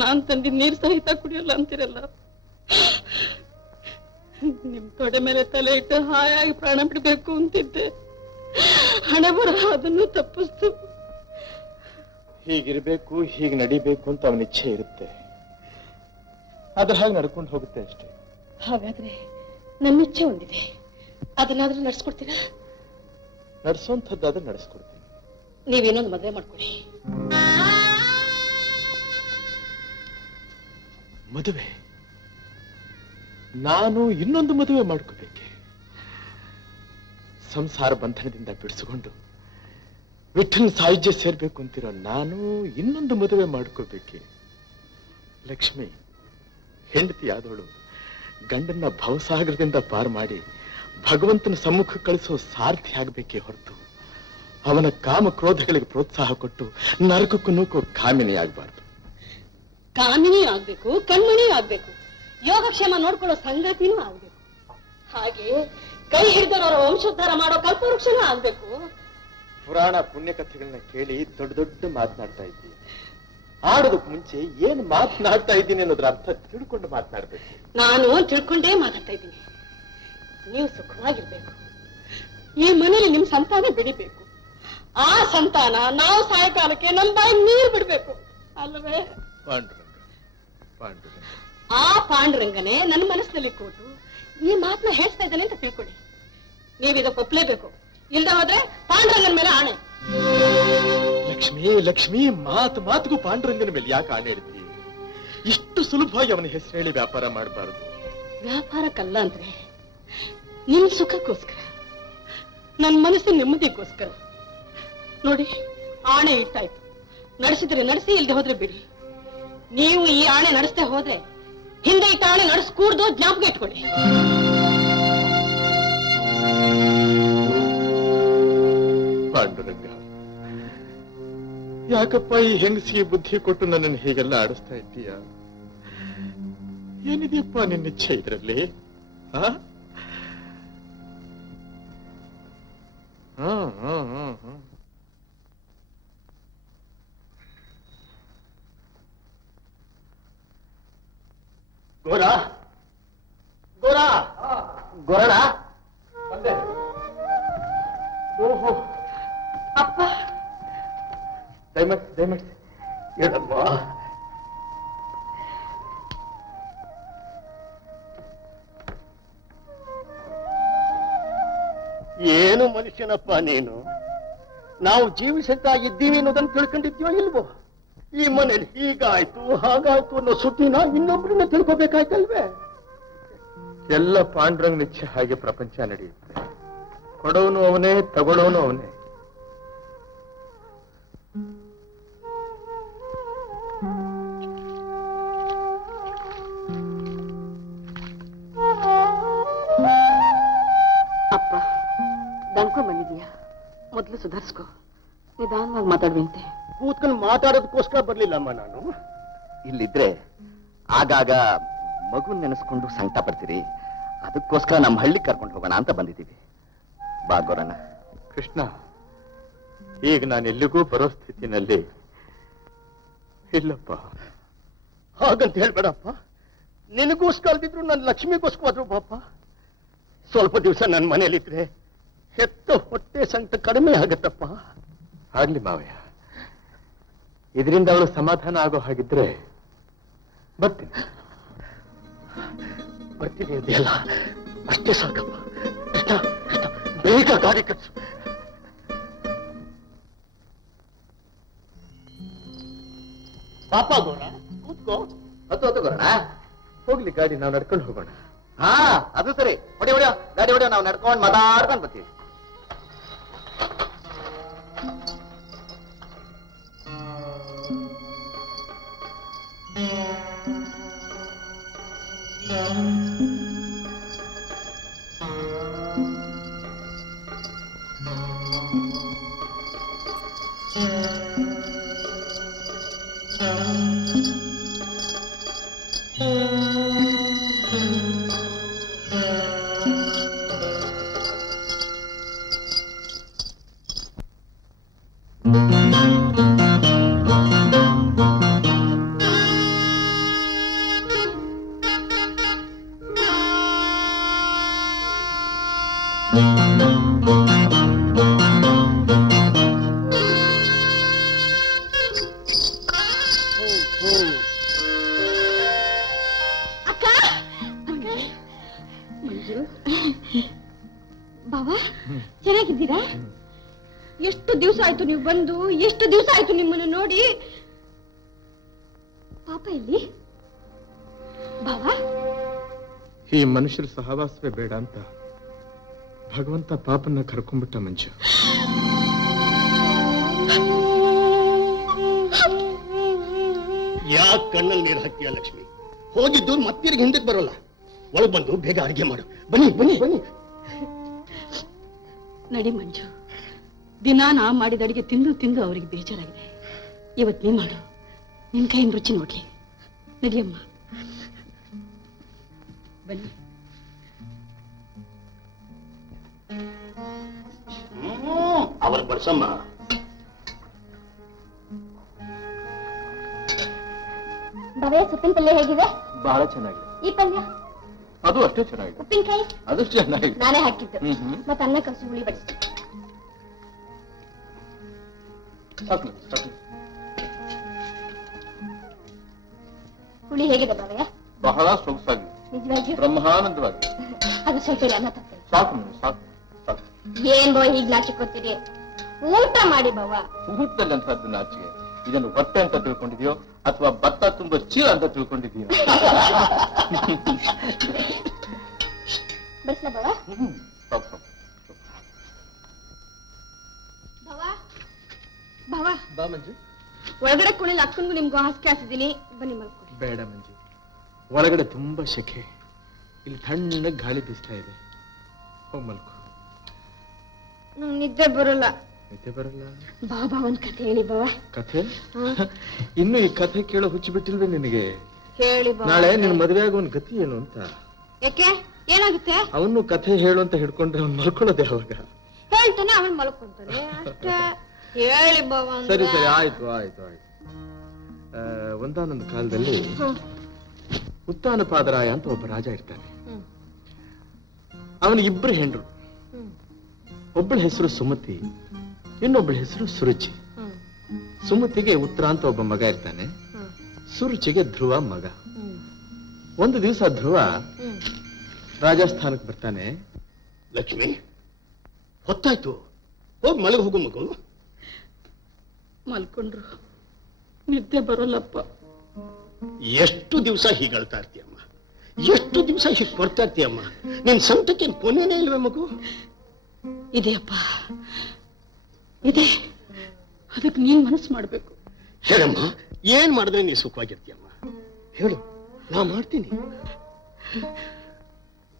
ನಾನ್ ತಂದಿದ್ ನೀರ್ ಸಹಿತ ಕುಡಿಯೋಲ್ಲ ಅಂತಿರಲ್ಲ. ನಿಮ್ ತೊಡೆ ಮೇಲೆ ತಲೆ ಇಟ್ಟು ಹಾಯಾಗಿ ಪ್ರಾಣ ಬಿಡ್ಬೇಕು ಅಂತಿದ್ದೆ. ಹಣೆ ಬರ ಅದನ್ನು ತಪ್ಪಿಸ್ತು. ಹೀಗಿರ್ಬೇಕು, ಹೀಗೆ ನಡಿಬೇಕು ಅಂತ ಅವನ ಇಚ್ಛೆ ಇರುತ್ತೆ. ಅದ್ರ ಹಾಗೆ ನಡ್ಕೊಂಡು ಹೋಗುತ್ತೆ ಅಷ್ಟೇ. ಹಾಗಾದ್ರೆ ನನ್ನ ಇಚ್ಛೆ ಒಂದಿದೆ, ಅದನ್ನಾದ್ರೂ ನಡ್ಸ್ಕೊಡ್ತೀರಾ? ನಡ್ಸೋಂಥದ್ದಾದ್ರೆ ನಡೆಸ್ಕೊಡ್ತೀನಿ. ನೀವೇನೊಂದು ಮದುವೆ ಮಾಡ್ಕೊಡಿ. ಮದುವೆ? ನಾನು ಇನ್ನೊಂದು ಮದುವೆ ಮಾಡ್ಕೋಬೇಕೆ? ಸಂಸಾರ ಬಂಧನದಿಂದ ಬಿಡಿಸಿಕೊಂಡು ವಿಠ್ಠಲ್ ಸಾಯುಜ್ಯ ಸೇರ್ಬೇಕು ಅಂತಿರೋ ನಾನು ಇನ್ನೊಂದು ಮದುವೆ ಮಾಡ್ಕೋಬೇಕೆ? ಲಕ್ಷ್ಮಿ, ಹೆಂಡತಿ ಆದವಳು ಗಂಡನ್ನ ಭವಸಾಗರದಿಂದ ಪಾರು ಮಾಡಿ ಭಗವಂತನ ಸಮ್ಮುಖ ಕಳಿಸೋ ಸಾರ್ಥಿ ಆಗ್ಬೇಕೇ ಹೊರತು ಅವನ ಕಾಮ ಕ್ರೋಧಗಳಿಗೆ ಪ್ರೋತ್ಸಾಹ ಕೊಟ್ಟು ನರಕಕ್ಕೂ ನೂಕೋ ಕಾಮಿನಿ ಆಗ್ಬಾರ್ದು. ಕಾಮಿನಿ ಆಗ್ಬೇಕು, ಕಣ್ಮಣಿ ಆಗ್ಬೇಕು, ಯೋಗಕ್ಷೇಮ ನೋಡ್ಕೊಳ್ಳೋ ಸಂಗತಿನೂ ಆಗ್ಬೇಕು. ಹಾಗೆ ಕೈ ಹಿಡಿದವರ ವಂಶೋದ್ಧಾರ ಮಾಡೋ ಕಲ್ಪವೃಕ್ಷನೂ ಆಗ್ಬೇಕು. ಪುರಾಣ ಪುಣ್ಯಕಥೆಗಳನ್ನ ಕೇಳಿ ದೊಡ್ಡ ದೊಡ್ಡ ಮಾತನಾಡ್ತಾ ಇದ್ದೀನಿ. ಆಡೋದಕ್ ಮುಂಚೆ ಏನ್ ಮಾತನಾಡ್ತಾ ಇದ್ದೀನಿ ಅನ್ನೋದ್ರ ಅರ್ಥ ತಿಳ್ಕೊಂಡು ಮಾತನಾಡ್ಬೇಕು. ನಾನು ತಿಳ್ಕೊಂಡೇ ಮಾತಾಡ್ತಾ ಇದ್ದೀನಿ. ನೀವು ಸುಖವಾಗಿರ್ಬೇಕು, ಈ ಮನೇಲಿ ನಿಮ್ ಸಂತಾನ ಬೆಳಿಬೇಕು. ಆ ಸಂತಾನ ನಾವು ಸಾಯಂಕಾಲಕ್ಕೆ ನಮ್ ಬಾಯಿ ನೀರು ಬಿಡ್ಬೇಕು ಅಲ್ವೇ? ಆ ಪಾಂಡುರಂಗನೇ ನನ್ನ ಮನಸ್ಸಿನಲ್ಲಿ ಕೂತು ಈ ಮಾತನ್ನ ಹೇಳ್ತಾ ಇದ್ದಾನೆ ಅಂತ ತಿಳ್ಕೊಳ್ಳಿ. ನೀವಿದಕ್ಕೆ ಒಪ್ಲೇಬೇಕು, ಇಲ್ದ ಹೋದ್ರೆ ಪಾಂಡುರಂಗನ ಮೇಲೆ ಆಣೆ. ಲಕ್ಷ್ಮಿ, ಲಕ್ಷ್ಮಿ, ಮಾತಿಗೂ ಪಾಂಡುರಂಗನ ಮೇಲೆ ಯಾಕೆ ಆಣೆ ಇಡ್ತಿ? ಇಷ್ಟು ಸುಲಭವಾಗಿ ಅವನ ಹೆಸರು ಹೇಳಿ ವ್ಯಾಪಾರ ಮಾಡಬಾರದು. ವ್ಯಾಪಾರಕ್ಕಲ್ಲ ಅಂದ್ರೆ ನಿಮ್ ಸುಖಕ್ಕೋಸ್ಕರ, ನನ್ ಮನಸ್ಸಿನ ನೆಮ್ಮದಿಗೋಸ್ಕರ. ನೋಡಿ, ಆಣೆ ಇಟ್ಟಾಯ್ತು, ನಡೆಸಿದ್ರೆ ನಡೆಸಿ, ಇಲ್ದೆ ಹೋದ್ರೆ ಬಿಡಿ. ನೀವು ಈ ಆಣೆ ನಡೆಸದೆ ಹೋದ್ರೆ ಹಿಂದೆ ಇಟ್ಟ ಆಣೆ ನಡೆಸ್ಕೂಡ್ದು, ಜ್ಞಾಪಕ ಇಟ್ಕೊಳ್ಳಿ. ಪಾಂಡುರಂಗ, ಯಾಕಪ್ಪ ಈ ಹೆಂಗಸಿ ಬುದ್ಧಿ ಕೊಟ್ಟು ನನ್ನನ್ನು ಹೀಗೆಲ್ಲ ಆಡಿಸ್ತಾ ಇದ್ದೀಯ? ಏನಿದೆಯಪ್ಪ ನಿನ್ನ ಇಚ್ಛೆ ಇದರಲ್ಲಿ? ಗೋರಾ ಗೋರಾ ಗೋರಣ ಓಹೋ ಅಪ್ಪ ದಯಮಾಡಿ ಹೇಳಮ್ಮ. ಏನು ಮನುಷ್ಯನಪ್ಪ ನೀನು? ನಾವು ಜೀವಿಸಂತ ಇದ್ದೀವಿ ಅನ್ನೋದನ್ನು ತಿಳ್ಕೊಂಡಿದ್ಯೋ ಇಲ್ವೋ? ಈ ಮನೇಲಿ ಹೀಗಾಯ್ತು ಹಾಗಾಯ್ತು ಅನ್ನೋ ಸುದ್ದಿನ ಇನ್ನೊಬ್ಬರನ್ನ ತಿಳ್ಕೊಬೇಕಾಯ್ತಲ್ವೇ? ಎಲ್ಲ ಪಾಂಡುರಂಗ್ ನಿಚ್ಚೆ ಹಾಗೆ ಪ್ರಪಂಚ ನಡೆಯುತ್ತೆ. ಕೊಡೋನು ಅವನೇ, ತಗೊಳ್ಳೋನು ಅವನೇ. ಅಪ್ಪ ದನ್ಕೊಂಡ್ ಬಂದಿದ್ಯಾ? ಮೊದ್ಲು ಸುಧಾರಿಸ್ಕೋ, ನಿಧಾನವಾಗಿ ಮಾತಾಡುವಂತೆ. ಕೂತ್ಕೊಂಡು ಮಾತಾಡೋದಕ್ಕೋಸ್ಕರ ಬರ್ಲಿಲ್ಲಮ್ಮ ನಾನು. ಇಲ್ಲಿದ್ರೆ ಆಗಾಗ ಮಗು ನೆನೆಸ್ಕೊಂಡು ಸಂಕಟ ಪಡ್ತೀರಿ, ಅದಕ್ಕೋಸ್ಕರ ನಮ್ಮ ಹಳ್ಳಿ ಕರ್ಕೊಂಡು ಹೋಗೋಣ ಅಂತ ಬಂದಿದ್ದೀವಿ. ಬಾ ಗೋರಣ್ಣ. ಕೃಷ್ಣ, ಈಗ ನಾನು ಎಲ್ಲಿಗೂ ಬರೋ ಸ್ಥಿತಿನಲ್ಲಿ ಇಲ್ಲಪ್ಪ. ಹಾಗಂತ ಹೇಳ್ಬೇಡಪ್ಪ. ನಿನಗೋಸ್ಕರದಿದ್ರು ನನ್ನ ಲಕ್ಷ್ಮಿಗೋಸ್ಕರ ಪಾಪ. ಸ್ವಲ್ಪ ದಿವಸ ನನ್ನ ಮನೇಲಿದ್ರೆ ಹೆತ್ತ ಹೊಟ್ಟೆ ಸಂಕಟ ಕಡಿಮೆ ಆಗತ್ತಪ್ಪ. ಆಗ್ಲಿ ಮಾವಯ್ಯ, ಇದರಿಂದ ಅವಳು ಸಮಾಧಾನ ಆಗೋ ಹಾಗಿದ್ರೆ ಬರ್ತೀನಿ. ಬರ್ತೀನಿ ಇದೆಯಲ್ಲ, ಅಷ್ಟೇ ಸಾಕಪ್ಪ. ಕೃಷ್ಣ, ಕೃಷ್ಣ, ಬೇಗ ಗಾಡಿ ಕಟ್ಸು. ಪಾಪ ಗೋಣ, ಕೂತ್ಕೋ. ಹತ್ತು ಗೋರಣ್ಣ. ಹೋಗ್ಲಿ ಗಾಡಿ, ನಾವು ನಡ್ಕೊಂಡು ಹೋಗೋಣ. ಹಾ ಅದು ಸರಿ. ಹೊಡಿಯೋ ಗಾಡಿ ಹೊಡಿಯೋ, ನಾವು ನಡ್ಕೊಂಡು ಮಾತಾಡ್ಕೊಂಡು ಬರ್ತೀವಿ. ಬಾಬಾ, ಚೆನ್ನಾಗಿದ್ದೀರಾ? ಎಷ್ಟು ದಿವಸ ಆಯ್ತು ನೀವು ಬಂದು, ಎಷ್ಟು ದಿವಸ ಆಯ್ತು ನಿಮ್ಮನ್ನು ನೋಡಿ. ಪಾಪ ಎಲ್ಲಿ ಬಾಬಾ? ಈ ಮನುಷ್ಯರ ಸಹವಾಸವೇ ಬೇಡ ಅಂತ ಭಗವಂತ ಪಾಪನ್ನ ಕರ್ಕೊಂಡ್ಬಿಟ್ಟ ಮಂಜು. ಯಾಕೆ ಕಣ್ಣಲ್ಲಿ ನೀರು ಹಾಕ್ತೀಯ ಲಕ್ಷ್ಮಿ? ಹೋಗಿದ್ದು ಮತ್ತಿರ್ಗ ಹಿಂದಕ್ಕೆ ಬರೋಲ್ಲ. ಒಳಗೆ ಬಂದು ಬೇಗ ಅಡಿಗೆ ಮಾಡು. ಬನ್ನಿ ಬನ್ನಿ ಬನ್ನಿ. ನಡಿ ಮಂಜು, ದಿನ ನಾ ಮಾಡಿದ ಅಡಿಗೆ ತಿಂದು ತಿಂದು ಅವರಿಗೆ ಬೇಜಾರಾಗಿದೆ. ಇವತ್ತು ನೀ ಮಾಡು, ನಿನ್ ಕೈಯಿಂದ ರುಚಿ ನೋಡ್ಲಿ. ನಡಿಯಮ್ಮ, ಬನ್ನಿ. ಅವ್ರ ಬಡ್ಸಮ್ಮ. ಬರೇ ಸೊಪ್ಪಿನ ಪಲ್ಯ ಹೇಗಿದೆ? ಬಹಳ ಚೆನ್ನಾಗಿದೆ. ಈ ಪಲ್ಯ ಅದು ಅಷ್ಟೇ ಚೆನ್ನಾಗಿದೆ. ಉಪ್ಪಿನಕಾಯಿ ಅದಷ್ಟು ಚೆನ್ನಾಗಿದೆ. ನಾನೇ ಹಾಕಿದ್ದು. ಮತ್ತೆ ಅನ್ನ ಕಸಿ ಹುಳಿ ಬಡಿಸಿ. ಹುಳಿ ಹೇಗಿದೆ ಬಾವಯ್ಯ? ಬಹಳ ಸೊಗಸಾಗಿದೆ, ನಿಜವಾಗಿಯೂ ಬ್ರಹ್ಮಾನಂದವಾಗಿದೆ. ಅದು ಸ್ವಲ್ಪ ಇಲ್ಲ, ಅನ್ನ ತರ್ತೇನೆ. ಸಾಕು ಸಾಕು ಸಾಕು. ಏನ್ ಬಾಯ್ ಹೀಗ್ ನಾಚಿಕೊತೀರಿ? ಊಟ ಮಾಡಿ ಬಾವ. ಮುಹೂರ್ತದಲ್ಲಿ ಅಂತದ್ದು ನಾಚಿಗೆ. ಇದನ್ನು ಬಟ್ಟೆ ಅಂತ ತಿಳ್ಕೊಂಡಿದ್ಯೋ ಅಥವಾ ಭತ್ತ ತುಂಬ ಚೀಲ ಅಂತ ತಿಳ್ಕೊಂಡಿದ್ಯೋ? ಬಸ್ಲ ಬಾವ. ಸಾಕು ಸಾಕು. ಬಾವ, ಬಾವ, ಬಾ ಮಂಜು. ಒಳಗಡೆ ಕುಣಿಲ್ ಅಕ್ಕನ್ಗೂ ನಿಮ್ಗೂ ಹಾಸಿಗೆ ಹಾಸಿದ್ದೀನಿ, ಬನ್ನಿ ಮಲ್ಕೊಳ್ಳಿ. ಬೇಡ ಮಂಜು, ಒಳಗಡೆ ತುಂಬಾ ಶೆಕೆ, ಇಲ್ಲಿ ತಣ್ಣಗೆ ಗಾಳಿ ಬೀಸ್ತಾ ಇದೆ. ಹೋಗ್ ಮಲ್ಕೊ. ನಂಗೆ ನಿದ್ದೆ ಬರಲ್ಲ. ನಿದ್ದೆ ಬರಲ್ಲ. ಬಾಬಾ ಒಂದ್ ಕತೆ ಹೇಳಿ ಬಾಬಾ. ಕಥೆ? ಇನ್ನು ಈ ಕಥೆ ಕೇಳೋ ಹುಚ್ಚು ಬಿಟ್ಟಿಲ್ವೇ ನಿನಗೆ? ಹೇಳಿ ಬಾಬಾ. ನಾಳೆ ನಿನ್ ಮದುವೆ ಆಗೋ ಒಂದ್ ಗತಿ ಏನು ಅಂತ. ಯಾಕೆ ಏನಾಗುತ್ತೆ? ಅವನು ಕಥೆ ಹೇಳು ಅಂತ ಹಿಡ್ಕೊಂಡ್ರೆ ಅವ್ನು ಮಲ್ಕೊಳ್ಳೋದೆ ಅವಾಗ. ಹೇಳ್ತಾನೆ ಅವನ್ ಮಲ್ಕೊಂತಾನೆ ಅಷ್ಟೇ. ಹೇಳಿ ಬಾಬಾ. ಸರಿ ಸರಿ, ಆಯ್ತು ಆಯ್ತು ಆಯ್ತು. ಒಂದಾನೊಂದು ಕಾಲದಲ್ಲಿ ಉತ್ತಾನಪಾದರಾಯ ಅಂತ ಒಬ್ಬ ರಾಜ ಇರ್ತಾನೆ. ಅವನಿಗೆ ಇಬ್ಬರು ಹೆಂಡ್ರು. ಒಬ್ಬಳ ಹೆಸರು ಸುಮತಿ, ಇನ್ನೊಬ್ಬಳ ಹೆಸರು ಸುರುಚಿ. ಸುಮತಿಗೆ ಉತ್ತರ ಅಂತ ಒಬ್ಬ ಮಗ ಇರ್ತಾನೆ, ಸುರುಚಿಗೆ ಧ್ರುವ ಮಗ. ಒಂದು ದಿವಸ ಧ್ರುವ ರಾಜಸ್ಥಾನಕ್ಕೆ ಬರ್ತಾನೆ. ಲಕ್ಷ್ಮಿ, ಹೊತ್ತಾಯ್ತು, ಹೋಗಿ ಮಲಗ ಹೋಗು ಮಗು. ಮಲ್ಕೊಂಡ್ರು ನಿದ್ದೆ ಬರೋಲ್ಲಪ್ಪ. ಎಷ್ಟು ದಿವಸ ಹೀಗೆ ಅಳ್ತಾ ಇರ್ತೀಯಮ್ಮ? ಎಷ್ಟು ದಿವಸ ಹೀಗೆ ಕೊಡ್ತಾ ಇರ್ತೀಯಮ್ಮ? ನಿನ್ ಸಂತಕ್ಕೆ ಪುಣ್ಯನೇ ಇಲ್ವೇ ಮಗು? ಇದೆಯಪ್ಪ ಇದೆ, ಅದಕ್ಕೆ ನೀನ್ ಮನಸ್ಸು ಮಾಡ್ಬೇಕು. ಹೇಳಮ್ಮ, ಏನ್ ಮಾಡಿದ್ರೆ ನೀ ಸುಖವಾಗಿರ್ತೀಯಮ್ಮ? ಹೇಳು, ನಾ ಮಾಡ್ತೀನಿ.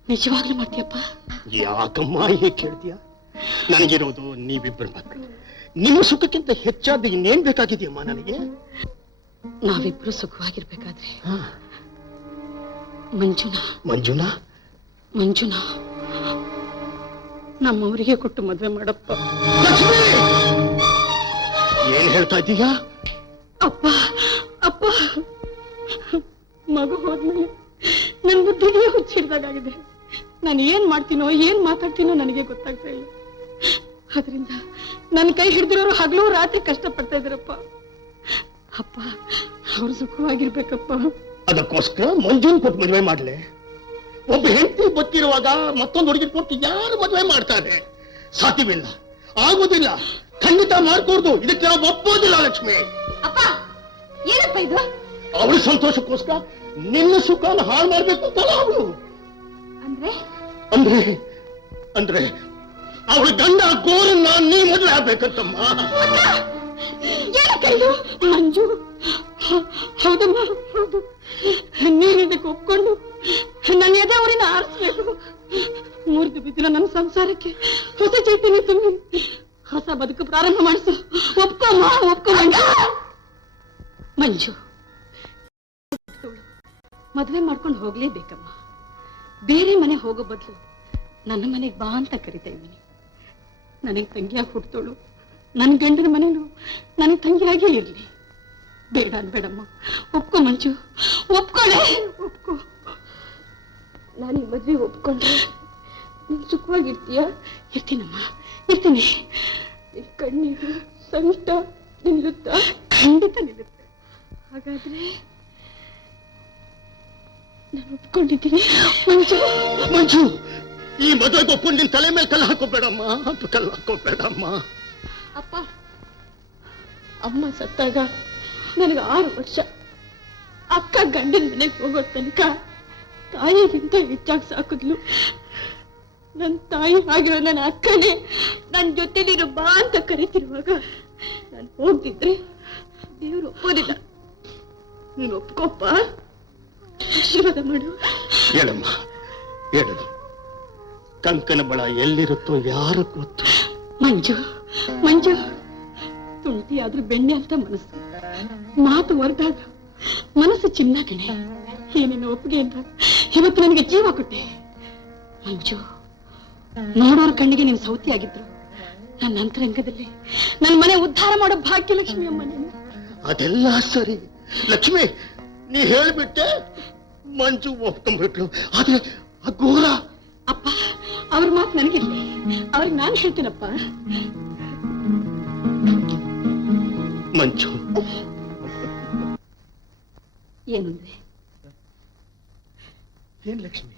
ನಿಜವಾಗ್ಲೂ ಮಾಡ್ತೀಯಪ್ಪ? ಯಾಕಮ್ಮ ಹೀಗೆ ಕೇಳ್ತೀಯ? ನನಗಿರೋದು ನೀವಿಬ್ಬರು ಮಕ್ಕಳು. ನಿಮ್ಮ ಸುಖಕ್ಕಿಂತ ಹೆಚ್ಚಾದ ಇನ್ನೇನ್ ಬೇಕಾಗಿದೆಯಮ್ಮ ನನಗೆ? ನಾವಿಬ್ರು ಸುಖವಾಗಿರ್ಬೇಕಾದ್ರೆ ಮಂಜುನಾ ಮಂಜುನಾ ಮಂಜುನಾ ನಮ್ಮವರಿಗೆ ಕೊಟ್ಟು ಮದ್ವೆ ಮಾಡಪ್ಪ. ಲಕ್ಷ್ಮಿ, ಏನ್ ಹೇಳ್ತಾ ಇದ್ದೀಯಾ? ಅಪ್ಪ ಅಪ್ಪ, ಮಗು ಹೋದ್ಮೇಲೆ ನನ್ ಬುದ್ಧಿಗೆ ಹುಚ್ಚಿಡ್ದಾಗಿದೆ. ನಾನು ಏನ್ ಮಾಡ್ತೀನೋ ಏನ್ ಮಾತಾಡ್ತೀನೋ ನನಗೆ ಗೊತ್ತಾಗ್ತಾ ಇಲ್ಲ. ಅದರಿಂದ ನನ್ನ ಕೈ ಹಿಡಿದಿರೋರು ಹಗಲು ರಾತ್ರಿ ಕಷ್ಟಪಡ್ತಾ ಇದ್ದಾರಪ್ಪ. ಅಪ್ಪ, ಅವ್ರು ಸುಖವಾಗಿರ್ಬೇಕಪ್ಪ. ಅದಕ್ಕೋಸ್ಕರ ಮಂಜುನ್ ಕೊಟ್ಟು ಮದುವೆ ಮಾಡ್ಲೆ? ಒಬ್ಬ ಹೆಂಡತಿ ಬದುಕಿರುವಾಗ ಮತ್ತೊಂದು ಹುಡುಗಿ ಕೊಟ್ಟು ಯಾರು ಮದುವೆ ಮಾಡ್ತಾರೆ? ಸಾಧ್ಯವಿಲ್ಲ, ಆಗುದಿಲ್ಲ, ಖಂಡಿತ ಮಾಡ್ಕೊಡ್ದು. ಇದಕ್ಕೆ ನಾವು ಒಪ್ಪೋದಿಲ್ಲ ಲಕ್ಷ್ಮಿ. ಅಪ್ಪ, ಏನಪ್ಪ ಇದು? ಅವಳ ಸಂತೋಷಕ್ಕೋಸ್ಕರ ನಿನ್ನ ಸುಖನ ಹಾಳು ಮಾಡ್ಬೇಕು ಅಂತಲ್ಲ ಅವಳು. ಅಂದ್ರೆ ಅಂದ್ರೆ ಅಂದ್ರೆ ಅವಳ ಗಂಡ ಗೋರನ್ನ ನೀ ಮದುವೆ ಆಗ್ಬೇಕಂತಮ್ಮ. ಏನಕ್ಕ ಇದು? ಮಂಜು, ಹೌದಮ್ಮ, ಹೌದು. ನೀನು ಇದಕ್ಕೆ ಒಪ್ಕೊಂಡು ನನ್ನ ಎದೆ ಅವರನ್ನ ಆರಿಸ್ಬೇಕು. ಮುರಿದು ಬಿದ್ದಿರೋ ನನ್ನ ಸಂಸಾರಕ್ಕೆ ಹೊಸ ಚೈತನ್ಯ ತುಂಬಿ ಹೊಸ ಬದುಕು ಪ್ರಾರಂಭ ಮಾಡಿಸು. ಒಪ್ಕೊಮ್ಮ, ಒಪ್ಕೊ ಮಂಜು. ಮದುವೆ ಮಾಡ್ಕೊಂಡು ಹೋಗ್ಲೇಬೇಕಮ್ಮ. ಬೇರೆ ಮನೆ ಹೋಗೋ ಬದಲು ನನ್ನ ಮನೆಗೆ ಬಾ ಅಂತ ಕರಿತಾ ಇದ್ದೀನಿ. ನನಗೆ ತಂಗಿಯಾಗಿ ಹುಡ್ತೋಳು, ನನ್ನ ಗಂಡನ ಮನೇನು ನನಗೆ ತಂಗಿಯಾಗೇ ಇರ್ಲಿ. ಬೇಡ ಅನ್ಬೇಡಮ್ಮ, ಒಪ್ಕೊ ಮಂಜು, ಒಪ್ಕೊಳ್ಳೆ, ಒಪ್ಕೊ. ನಾನು ಈ ಮದ್ವೆ ಒಪ್ಕೊಂಡ್ರೆ ನೀನ್ ಸುಖವಾಗಿರ್ತೀಯ? ಇರ್ತೀನಮ್ಮ, ಇರ್ತೀನಿ. ಕಣ್ಣೀರು ಸಂಕಟ ನಿಲ್ಲುತ್ತಾ? ಖಂಡಿತ ನಿಲ್ಲುತ್ತೆ. ಹಾಗಾದ್ರೆ ನಾನು ಒಪ್ಕೊಂಡಿದ್ದೀನಿ. ಮಂಜು, ಮಂಜು, ಈ ಮದುವೆಗೆ ಒಪ್ಕೊಂಡು ನಿನ್ ತಲೆ ಮೇಲೆ ಕಲ್ಲು ಹಾಕೋಬೇಡಮ್ಮ, ಕಲ್ಲು ಹಾಕೋಬೇಡಮ್ಮ. ಅಪ್ಪ, ಅಮ್ಮ ಸತ್ತಾಗ ನನಗೆ 6 ವರ್ಷ. ಅಕ್ಕ ಗಂಡಿನ ಮನೆಗೆ ಹೋಗೋ ತನಕ ತಾಯಿಗಿಂತ ಹೆಚ್ಚಾಗಿ ಸಾಕಿದ್ಲು. ನನ್ನ ತಾಯಿ ಆಗಿರೋ ನನ್ನ ಅಕ್ಕನೇ ನನ್ನ ಜೊತೆಲಿರೋ ಬಾ ಅಂತ ಕರೀತಿರುವಾಗ ನಾನು ಹೋಗ್ತಿದ್ರೆ ದೇವ್ರು ಒಪ್ಪೋದಿಲ್ಲ. ನೀನು ಒಪ್ಕೊಪ್ಪ, ಆಶೀರ್ವಾದ ಮಾಡು. ಹೇಳಮ್ಮ, ಹೇಳು. ಕಂಕನ ಬಳ ಎಲ್ಲಿರುತ್ತೋ ಯಾರು ಗೊತ್ತು? ಮಂಜು, ಮಂಜು, ತುಂಟಿ ಆದ್ರೂ ಬೆಣ್ಣೆ ಅಂತ ಮನಸ್ಸು, ಮಾತು ಹೊರಟಾದ್ರು ಮನಸ್ಸು ಚಿನ್ನ ಕಣೆ. ಏನೇನು ಒಪ್ಪಿಗೆಯಿಂದ ಇವತ್ತು ನನಗೆ ಜೀವ ಕೊಟ್ಟೆ. ಮಂಜು, ನೋಡೋರ ಕಣ್ಣಿಗೆ ನೀನು ಸೌತಿ ಆಗಿದ್ರು ನನ್ನ ಅಂತರಂಗದಲ್ಲಿ ನನ್ನ ಮನೆ ಉದ್ಧಾರ ಮಾಡೋ ಭಾಗ್ಯಲಕ್ಷ್ಮಿ ಅಮ್ಮ ನೀನು. ಅದೆಲ್ಲ ಸರಿ ಲಕ್ಷ್ಮಿ, ನೀ ಹೇಳ್ಬಿಟ್ಟೆ ಮಂಜು ಒಪ್ಕೊಂಡ್ಬಿಟ್ಲು. ಆದ್ರೆ ಘೋರ. ಅಪ್ಪ, ಅವ್ರ ಮಾತು ನನಗಿರ್ಲಿ, ಅವ್ರಿಗೆ ನಾನು ಹೇಳ್ತೀನಪ್ಪ. ಮಂಜು, ಏನಂದ್ರೆ? ಏನ್ ಲಕ್ಷ್ಮಿ?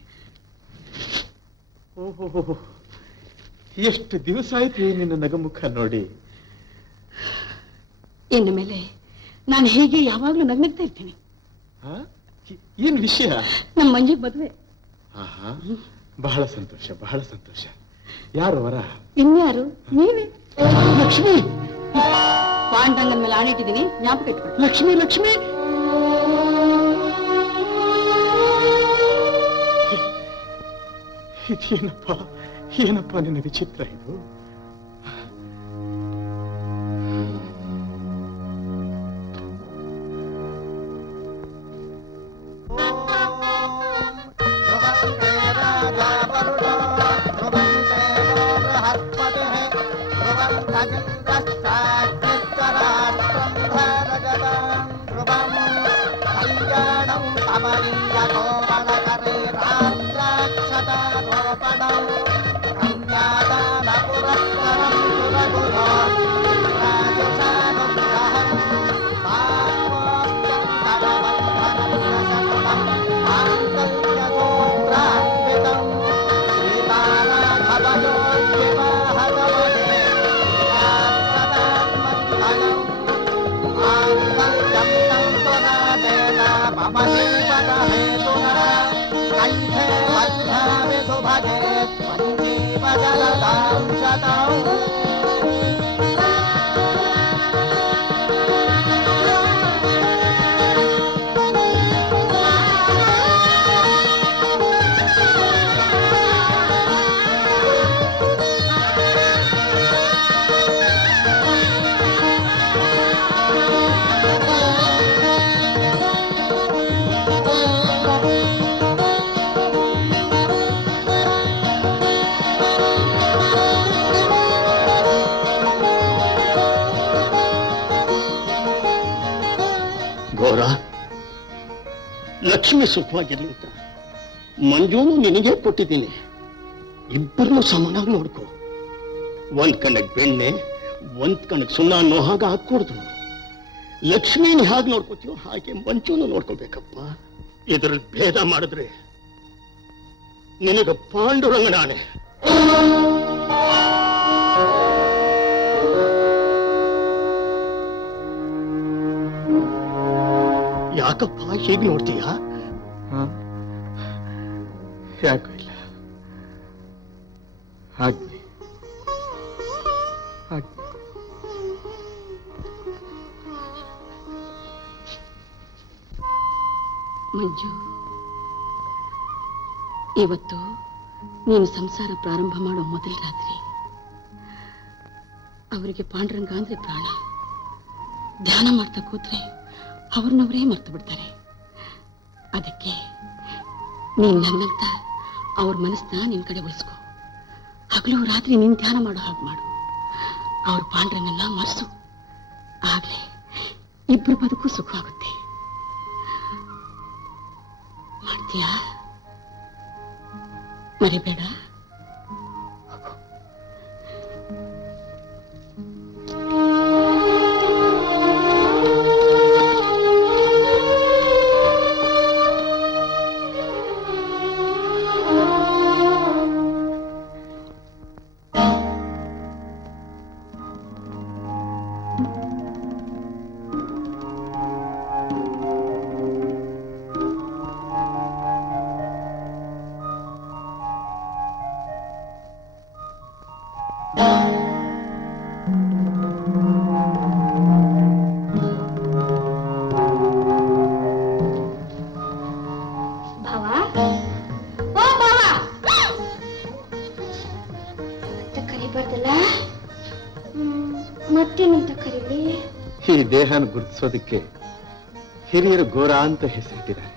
ಓಹೋ, ಎಷ್ಟು ದಿವಸ ಆಯ್ತು ನಿನ್ನ ನಗಮುಖ ನೋಡಿ. ಇನ್ನು ಮೇಲೆ ನಾನು ಹೇಗೆ ಯಾವಾಗ್ಲೂ ನಗ್ನಗ್ತಾ ಇರ್ತೀನಿ. ಏನ್ ವಿಷಯ? ನಮ್ಮ ಮಂಜಿಗೆ ಮದುವೆ. ಬಹಳ ಸಂತೋಷ, ಬಹಳ ಸಂತೋಷ. ಯಾರು ವರ? ಇನ್ಯಾರು? ನೀವೇ. ಲಕ್ಷ್ಮಿ, ಪಾಂಡಂಗನ ಮೇಲೆ ಆಣಿಟ್ಟಿದ್ದೀನಿ, ಜ್ಞಾಪಕ ಇಟ್ಕೊಳ್ಳಿ. ಲಕ್ಷ್ಮಿ, ಲಕ್ಷ್ಮಿ, ಇದೇನಪ್ಪ, ಏನಪ್ಪ ನಿನ್ನ ವಿಚಿತ್ರ ಇದು? ಘೋರ, ಲಕ್ಷ್ಮಿ ಸುಖವಾಗಿರ್ಲಿ ಅಂತ ಮಂಜೂನು ನಿನಗೆ ಕೊಟ್ಟಿದ್ದೀನಿ. ಇಬ್ಬರನ್ನು ಸಮನಾಗಿ ನೋಡ್ಕೋ. ಒಂದ್ ಕಣ್ಣಗ್ ಬೆಣ್ಣೆ, ಒಂದ್ ಕಣ್ಣಗ್ ಸುಣ್ಣ ಅನ್ನೋ ಹಾಗ ಹಾಕ್ಕೊಡ್ದು. ಲಕ್ಷ್ಮೀನ ಹೇಗೆ ನೋಡ್ಕೋತೀಯೋ ಹಾಗೆ ಮಂಜೂನು ನೋಡ್ಕೋಬೇಕಪ್ಪ. ಇದರಲ್ಲಿ ಭೇದ ಮಾಡಿದ್ರೆ ನಿನಗ ಪಾಂಡುರಂಗನಾಣೆ. ಯಾಕಪ್ಪ ಹೀಗೆ ನೋಡ್ತೀಯ? ಯಾಕೂ ಇಲ್ಲ. ಆಗ್ಲಿ ಆಗ್ಲಿ. ಮಂಜು, ಇವತ್ತು ನೀನು ಸಂಸಾರ ಪ್ರಾರಂಭ ಮಾಡೋ ಮೊದಲ ರಾತ್ರಿ. ಅವರಿಗೆ ಪಾಂಡುರಂಗ ಅಂದ್ರೆ ಪ್ರಾಣ. ಧ್ಯಾನ ಮಾಡ್ತಾ ಕೂತ್ರೆ ಅವ್ರನ್ನವರೇ ಮರ್ತು ಬಿಡ್ತಾರೆ. ಅದಕ್ಕೆ ನೀನ್ ನನ್ನಂತ ಅವ್ರ ಮನಸ್ಸನ್ನ ನಿನ್ ಕಡೆ ಉಳಿಸ್ಕೊ. ಹಗಲು ರಾತ್ರಿ ನೀನ್ ಧ್ಯಾನ ಮಾಡೋ ಹಾಗೆ ಮಾಡು. ಅವ್ರ ಪಾಂಡುರಂಗನ್ನ ಮರೆಸು. ಆಗ್ಲೇ ಇಬ್ರು ಬದುಕು ಸುಖವಾಗುತ್ತೆ. ಮಾಡ್ತೀಯಾ? ಮರಿಬೇಡ. ಈ ದೇಹನ ಗುರುತಿಸೋದಕ್ಕೆ ಹಿರಿಯರು ಘೋರ ಅಂತ ಹೆಸರಿಟ್ಟಿದ್ದಾರೆ.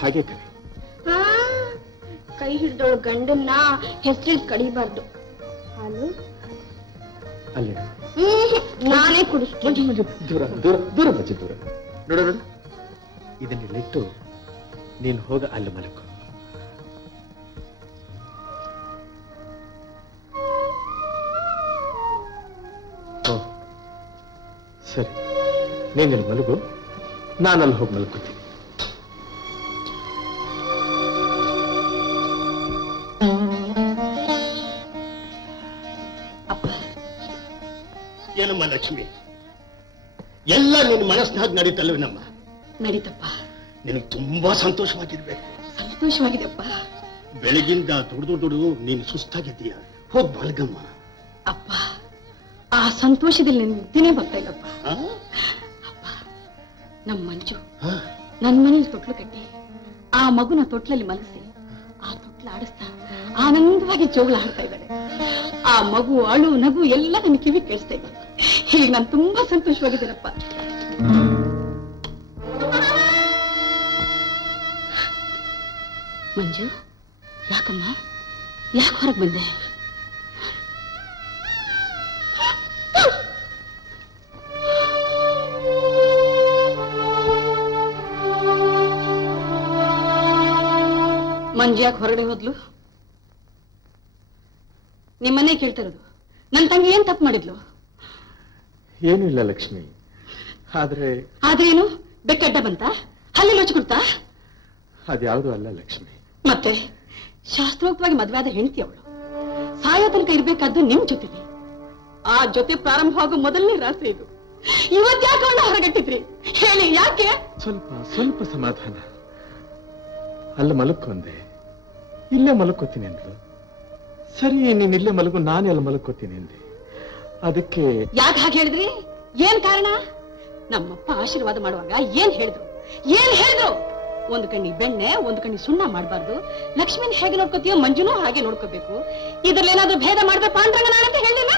ಹಾಗೆ ಕರಿ. ಕೈ ಹಿಡಿದೋಳು ಗಂಡನ್ನ ಹೆಸರಿಲ್ ಕಡಿಬಾರ್ದು. ಹಾಲು ಅಲ್ಲಿ ನಾನೇ ಕುಡಿಸ್ತೀನಿ. ದೂರ ದೂರ ದೂರ ಬಚ್ಚಿ ದೂರ. ನೋಡ ನೋಡ, ಇದನ್ನಿಟ್ಟು ನೀನು ಹೋಗ ಅಲ್ಲಿ ಮಲಕು. ಸರಿ, ನೀನಲ್ಲಿ ಮಲಗು, ನಾನಲ್ಲಿ ಹೋಗಿ ಮಲ್ಕೋತೀನಿ. ಏನಮ್ಮ ಲಕ್ಷ್ಮಿ, ಎಲ್ಲ ನಿನ್ನ ಮನಸ್ಸಿನಾಗ ನಡೀತಲ್ವೇನಮ್ಮ? ನಡೀತಪ್ಪ. ನಿನಗೆ ತುಂಬಾ ಸಂತೋಷವಾಗಿರ್ಬೇಕು. ಸಂತೋಷವಾಗಿದೆಪ್ಪ. ಬೆಳಗಿಂದ ದುಡ್ದು ನೀನು ಸುಸ್ತಾಗಿದ್ದೀಯ. ಹೋಗ್ ಮಲಗಮ್ಮ. ಅಪ್ಪ, ಆ ಸಂತೋಷದಲ್ಲಿ ನನ್ ನಿದ್ದೆನೇ ಬರ್ತಾ ಇಲ್ಲಪ್ಪ. ಅಪ್ಪ, ನಮ್ಮ ಮಂಜು ನನ್ ಮನೇಲಿ ತೊಟ್ಲು ಕಟ್ಟಿ ಆ ಮಗುನ ತೊಟ್ಲಲ್ಲಿ ಮಲಗಿಸಿ ಆ ತೊಟ್ಲು ಆಡಿಸ್ತಾ ಆನಂದವಾಗಿ ಜೋಗಳ ಆಡ್ತಾ ಇದ್ದಾಳೆ. ಆ ಮಗು ಅಳು ನಗು ಎಲ್ಲ ನನ್ನ ಕಿವಿ ಕೇಳಿಸ್ತಾ ಇದೆ. ಈಗ ನಾನು ತುಂಬಾ ಸಂತೋಷವಾಗಿದ್ದೀನಪ್ಪ. ಮಂಜು, ಯಾಕಮ್ಮ, ಯಾಕೆ ಹೊರಗೆ ಬಂದೆ? ಮಂಜು ಯಾಕೆ ಹೊರಗಡೆ ಹೋದ್ಲು? ನಿಮ್ಮನ್ನೇ ಕೇಳ್ತಿರೋದು. ನನ್ ತಂಗಿ ಏನ್ ತಪ್ಪು ಮಾಡಿದ್ಲು? ಏನೂ ಇಲ್ಲ ಲಕ್ಷ್ಮಿ, ಆದ್ರೆ ಆದ್ರೇನು? ಬೆಕ್ಕಡ್ಡ ಬಂತ? ಹಲ್ಲಿ ಲೊಚ್ಕೊಡ್ತಾ? ಅದ್ಯಾವುದೂ ಅಲ್ಲ ಲಕ್ಷ್ಮಿ. ಮತ್ತೆ ಶಾಸ್ತ್ರೋಕ್ತವಾಗಿ ಮದ್ವೆ ಆದ ಹೆಂಡತಿ ಅವಳು. ಸಾಯೋ ತನಕ ಇರ್ಬೇಕಾದ್ದು ನಿಮ್ ಜೊತೆಲಿ. ಆ ಜೊತೆ ಪ್ರಾರಂಭವಾಗೋ ಮೊದಲನೇ ರಾತ್ರಿ ಇದು. ಇವತ್ ಯಾಕೆ ಅವಳ ಹೊರಗಟ್ಟಿದ್ರಿ ಹೇಳಿ? ಯಾಕೆ? ಸ್ವಲ್ಪ ಸಮಾಧಾನ. ಅಲ್ಲ ಮಲಕ್ಕೊಂದೆ, ಇಲ್ಲೇ ಮಲಕ್ಕೋತೀನಿ ಅಂದ್ಲು. ಸರಿ, ನೀನ್ ಇಲ್ಲೇ ಮಲಗು, ನಾನೇ ಅಲ್ಲಿ ಮಲಕ್ಕೋತೀನಿ ಅಂದೆ. ಅದಕ್ಕೆ ಯಾಕೆ ಹಾಗೆ ಹೇಳಿದ್ರಿ? ಏನ್ ಕಾರಣ? ನಮ್ಮಪ್ಪ ಆಶೀರ್ವಾದ ಮಾಡುವಾಗ ಏನ್ ಹೇಳಿದ್ರು? ಒಂದು ಕಣ್ಣಿ ಬೆಣ್ಣೆ, ಒಂದು ಕಣ್ಣಿ ಸುಣ್ಣ ಮಾಡಬಾರ್ದು. ಲಕ್ಷ್ಮಿನ ಹೇಗೆ ನೋಡ್ಕೋತೀಯೋ ಮಂಜುನೂ ಹಾಗೆ ನೋಡ್ಕೋಬೇಕು. ಇದ್ರಲ್ಲಿ ಏನಾದ್ರೂ ಭೇದ ಮಾಡಿದ್ರೆ ಪಾಂಡ್ರಂಗ ನಾನಂತ ಹೇಳಿಲ್ಲ.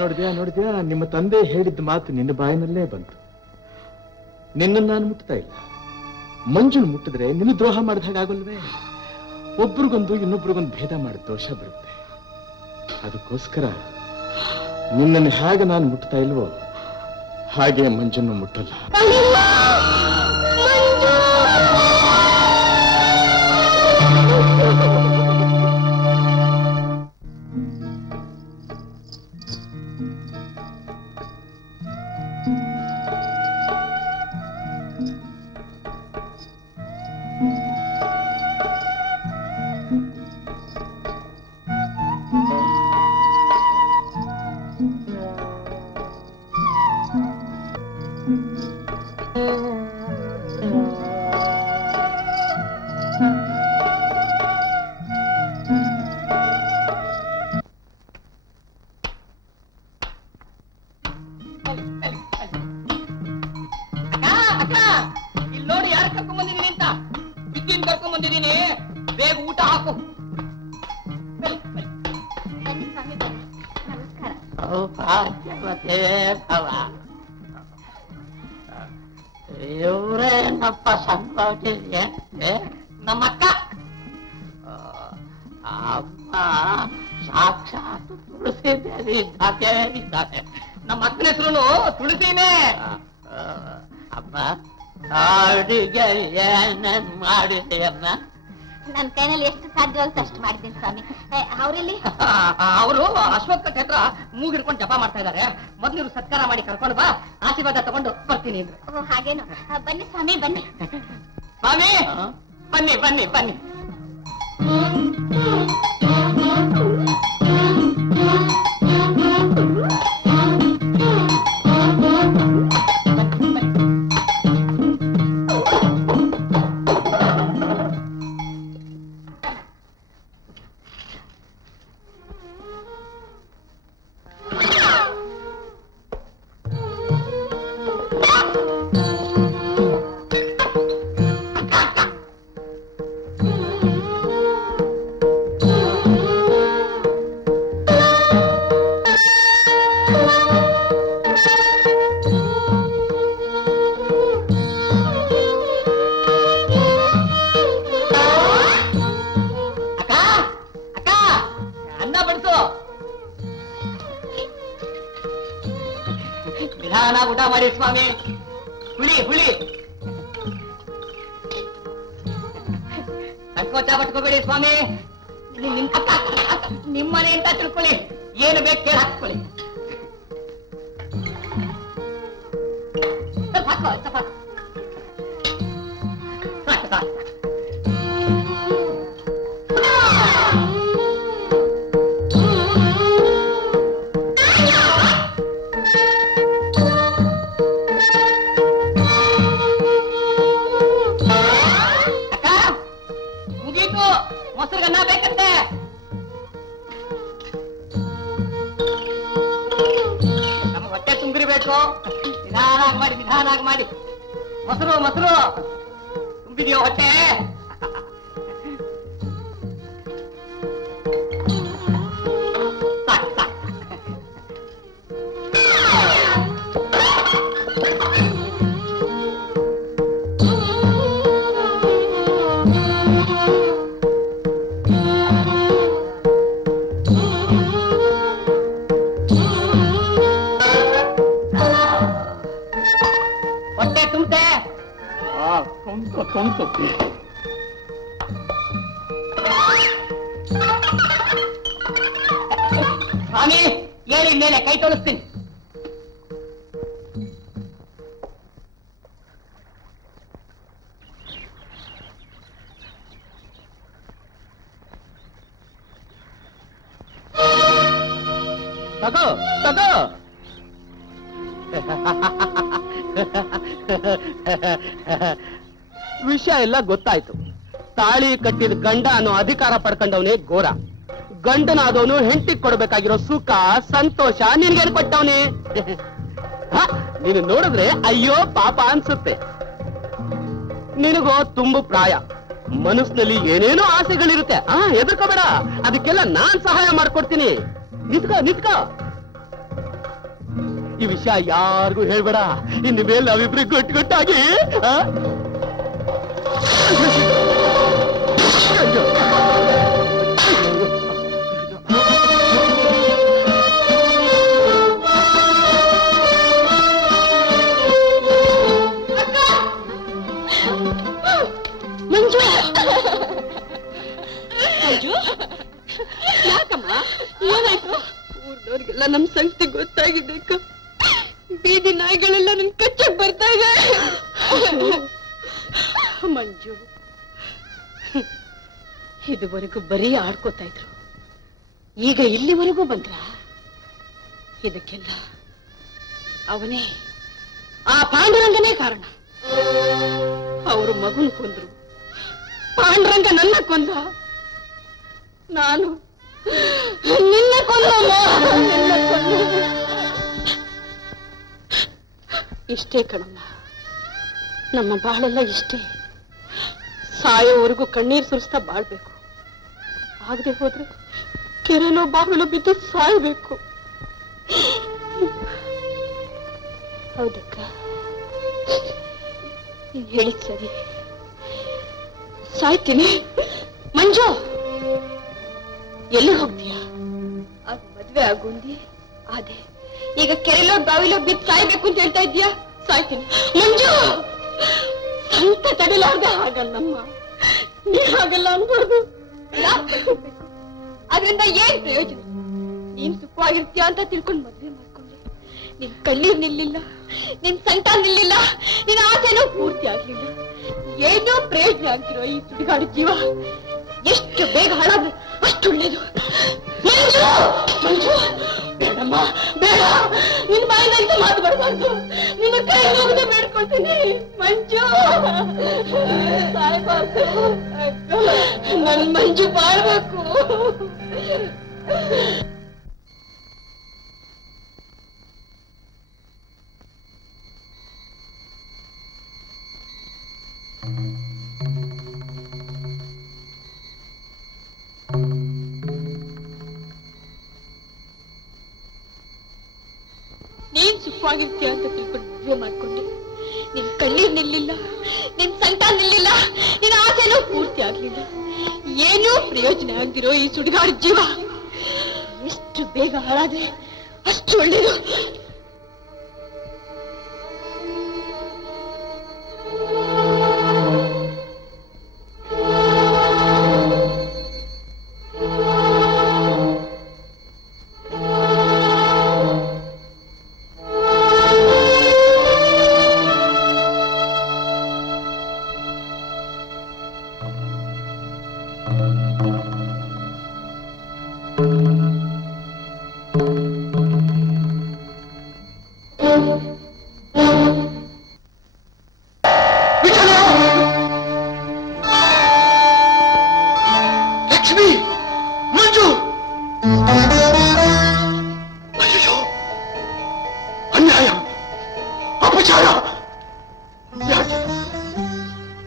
ನೋಡಿದ್ಯಾ, ನಿಮ್ಮ ತಂದೆ ಹೇಳಿದ್ದ ಮಾತು ನಿನ್ನ ಬಾಯಿನಲ್ಲೇ ಬಂತು. ನಿನ್ನನ್ನು ನಾನು ಮುಟ್ತಾ ಇಲ್ಲ. ಮಂಜುನ್ ಮುಟ್ಟಿದ್ರೆ ನಿನ್ನ ದ್ರೋಹ ಮಾಡಿದ ಹಾಗಾಗಲ್ವೇ? ಒಬ್ರಿಗೊಂದು ಇನ್ನೊಬ್ರಿಗೊಂದು ಭೇದ ಮಾಡಿದ ದೋಷ ಬರುತ್ತೆ. ಅದಕ್ಕೋಸ್ಕರ ನಿನ್ನನ್ನು ಹೇಗೆ ನಾನು ಮುಟ್ತಾ ಇಲ್ವೋ ಹಾಗೆ ಮಂಜನ್ನು ಮುಟ್ಟಲ್ಲ. ಇಲ್ಲಿ ನೋಡಿ, ಯಾರು ಕರ್ಕೊಂಡ್ ಬಂದಿದ್ದೀನಿ ಅಂತ. ಬಿದ್ದಿನ ಕರ್ಕೊಂಡ್ ಬಂದಿದ್ದೀನಿ, ಬೇಗ ಊಟ ಹಾಕು. ಇವರೇನಪ್ಪ ಸಂಭಾವನೆ? ನಮ್ಮ ಅಕ್ಕ. ಅಮ್ಮ ಸಾಕ್ಷಾತ್ ತುಳಸಿ ದೇವಿ ಇದ್ದಾರೆ. ನಮ್ಮ ಅಕ್ಕನ ಹೆಸರು ತುಳಸಿನೇ. ಅಮ್ಮ ಅಡಿಗೆ ಏನೇನ್ ಮಾಡಿದೆ ಅಮ್ಮ? ನನ್ ಕೈನಲ್ಲಿ ಎಷ್ಟು ಸಾಧ್ಯವಾಗುತ್ತೆ ಅಷ್ಟು ಮಾಡಿದ್ದೀನಿ ಸ್ವಾಮಿ. ಅವ್ರಲ್ಲಿ ಅವರು ಅಶ್ವತ್ಥ ಹತ್ರ ಮೂಗಿಡ್ಕೊಂಡು ಜಪ ಮಾಡ್ತಾ ಇದ್ದಾರೆ. ಮೊದ್ಲು ಇವ್ರು ಸತ್ಕಾರ ಮಾಡಿ ಕರ್ಕೊಂಡು ಬಾ, ಆಶೀರ್ವಾದ ತಗೊಂಡು ಬರ್ತೀನಿ ಅಂದ್ರೆ. ಹಾಗೇನು? ಬನ್ನಿ ಸ್ವಾಮಿ, ಬನ್ನಿ. ಸ್ವಾಮಿ ಬನ್ನಿ ಬನ್ನಿ ಬನ್ನಿ. ನಿಧಾನಾಗಿ ಊಟ ಮಾಡಿ ಸ್ವಾಮಿ. ಹುಳಿ ಸಂಕೋಚ ಪಟ್ಕೋಬೇಡಿ ಸ್ವಾಮಿ. ನಿಮ್ಮನೆ ಅಂತ ತಿಳ್ಕೊಳ್ಳಿ, ಏನು ಬೇಕು ಕೇಳಿ ಹಾಕೊಳ್ಳಿ. ಮೊಸರುಗನ್ನ ಬೇಕಂತೆ. ನಮ್ಗೆ ಹೊಟ್ಟೆ ತುಂಬಿರ್ಬೇಕು. ನಿಧಾನಾಗಿ ಮಾಡಿ. ಮೊಸರು ತುಂಬಿದೆಯೋ ಹೊಟ್ಟೆ? ಹೊಟ್ಟೆ ತುಂಬ್ತೆ? ತುಂಬ್ತು. ಸ್ವಾಮಿ ಏಳಿ ಮೇಲೆ ಕೈ ತೋರಿಸ್ತೀನಿ. ತಗೋ ತಗೋ. ವಿಷಯ ಎಲ್ಲ ಗೊತ್ತಾಯ್ತು. ತಾಳಿ ಕಟ್ಟಿದ ಗಂಡ ಅನ್ನೋ ಅಧಿಕಾರ ಪಡ್ಕೊಂಡವನೇ ಗೋರ. ಗಂಡನಾದವನು ಹೆಂಡತಿಗೆ ಕೊಡ್ಬೇಕಾಗಿರೋ ಸುಖ ಸಂತೋಷ ನಿನ್ಗೇನು ಕೊಟ್ಟವನೇ? ನೀನು ನೋಡಿದ್ರೆ ಅಯ್ಯೋ ಪಾಪ ಅನ್ಸುತ್ತೆ. ನಿನಗೋ ತುಂಬು ಪ್ರಾಯ, ಮನಸ್ಸಿನಲ್ಲಿ ಏನೇನೋ ಆಸೆಗಳಿರುತ್ತೆ. ಎದುರ್ಕೋಬೇಡ, ಅದಕ್ಕೆಲ್ಲ ನಾನ್ ಸಹಾಯ ಮಾಡ್ಕೊಡ್ತೀನಿ. ನಿತ್ಕೋ. ಈ ವಿಷಯ ಯಾರಿಗೂ ಹೇಳ್ಬೇಡ. ಇನ್ನು ಮೇಲೆ ನಾವಿಬ್ರಿಗೆ ಗೊಟ್ಟಾಗಿ ಮಂಜು ಮಂಜು ಯಾಕಮ್ಮ ಏನಾಯ್ತು? ಊರ್ದವ್ರಿಗೆಲ್ಲ ನಮ್ ಸಂಗತಿ ಗೊತ್ತಾಗಿದೆ. ಬೀದಿ ನಾಯಿಗಳೆಲ್ಲ ನನ್ ಕಚ್ಚಕ್ ಬರ್ತಾ ಇದೆ. ಮಂಜು ಇದುವರೆಗೂ ಬರೀ ಆಡ್ಕೋತಾ ಇದ್ರು, ಈಗ ಇಲ್ಲಿವರೆಗೂ ಬಂದ್ರ? ಇದಕ್ಕೆಲ್ಲ ಅವನೇ, ಆ ಪಾಂಡುರಂಗನೇ ಕಾರಣ. ಅವರು ಮಗುನ್ ಕೊಂದ್ರು, ಪಾಂಡುರಂಗ ನನ್ನ ಕೊಂದ, ನಾನು ನಿನ್ನ ಕೊಂದಮ್ಮ. ಇಷ್ಟೇ ಕಣಮ್ಮ, ನಮ್ಮ ಬಾಳೆಲ್ಲ ಇಷ್ಟೇ. ಸಾಯೋವರೆಗೂ ಕಣ್ಣೀರು ಸುರಿಸ್ತಾ ಬಾಳ್ಬೇಕು. ಆಗದೆ ಹೋದ್ರೆ ಕೆರೆಲೋ ಬಾವಿಲೋ ಬಿದ್ದು ಸಾಯ್ಬೇಕು. ಹೌದಕ್ಕ, ನೀನ್ ಹೇಳಿದ್ ಸರಿ, ಸಾಯ್ತೀನಿ. ಮಂಜು, ಎಲ್ಲಿ ಹೋಗ್ತೀಯ? ಆಗ ಮದ್ವೆ ಆಗುಂದಿ ಅದೇ, ಈಗ ಕೆರೆಲೋ ಬಾವಿಲೋ ಬಿದ್ದು ಸಾಯ್ಬೇಕು ಅಂತ ಹೇಳ್ತಾ ಇದ್ದೀಯಾ? ಸಾಯ್ತೀನಿ ಮಂಜು. ಸಂತ ತಡಿಲಾರ್ದೆ ಹಾಗಲ್ಲಮ್ಮ, ನೀ ಹಾಗಲ್ಲ ಅನ್ಬೋದು. ಅದರಿಂದ ಏನ್ ಪ್ರಯೋಜನ? ನೀನ್ ಸುಖವಾಗಿರ್ತೀಯ ಅಂತ ತಿಳ್ಕೊಂಡು ಮದ್ವೆ ಮಾಡ್ಕೊಂಡೆ. ನಿನ್ ಕಣ್ಣೀರ್ ನಿಲ್ಲಿಲ್ಲ, ನಿನ್ ಸಂಕಟ ನಿಲ್ಲಿಲ್ಲ, ನಿನ್ ಆಸೆನೂ ಪೂರ್ತಿ ಆಗ್ಲಿಲ್ಲ. ಏನೋ ಪ್ರಯೋಜನ ಆಗ್ತಿರೋ ಈ ಸುಡಿಗಾಡು ಜೀವ ಎಷ್ಟು ಬೇಗ ಹಾಳಾದ್ರೆ ಅಷ್ಟು ಒಳ್ಳೇದು. ಮಂಜು ಮಂಜು, ಬೇಡಮ್ಮ ಬೇಡ, ನಿನ್ ಬಾಯಿದಂತ ಮಾತು ಬರಬಾರ್ದು. ನಿನ್ನ ಕೈ ಹೋಗದೆ ಬೇಡ್ಕೊಳ್ತೀನಿ ಮಂಜು, ಸಾಯ್ಬಾರ್ದು. ನನ್ ಮಂಜು ಬಾಳ್ಬೇಕು. ನೀನ್ ಸುಖವಾಗಿರ್ತೀಯ ಅಂತ ತಿಳ್ಕೊಂಡು ಮದುವೆ ಮಾಡ್ಕೊಂಡೆ. ನಿನ್ ಕಣ್ಣೀರ್ ನಿಲ್ಲಿಲ್ಲ, ನಿನ್ ಸಂಕಟ ನಿಲ್ಲಿಲ್ಲ, ನಿನ್ ಆಸೆನೂ ಪೂರ್ತಿ ಆಗ್ಲಿಲ್ಲ. ಏನೂ ಪ್ರಯೋಜನ ಆಗ್ದಿರೋ ಈ ಸುಡಿಗಾಡು ಜೀವ ಎಷ್ಟು ಬೇಗ ಹಾಳಾದ್ರೆ ಅಷ್ಟು ಒಳ್ಳೇದು.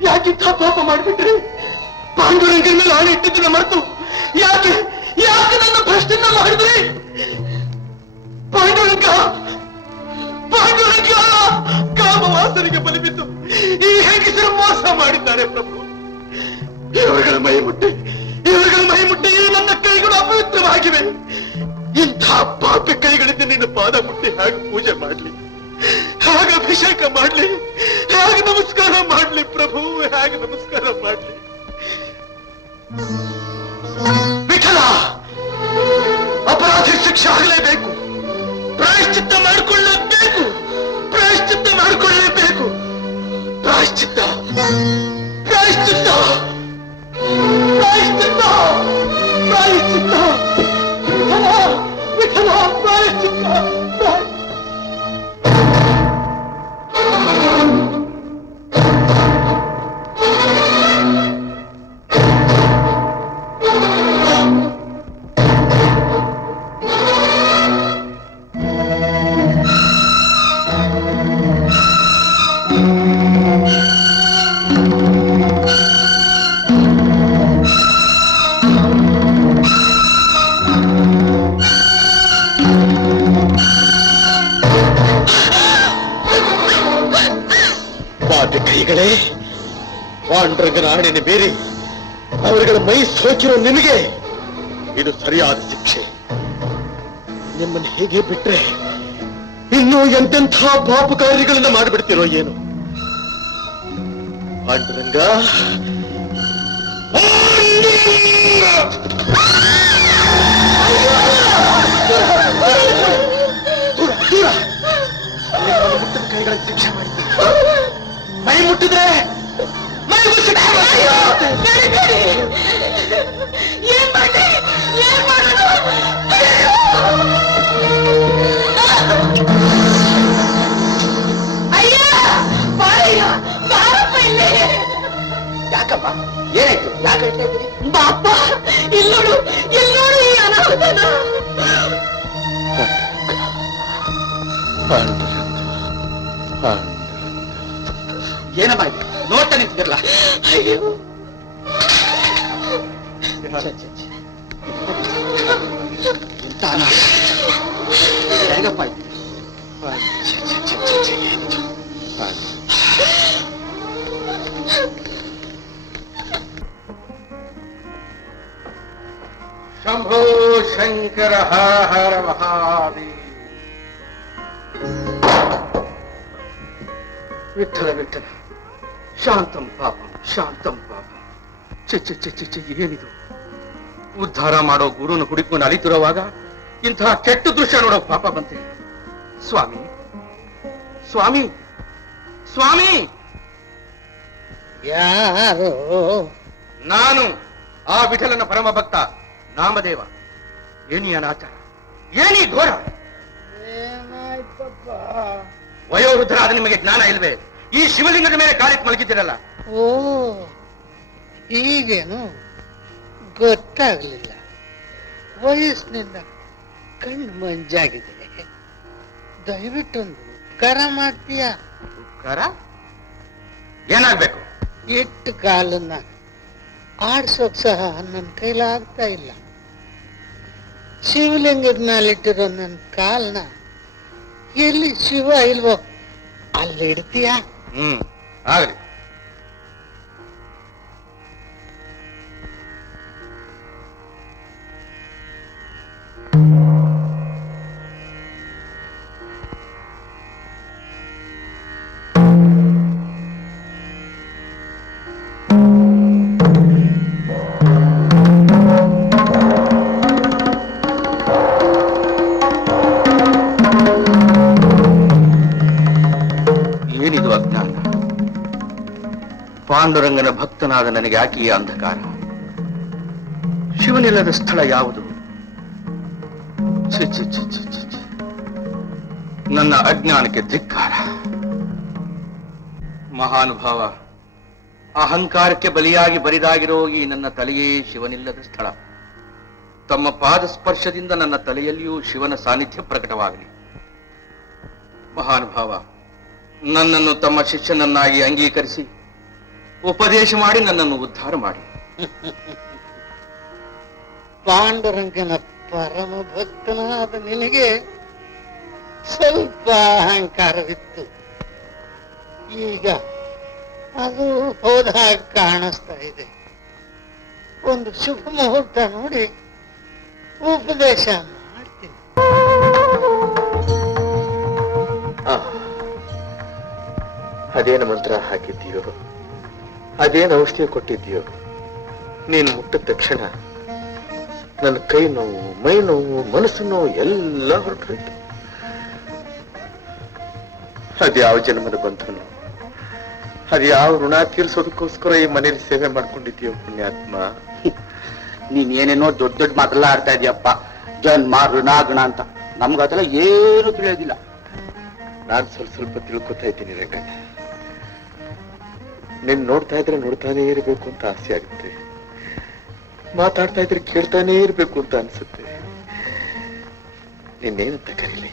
ಯಾಕಿಂತ ಪಾಪ ಮಾಡಿಬಿಟ್ರಿ? ಪಾಂಡುರಂಗನ ಮೇಲೆ ಆಣೆ ಇಟ್ಟಿದ್ದನ್ನ ಮರೆತು ಯಾಕೆ ಯಾಕೆ ನನ್ನ ಪ್ರಶ್ನೆಯನ್ನ ಮಾಡಿದ್ರಿ? ಪಾಂಡುರಂಗ ಪಾಂಡುರಂಗ ಕಾಮವಾಸನಿಗೆ ಬಲಿಬಿದ್ದು ಈ ಹೆಂಗಸರು ಮೋಸ ಮಾಡಿದ್ದಾರೆ ಪ್ರಭು. ಇವರುಗಳ ಮೈ ಮುಟ್ಟಿ ನನ್ನ ಕೈಗಳು ಅಪವಿತ್ರವಾಗಿವೆ. ಇಂಥ ಪಾಪಿ ಕೈಗಳಿಂದ ನಿನ್ನ ಪಾದ ಮುಟ್ಟಿ ಹೇಗೆ ಪೂಜೆ ಮಾಡ್ಲಿ, ಹೇಗೆ ಅಭಿಷೇಕ ಮಾಡ್ಲಿ, ಹೇಗೆ ನಮಸ್ಕಾರ ಮಾಡ್ಲಿ ಪ್ರಭು, ಹೇಗೆ ನಮಸ್ಕಾರ ಮಾಡ್ಲಿ? ವಿಠಲ, ಅಪರಾಧಿ ಶಿಕ್ಷೆ ಆಗಲೇ ಪಾಂಡುರಂಗನ ಆಣೆನೆ ಬೇರೆ ಅವರುಗಳ ಮೈ ಸೋಕಿರೋ ನಿನಗೆ ಇದು ಸರಿಯಾದ ಶಿಕ್ಷೆ. ನಿಮ್ಮನ್ನು ಹೇಗೆ ಬಿಟ್ರೆ ಇನ್ನೂ ಎಂತೆಂಥ ಪಾಪ ಕಾರ್ಯಗಳನ್ನ ಮಾಡಿಬಿಡ್ತಿರೋ ಏನು. ಪಾಂಡುರಂಗ ಮುಟ್ಟಿದ ಕೈಗಳ ಶಿಕ್ಷೆ ಮಾಡಿದ್ದೆ. ಮೈ ಮುಟ್ಟಿದ್ರೆ ಮೈ ಯಾಕಪ್ಪ ಏನಾಯ್ತು? ಯಾಕೆ ಹೇಳ್ತಾ ಇದ್ದೀರಿ? ಬಾಪ ಇಲ್ಲೋಡು ಈ ಅನಾಹುತನ. ಏನಮ್ಮ ನೋಡ್ತಾ ನಿಂತಿರಲ್ಲ. ಅಯ್ಯೋ ಹೇಗಪ್ಪ ಶಂಭೋ ಶಂಕರ ಹರ ಹರ ಮಹಾದೇವ. ವಿಠಲ ವಿಠಲ ಶಾಂತಂ ಪಾಪಂ ಶಾಂತಂ ಪಾಪಂ. ಏನಿದು? ಉದ್ಧಾರ ಮಾಡೋ ಗುರುನ ಹುಡುಕೊಂಡು ಅಲಿತಿರುವಾಗ ಇಂತಹ ಕೆಟ್ಟ ದೃಶ್ಯ ನೋಡೋ ಪಾಪ ಬಂತೆ. ಸ್ವಾಮಿ ಸ್ವಾಮಿ ಸ್ವಾಮಿ. ಯಾರು? ನಾನು ಆ ವಿಠಲನ ಪರಮ ಭಕ್ತ ನಾಮದೇವ. ಏನಿ ಅನಾಚಾರ, ಏನಿ ಘೋರ. ವಯೋವೃದ್ಧರಾದ ನಿಮಗೆ ಜ್ಞಾನ ಇಲ್ವೇ? ಈ ಶಿವಲಿಂಗದ ಮೇಲೆ ಕಾಲಿಟ್ಟು ಮಲಗಿದ್ದೀರಲ್ಲ. ಓ ಈಗೇನು ಗೊತ್ತಾಗ್ಲಿಲ್ಲ. ವಯಸ್ಸಿನಿಂದ ಕಣ್ಣು ಮಂಜಾಗಿದೆ. ದಯವಿಟ್ಟೊಂದು ಉಪಕಾರ ಮಾಡ್ತೀಯಾ? ಉಪಕಾರ ಏನಾಗ್ಬೇಕು? ಎಟ್ಟು ಕಾಲನ್ನ ಆಡ್ಸೋಕ್ ಸಹ ನನ್ನ ಕೈಲಾಗ್ತಾ ಇಲ್ಲ. ಶಿವಲಿಂಗದ ಮೇಲಿಟ್ಟಿರೋ ನನ್ನ ಕಾಲ್ನ ಎಲ್ಲಿ ಶಿವ ಇಲ್ವೋ ಅಲ್ಲಿ ಇಡ್ತೀಯಾ? ಆಗಲಿ. ಏನಿದು ಅಜ್ಞಾನ? ಪಾಂಡುರಂಗನ ಭಕ್ತನಾದ ನನಗೆ ಯಾಕೆ ಈ ಅಂಧಕಾರ? ಶಿವನಿಲ್ಲದ ಸ್ಥಳ ಯಾವುದು? ಛೆ, ಛೆ, ಛೆ, ಛೆ, ಛೆ, ಛೆ. ನನ್ನ ಅಜ್ಞಾನಕ್ಕೆ ಧಿಕ್ಕಾರ. ಮಹಾನುಭಾವ, ಅಹಂಕಾರಕ್ಕೆ ಬಲಿಯಾಗಿ ಬರಿದಾಗಿರೋ ಈ ನನ್ನ ತಲೆಯೇ ಶಿವನಿಲ್ಲದ ಸ್ಥಳ. ತಮ್ಮ ಪಾದ ಸ್ಪರ್ಶದಿಂದ ನನ್ನ ತಲೆಯಲ್ಲಿಯೂ ಶಿವನ ಸಾನ್ನಿಧ್ಯ ಪ್ರಕಟವಾಗಲಿ. ಮಹಾನುಭಾವ, ನನ್ನನ್ನು ತಮ್ಮ ಶಿಷ್ಯನನ್ನಾಗಿ ಅಂಗೀಕರಿಸಿ ಉಪದೇಶ ಮಾಡಿ ನನ್ನನ್ನು ಉದ್ಧಾರ ಮಾಡಿ. ಪಾಂಡುರಂಗನ ಪರಮ ಭಕ್ತನಾದ ನಿನಗೆ ಸ್ವಲ್ಪ ಅಹಂಕಾರವಿತ್ತು. ಈಗ ಅದು ಹೋದ ಹಾಗೆ ಕಾಣಿಸ್ತಾ ಇದೆ. ಒಂದು ಶುಭ ಮುಹೂರ್ತ ನೋಡಿ ಉಪದೇಶ ಮಾಡ್ತೀನಿ. ಅದೇನು ಮಂತ್ರ ಹಾಕಿದ್ದೀಯೋ, ಅದೇನು ಔಷಧಿ ಕೊಟ್ಟಿದ್ದೀಯೋ, ನೀನು ಮುಟ್ಟಿದ ತಕ್ಷಣ ನನ್ನ ಕೈ ನೋವು, ಮೈ ನೋವು, ಮನಸ್ಸು ನೋವು ಎಲ್ಲ ಹೊರಟೋಯ್ತು. ಅದ್ಯಾವ ಜನ್ಮದ ಬಂಧನು, ಅದ್ಯಾವ ಋಣ ತೀರ್ಸೋದಕ್ಕೋಸ್ಕರ ಈ ಮನೇಲಿ ಸೇವೆ ಮಾಡ್ಕೊಂಡಿದ್ದೀಯೋ ಪುಣ್ಯಾತ್ಮ. ನೀನ್ ಏನೇನೋ ದೊಡ್ಡ ದೊಡ್ಡ ಮಾತೆಲ್ಲ ಆಡ್ತಾ ಇದೀಯಪ್ಪ. ಜನ್ಮ ಋಣ ಗಣ ಅಂತ ನಮ್ಗದೆಲ್ಲ ಏನು ತಿಳಿಯೋದಿಲ್ಲ. ನಾನು ಸ್ವಲ್ಪ ತಿಳ್ಕೊತಾ ಇದ್ದೀನಿ ರಂಗಣ್ಣ. ನೀನ್ ನೋಡ್ತಾ ಇದ್ರೆ ನೋಡ್ತಾನೇ ಇರ್ಬೇಕು ಅಂತ ಆಸೆ ಆಗುತ್ತೆ. ಮಾತಾಡ್ತಾ ಇದ್ರೆ ಕೇಳ್ತಾನೇ ಇರ್ಬೇಕು ಅಂತ ಅನ್ಸುತ್ತೆ. ನಿನ್ನೇನಂತ ಕರೀಲಿ?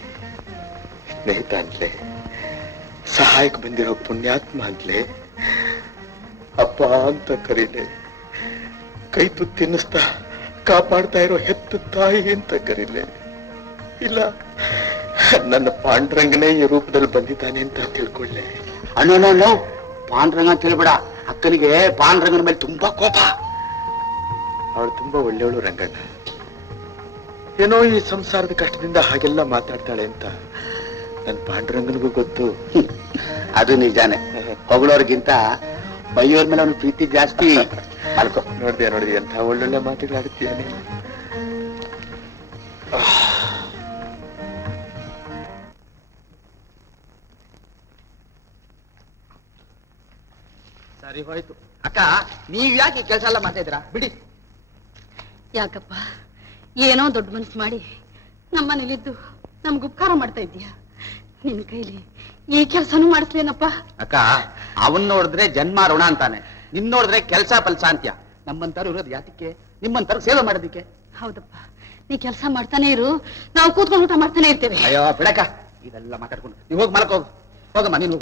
ಸ್ನೇಹಿತ ಅಂತ್ಲೆ, ಸಹಾಯಕ್ಕೆ ಬಂದಿರೋ ಪುಣ್ಯಾತ್ಮ ಅಂತ್ಲೆ, ಅಪ್ಪ ಅಂತ ಕರೀಲೆ, ಕೈ ತುತ್ತು ತಿನ್ನಿಸ್ತಾ ಕಾಪಾಡ್ತಾ ಇರೋ ಹೆತ್ತ ತಾಯಿ ಅಂತ ಕರೀಲೆ, ಇಲ್ಲ ನನ್ನ ಪಾಂಡುರಂಗನೇ ಈ ರೂಪದಲ್ಲಿ ಬಂದಿದ್ದಾನೆ ಅಂತ ತಿಳ್ಕೊಳ್ಳೆ. ಅಣ್ಣ ಪಾಂಡ್ರಂಗ ಅಂತ ಹೇಳ್ಬೇಡ. ಅಕ್ಕನಿಗೆ ಪಾಂಡ್ರಂಗನ ಮೇಲೆ ತುಂಬಾ ಕೋಪ. ಅವಳು ತುಂಬಾ ಒಳ್ಳೆಯವಳು ರಂಗಣ್ಣ. ಏನೋ ಈ ಸಂಸಾರದ ಕಷ್ಟದಿಂದ ಹಾಗೆಲ್ಲ ಮಾತಾಡ್ತಾಳೆ ಅಂತ ನನ್ ಪಾಂಡುರಂಗನಿಗೂ ಗೊತ್ತು. ಅದು ನಿಜಾನೆ. ಹೊಗಳೋರ್ಗಿಂತ ಬೈಯೋರ್ ಮೇಲೆ ಅವನು ಪ್ರೀತಿ ಜಾಸ್ತಿ. ಅಲ್ಕೋ. ನೋಡಿದ್ಯಾ ಎಂಥ ಒಳ್ಳೊಳ್ಳೆ ಮಾತುಗಳಾಡುತ್ತೀಯ ನೀನು. ಸರಿ ಹೋಯ್ತು. ಅಕ್ಕ, ನೀವ್ ಯಾಕೆ ಕೆಲಸ ಎಲ್ಲ ಮಾಡ್ತಾ ಇದ್ದೀರಾ? ಬಿಡಿ. ಯಾಕಪ್ಪ ಏನೋ ದೊಡ್ಡ ಮನಸ್ಸು ಮಾಡಿ ನಮ್ಮನೇಲಿದ್ದು ನಮ್ಗೆ ಉಪಕಾರ ಮಾಡ್ತಾ ಇದ್ದೀಯಾ? ನಿನ್ ಕೈಲಿ ಈ ಕೆಲಸನೂ ಮಾಡಿಸ್ಲೇನಪ್ಪ? ಅಕ್ಕ, ಅವನ್ ನೋಡಿದ್ರೆ ಜನ್ಮ ಋಣ ಅಂತಾನೆ, ನಿನ್ ನೋಡಿದ್ರೆ ಕೆಲ್ಸ ಫಲ್ಸ ಅಂತ್ಯ. ನಮ್ಮಂತಾರು ಇರೋದು ಯಾತಕ್ಕೆ? ನಿಮ್ಮಂತಾರು ಸೇವೆ ಮಾಡೋದಿಕ್ಕೆ. ಹೌದಪ್ಪ, ನೀ ಕೆಲಸ ಮಾಡ್ತಾನೆ ಇರು, ನಾವು ಕೂತ್ಕೊಂಡು ಊಟ ಮಾಡ್ತಾನೆ ಇರ್ತೇವೆ. ಅಯ್ಯೋ ಬಿಡಕ್ಕ, ಇದೆಲ್ಲ ಮಾತಾಡ್ಕೊಂಡು ನೀವು ಹೋಗಿ ಮಲಕ್ ಹೋಗು. ಹೋಗಮ್ಮ ನೀನು.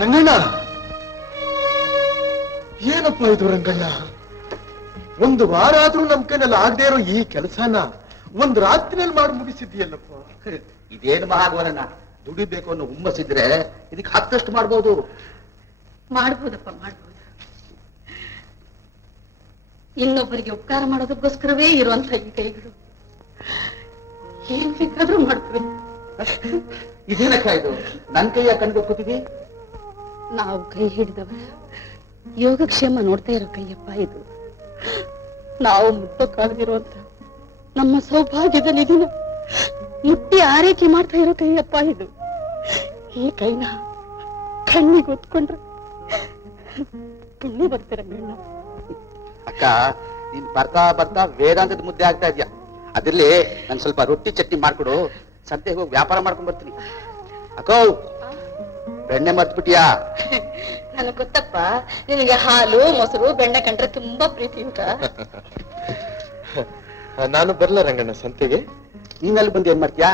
ರಂಗಣ್ಣ, ಏನಪ್ಪ ಇದು ರಂಗಣ್ಣ? ಒಂದು ವಾರ ಆದ್ರೂ ನಮ್ ಕೈನಲ್ಲಿ ಆಗದೆ ಇರೋ ಈ ಕೆಲಸನ ಒಂದ್ ರಾತ್ರಿಯಲ್ಲಿ ಮಾಡಿ ಮುಗಿಸಿದ್ಯಲ್ಲಪ್ಪ. ಇದೇನು ಮಹಾಗವರಣ್ಣ, ದುಡಿಬೇಕು ಅನ್ನೋ ಹುಮ್ಮಸ್ಸಿದ್ರೆ ಇದಕ್ಕೆ ಹತ್ತಷ್ಟು ಮಾಡ್ಬೋದು. ಮಾಡ್ಬೋದಪ್ಪ, ಮಾಡ್ಬೋದು. ಇನ್ನೊಬ್ಬರಿಗೆ ಉಪಕಾರ ಮಾಡೋದಕ್ಕೋಸ್ಕರವೇ ಇರುವಂತ ಈ ಕೈಗಳು ಏನ್ ಬೇಕಾದ್ರೂ ಮಾಡ್ತವೆ. ಇದೇನಕ್ಕ ಇದು? ನನ್ ಕೈಯ ಕಂಡ್ಕೊತಿದಿ? ನಾವು ಕೈ ಹಿಡಿದವರ ಯೋಗಕ್ಷೇಮ ನೋಡ್ತಾ ಇರೋ ಕೈಯಪ್ಪ ಇದು. ನಾವು ಮುಟ್ಟಕ್ಕಾಗದಿರುವಂತ ನಮ್ಮ ಸೌಭಾಗ್ಯದ ನಿಧಿನ ಮುಟ್ಟಿ ಆರೈಕೆ ಮಾಡ್ತಾ ಇರೋ ಕೈಯಪ್ಪ ಇದು. ಈ ಕೈನ ಕಣ್ಣಿಗೆ ಒತ್ಕೊಂಡ್ರೆ ಪುಣ್ಯ ಬರ್ತಾರೆ ಮೇಣ. ಅಕ್ಕ, ನೀನ್ ಬರ್ತಾ ಬರ್ತಾ ವೇದಾಂತದ ಮುದ್ದೆ ಆಗ್ತಾ ಇದ್ಯಾ. ಅದ್ರಲ್ಲಿ ನನ್ ಸ್ವಲ್ಪ ರೊಟ್ಟಿ ಚಟ್ನಿ ಮಾಡ್ಕೊಡು, ಸಂತೆಗೆ ಹೋಗಿ ವ್ಯಾಪಾರ ಮಾಡ್ಕೊಂಡ್ ಬರ್ತೀನಿ. ಅಕ್ಕೋ, ಬೆಣ್ಣೆ ಮರ್ತ್ಬಿಟ್ಟಿಯಾ? ನನಗ್ ಗೊತ್ತಪ್ಪ, ನಿನಗೆ ಹಾಲು ಮೊಸರು ಬೆಣ್ಣೆ ಕಂಡ್ರೆ ತುಂಬಾ ಪ್ರೀತಿ ಅಂತ. ನಾನು ಬರ್ಲ ರಂಗಣ್ಣ ಸಂತೆಗೆ? ನೀನಲ್ಲಿ ಬಂದು ಏನ್ ಮಾಡ್ತೀಯಾ?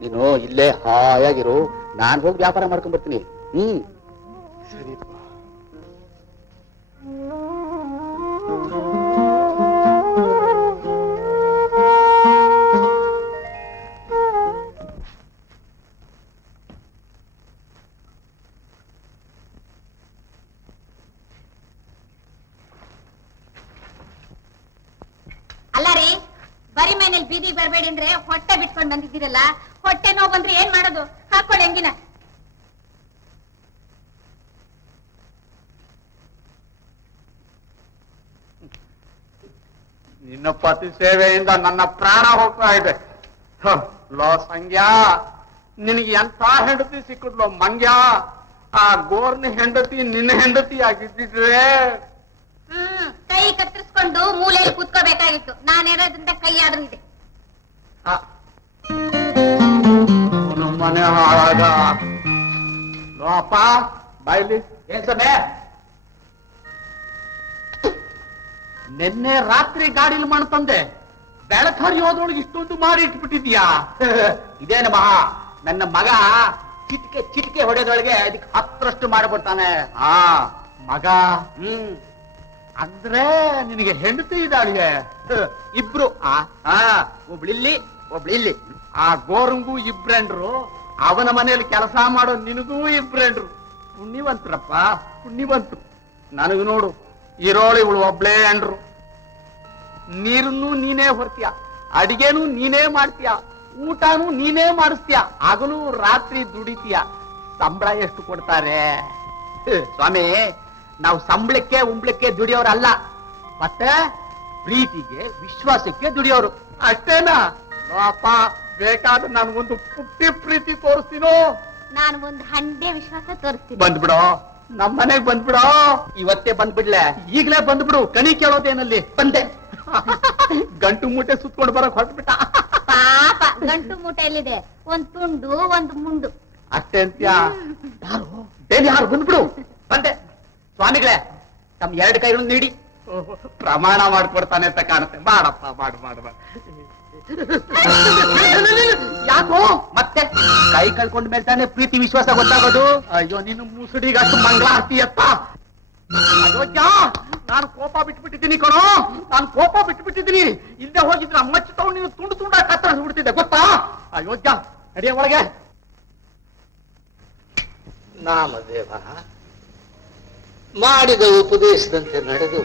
ನೀನು ಇಲ್ಲೇ ಹಾಯಾಗಿರು, ನಾನ್ ಹೋಗಿ ವ್ಯಾಪಾರ ಮಾಡ್ಕೊಂಡ್ ಬರ್ತೀನಿ. ಸರಿಪ್ಪ. ಅಲ್ಲ ರೀ, ಬರಿ ಮನೇಲಿ ಬೀದಿ ಬರ್ಬೇಡಿ ಅಂದ್ರೆ ಹೊಟ್ಟೆ ಬಿಟ್ಕೊಂಡ್ ಬಂದಿದ್ದೀರಲ್ಲ, ಹೊಟ್ಟೆ ನೋವು ಬಂದ್ರೆ ಏನ್ ಮಾಡೋದು? ಹಾಕೊಳ್ಳಿ ಹೆಂಗಿನ. ನಿನ್ನ ಪತಿ ಸೇವೆಯಿಂದ ನನ್ನ ಪ್ರಾಣ ಹೋಗ್ತಾ ಇದೆ. ಲೋ ಸಂಗ್ಯಾ, ನಿನಗೆ ಎಂತ ಹೆಂಡತಿ ಸಿಕ್ಕುದ್ಲೋ ಮಂಗ್ಯ. ಆ ಗೋರ್ನ ಹೆಂಡತಿ ನಿನ್ನ ಹೆಂಡತಿ ಆಗಿದ್ದಿದ್ರೆ ಕೈ ಕತ್ತರಿಸ್ಕೊಂಡು ಮೂಲೆಯಲ್ಲಿ ಕೂತ್ಕೋಬೇಕಾಗಿತ್ತು. ನಾನಿರೋದ್ರಿಂದ ಕೈ ಆದ್ರೂ ಇದೆ. ಮನೆ ಹಾಳಾದ. ಲೋ ಅಪ್ಪ, ಬಾಯ್ಲಿ. ಏನ್ ಸಮಯ? ನಿನ್ನೆ ರಾತ್ರಿ ಗಾಡಿಲಿ ಮಣ್ಣು ತಂದೆ ಬೆಳಕು ಹರಿಯೋದ್ರೊಳಗೆ ಇಷ್ಟೊಂದು ಮಾಡಿ ಇಟ್ಬಿಟ್ಟಿದ್ಯಾ ಇದೇನು ಮಹಾ ನನ್ನ ಮಗ ಚಿಟಿಕೆ ಹೊಡೆಯೋದ್ರೊಳಗೆ ಅದಕ್ಕೆ 10ರಷ್ಟು ಮಾಡಿಬಿಡ್ತಾನೆ ಮಗ ಅಂದ್ರೆ ನಿನಗೆ ಹೆಂಡತಿ ಇದ್ದಾಳಿಗೆ ಇಬ್ರು ಒಬ್ಳಿಲ್ಲಿ ಒಬ್ಳಿಲ್ಲಿ ಆ ಗೋರಂಗೂ ಇಬ್ರೆಂಡ್ರು ಅವನ ಮನೆಯಲ್ಲಿ ಕೆಲಸ ಮಾಡೋ ನಿನಗೂ ಇಬ್ರೆಂಡ್ರು ಪುಣ್ಯವಂತರಪ್ಪ ಪುಣ್ಯವಂತರು ನನಗೂ ನೋಡು ಇರೋಳು ಇವಳು ಒಬ್ಳೇ ಅಂಡ್ರು ನೀರನ್ನು ನೀನೇ ಹೊರ್ತೀಯ ಅಡಿಗೆನೂ ನೀನೇ ಮಾಡ್ತೀಯ ಊಟನೂ ನೀನೇ ಮಾಡಿಸ್ತೀಯ ಹಗಲು ರಾತ್ರಿ ದುಡಿತೀಯ ಸಂಬಳ ಎಷ್ಟು ಕೊಡ್ತಾರೆ ಸ್ವಾಮಿ ನಾವು ಸಂಬಳಕ್ಕೆ ಉಂಬ್ಳಕ್ಕೆ ದುಡಿಯೋರಲ್ಲ ಮತ್ತೆ ಪ್ರೀತಿಗೆ ವಿಶ್ವಾಸಕ್ಕೆ ದುಡಿಯೋರು ಅಷ್ಟೇನಾ ಪಾಪ ಬೇಕಾದ್ರೆ ನನ್ಗೊಂದು ಪುಟ್ಟಿ ಪ್ರೀತಿ ತೋರಿಸ್ತೀನೋ ನಾನು ಒಂದು 100 ವಿಶ್ವಾಸ ತೋರಿಸ್ತೀನಿ ಬಂದ್ಬಿಡೋ ನಮ್ ಮನೆಗ್ ಬಂದ್ಬಿಡೋ ಇವತ್ತೇ ಬಂದ್ಬಿಡ್ಲೆ ಈಗ್ಲೇ ಬಂದ್ಬಿಡು ಕಣಿ ಕೇಳೋದೇನಲ್ಲಿ ಬಂದೆ ಗಂಟು ಮೂಟೆ ಸುತ್ಕೊಂಡು ಬರಕ್ ಹೊರಟ್ಬಿಟ್ಟ ಪಾಪ ಗಂಟು ಮೂಟೆ ಎಲ್ಲಿದೆ ಒಂದ್ ತುಂಡು ಒಂದ್ ಮುಂಡು ಅಷ್ಟೇ ಅಂತ್ಯಾ ಯಾರು ಬಂದ್ಬಿಡು ಬಂದೆ ಸ್ವಾಮಿಗಳೇ ತಮ್ಮ 2 ಕೈಗಳನ್ನು ನೀಡಿ ಪ್ರಮಾಣ ಮಾಡ್ಕೊಡ್ತಾನೆ ಅಂತ ಕಾಣುತ್ತೆ ಮಾಡಪ್ಪ ಮಾಡು ಯಾಕೋ ಮತ್ತೆ ಕೈ ಕಳ್ಕೊಂಡ ಮೇಲೆ ತಾನೆ ಪ್ರೀತಿ ವಿಶ್ವಾಸ ಗೊತ್ತಾಗೋದು ಅಯ್ಯೋ ನೀನು ಮುಸುಡಿಗೆ ಅಷ್ಟು ಮಂಗಳಾರತಿ ಅತ್ತ ಅಯೋಧ್ಯ ನಾನು ಕೋಪ ಬಿಟ್ಬಿಟ್ಟಿದ್ದೀನಿ ಕಣೋ ನಾನು ಕೋಪ ಬಿಟ್ಬಿಟ್ಟಿದ್ದೀನಿ ಇಲ್ಲದೆ ಹೋಗಿದ್ರೆ ಅಮ್ಮಚ್ಚ ತಗೊಂಡು ನೀನು ತುಂಡು ತುಂಡಾಗಿ ಕತ್ತರಿಸ್ಬಿಡ್ತಿದ್ದೆ ಗೊತ್ತಾ ಅಯೋಧ್ಯ ನಡಿಯ ಒಳಗೆ ನಾಮದೇವ ಮಾಡಿದ ಉಪದೇಶದಂತೆ ನಡೆದು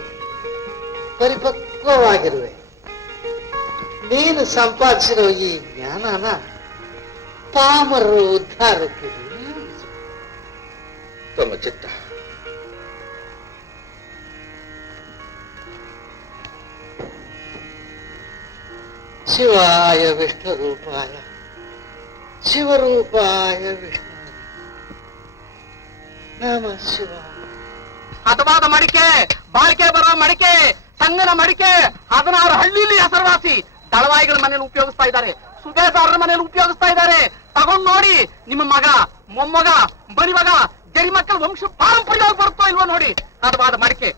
ಪರಿಪಕ್ವವಾಗಿರುವೆ. ನೀನು ಸಂಪಾದಿಸಿರೋ ಈ ಜ್ಞಾನನ ಪಾಮರರು ಉದ್ಧಾರಕ್ಕೆ ತಮ್ಮ ಚಿತ್ತ. ಶಿವಾಯ ವಿಷ್ಣು ರೂಪಾಯ ಶಿವರೂಪಾಯ ವಿಷ್ಣು ನಮ ಶಿವ. ಹದವಾದ ಮಡಿಕೆ ಬಾಳಿಕೆ ಬರೋ ಮಡಿಕೆ ಸಂಗನ ಮಡಿಕೆ 16 ಹಳ್ಳಿಲಿ ಹೆಸರುವಾಸಿ ದಳವಾಯಿಗಳ ಮನೇಲಿ ಉಪಯೋಗಿಸ್ತಾ ಇದ್ದಾರೆ, ಸುಬೇದಾರರ ಮನೇಲಿ ಉಪಯೋಗಿಸ್ತಾ ಇದ್ದಾರೆ. ತಗೊಂಡ್ ನೋಡಿ ನಿಮ್ಮ ಮಗ ಮೊಮ್ಮಗ ಬರಿ ಮಗ ಜರಿ ಮಕ್ಕಳ ವಂಶ ಪಾರಂಪರ್ಯವಾಗಿ ಬರುತ್ತೋ ಇಲ್ವೋ ನೋಡಿ. ಹದವಾದ ಮಡಿಕೆ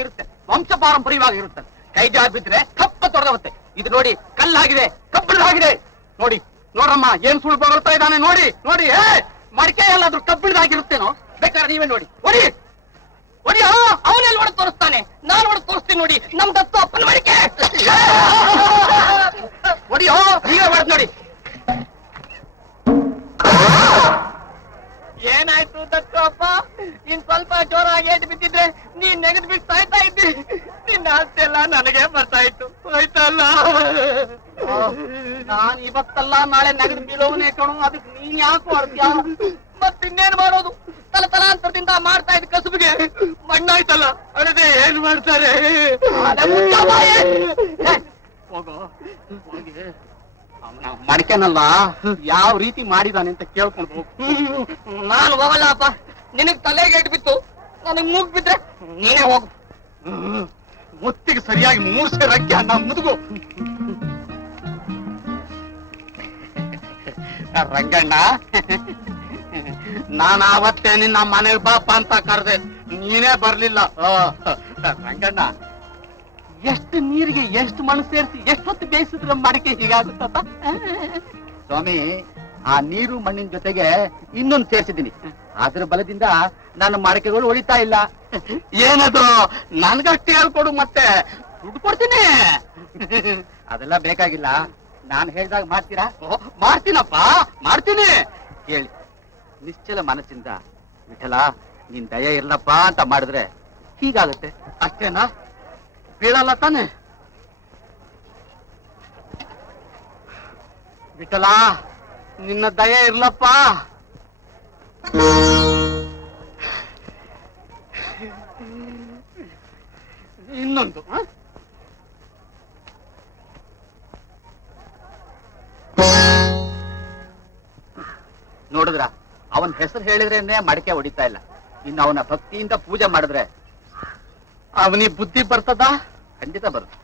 ಇರುತ್ತೆ ವಂಶ ಪಾರಂಪರ್ಯವಾಗಿ ಇರುತ್ತೆ. ಕೈ ಜಾರ್ ಬಿದ್ರೆ ಕಪ್ಪ ತೊಡೆದವತ್ತೆ. ಇದು ನೋಡಿ ಕಲ್ಲಾಗಿದೆ ಕಬ್ಬಿಣದಾಗಿದೆ ನೋಡಿ. ನೋಡ್ರಮ್ಮ ಏನ್ ಸುಳ್ಳು ಬಗಳ್ತಾ ಇದ್ದಾನೆ ನೋಡಿ ನೋಡಿ. ಮಡಿಕೆ ಎಲ್ಲಾದ್ರೂ ಕಬ್ಬಿಣದಾಗಿರುತ್ತೇನೋ ಬೇಕಾದ್ರೆ ನೀವೇ ನೋಡಿ. ಹೊಡಿ ಹೊಡಿಯೋ ಅವನೆಲ್ಲಿ ಹೊಡೆದು ತೋರಿಸ್ತಾನೆ, ನಾನು ಹೊಡೆದು ತೋರಿಸ್ತೀನಿ ನೋಡಿ. ನಮ್ ದತ್ತು ಅಪ್ಪನ ಮಡಿಕೆ ಹೊಡಿಯೋ ಈಗ ಹೊಡೆದ್ ನೋಡಿ. ಏನಾಯ್ತು ದತ್ತು ಅಪ್ಪ, ಇನ್ ಸ್ವಲ್ಪ ಜೋರಾಗಿ ಏಟು ಬಿದ್ದಿದ್ರೆ ನೀನ್ ನೆಗೆದು ಬಿಟ್ಟು ಸಾಯ್ತಾ ಇದ್ದಿ. ನಿನ್ನ ಆಸ್ತಿ ಎಲ್ಲ ನನಗೆ ಬರ್ತಾ ಇತ್ತು, ಹೋಯ್ತಲ್ಲ. ನಾನ್ ಇವತ್ತಲ್ಲ ನಾಳೆ ನೆಗೆದು ಬೀಳೋವನೇ ಕಣು. ಅದಕ್ಕೆ ನೀನ್ ಯಾಕೆ ಮಾಡ್ತೀಯ? ಮತ್ತಿನ್ನೇನ್ ಮಾಡೋದು? ತಲಾಂತರದಿಂದ ಮಾಡ್ತಾ ಇದ್ದ ಕಸುಬಿಗೆ ಮಣ್ಣಾಯ್ತಲ್ಲ, ಅದೇ ಏನ್ ಮಾಡ್ತಾರೆ? ಹೋಗೋ ಹೋಗಿ ಮಡಿಕೆನಲ್ಲ ಯಾವ ರೀತಿ ಮಾಡಿದಾನೆ ಅಂತ ಕೇಳ್ಕೊಂಡು ಹೋಗು. ನಾನು ಹೋಗಲ್ಲ ಅಪ್ಪ, ನಿನಗ್ ತಲೆಗೆ ಇಟ್ಟು ಬಿತ್ತು, ನನಗ್ ಮೂಗ್ ಬಿದ್ರೆ ನೀನೇ ಹೋಗು. ಮುತ್ತಿಗೆ ಸರಿಯಾಗಿ 3 ಸೇರ್ ಅಕ್ಕಿ ಅನ್ನ ಮುದುಗು. ರಂಗಣ್ಣ, ನಾನು ಆವತ್ತೇ ನಿನ್ನ ಮನೆಗೆ ಬಾಪ ಅಂತ ಕರೆದೆ, ನೀನೇ ಬರ್ಲಿಲ್ಲ. ರಂಗಣ್ಣ, ಎಷ್ಟು ನೀರಿಗೆ ಎಷ್ಟು ಮಣ್ಣು ಸೇರಿಸಿ ಎಷ್ಟೊತ್ತು ಬೇಯಿಸಿದ್ರೆ ಮಡಿಕೆ ಹೀಗಾಗುತ್ತ? ಸ್ವಾಮಿ, ಆ ನೀರು ಮಣ್ಣಿನ ಜೊತೆಗೆ ಇನ್ನೊಂದು ಸೇರಿಸಿದ್ದೀನಿ. ಅದ್ರ ಬಲದಿಂದ ನನ್ನ ಮಡಿಕೆಗಳು ಹೊಡಿತಾ ಇಲ್ಲ. ಏನದು? ನನ್ಗಷ್ಟೇ ಹೇಳ್ಕೊಡು, ಮತ್ತೆ ದುಡ್ಡು ಕೊಡ್ತೀನಿ. ಅದೆಲ್ಲ ಬೇಕಾಗಿಲ್ಲ, ನಾನು ಹೇಳ್ದಾಗ ಮಾಡ್ತೀರಾ? ಮಾಡ್ತೀನಪ್ಪ, ಮಾಡ್ತೀನಿ. ಹೇಳಿ, ನಿಶ್ಚಲ ಮನಸ್ಸಿಂದ ವಿಠಲ ನಿನ್ ದಯ ಇರ್ಲಪ್ಪ ಅಂತ ಮಾಡಿದ್ರೆ ಹೀಗಾಗತ್ತೆ. ಅಷ್ಟೇನಾ? ಬೀಳಲ್ಲ ತಾನೆ? ವಿಠಲ ನಿನ್ನ ದಯ ಇರ್ಲಪ್ಪ. ಇನ್ನೊಂದು ನೋಡಿದ್ರ, ಅವನ ಹೆಸರು ಹೇಳಿದ್ರೇನೆ ಮಡಿಕೆ ಹೊಡಿತಾ ಇಲ್ಲ. ಇನ್ನು ಅವನ ಭಕ್ತಿಯಿಂದ ಪೂಜೆ ಮಾಡಿದ್ರೆ ಅವನಿಗೆ ಬುದ್ಧಿ ಬರ್ತದ? ಖಂಡಿತ ಬರುತ್ತೆ.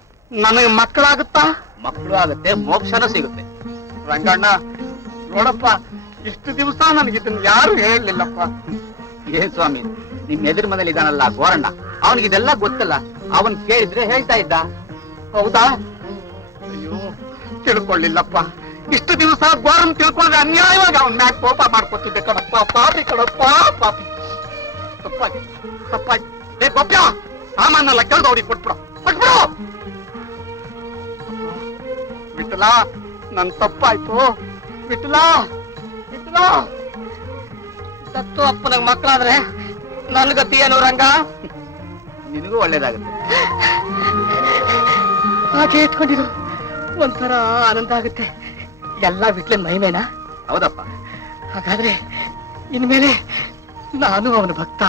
ನನಗೆ ಮಕ್ಕಳಾಗುತ್ತಾ? ಮಕ್ಕಳು ಆಗುತ್ತೆ, ಮೋಕ್ಷನೂ ಸಿಗುತ್ತೆ. ರಂಗಣ್ಣ ನೋಡಪ್ಪ, ಇಷ್ಟು ದಿವಸ ನನಗೆ ಇದನ್ನ ಯಾರು ಹೇಳಲಿಲ್ಲಪ್ಪ. ಏ ಸ್ವಾಮಿ, ನಿಮ್ ಎದುರು ಮನೇಲಿ ಇದಾನಲ್ಲ ಗೋರಣ್ಣ, ಅವನಿಗಿದೆಲ್ಲ ಗೊತ್ತಲ್ಲ. ಅವನ್ ಕೇಳಿದ್ರೆ ಹೇಳ್ತಾ ಇದ್ದ. ಹೌದಾ? ಅಯ್ಯೋ, ತಿಳ್ಕೊಳ್ಳಿಲ್ಲಪ್ಪ. ಇಷ್ಟು ದಿವಸ ಗೋರನ್ ತಿಳ್ಕೊಂಡ್ರೆ ಅನ್ಯಾಯವಾಗಿ ಅವನ್ ಮ್ಯಾಕ್ ಕೋಪ ಮಾಡ್ಕೊತಿದ್ದೆ ಕಣಪ್ಪ. ಪಾಪಿ ಕಣಪ್ಪ, ಪಾಪಿ. ತಪ್ಪಾಯ್ತು. ಏ ಗೊಪ್ಪ, ಸಾಮಾನೆಲ್ಲ ಕೆಳ್ದು ಅವ್ರಿಗೆ ಕೊಟ್ಬಿಡು. ವಿಠಲ, ನನ್ ತಪ್ಪಾಯ್ತು. ವಿಠಲ, ಸತ್ತು ಅಪ್ಪನ ಮಕ್ಕಳಾದ್ರೆ ನನ್ ಗತಿ ಏನು ರಂಗ? ನಿನಗೂ ಒಳ್ಳೇದಾಗುತ್ತೆ. ಹಾಗೆ ಇಟ್ಕೊಂಡಿರು, ಒಂಥರ ಆನಂದ ಆಗುತ್ತೆ. ಎಲ್ಲ ವಿಟ್ಲನ್ ಮಹಿಮೇನಾ? ಹೌದಪ್ಪ. ಹಾಗಾದ್ರೆ ಇನ್ಮೇಲೆ ನಾನು ಅವನ ಭಕ್ತ.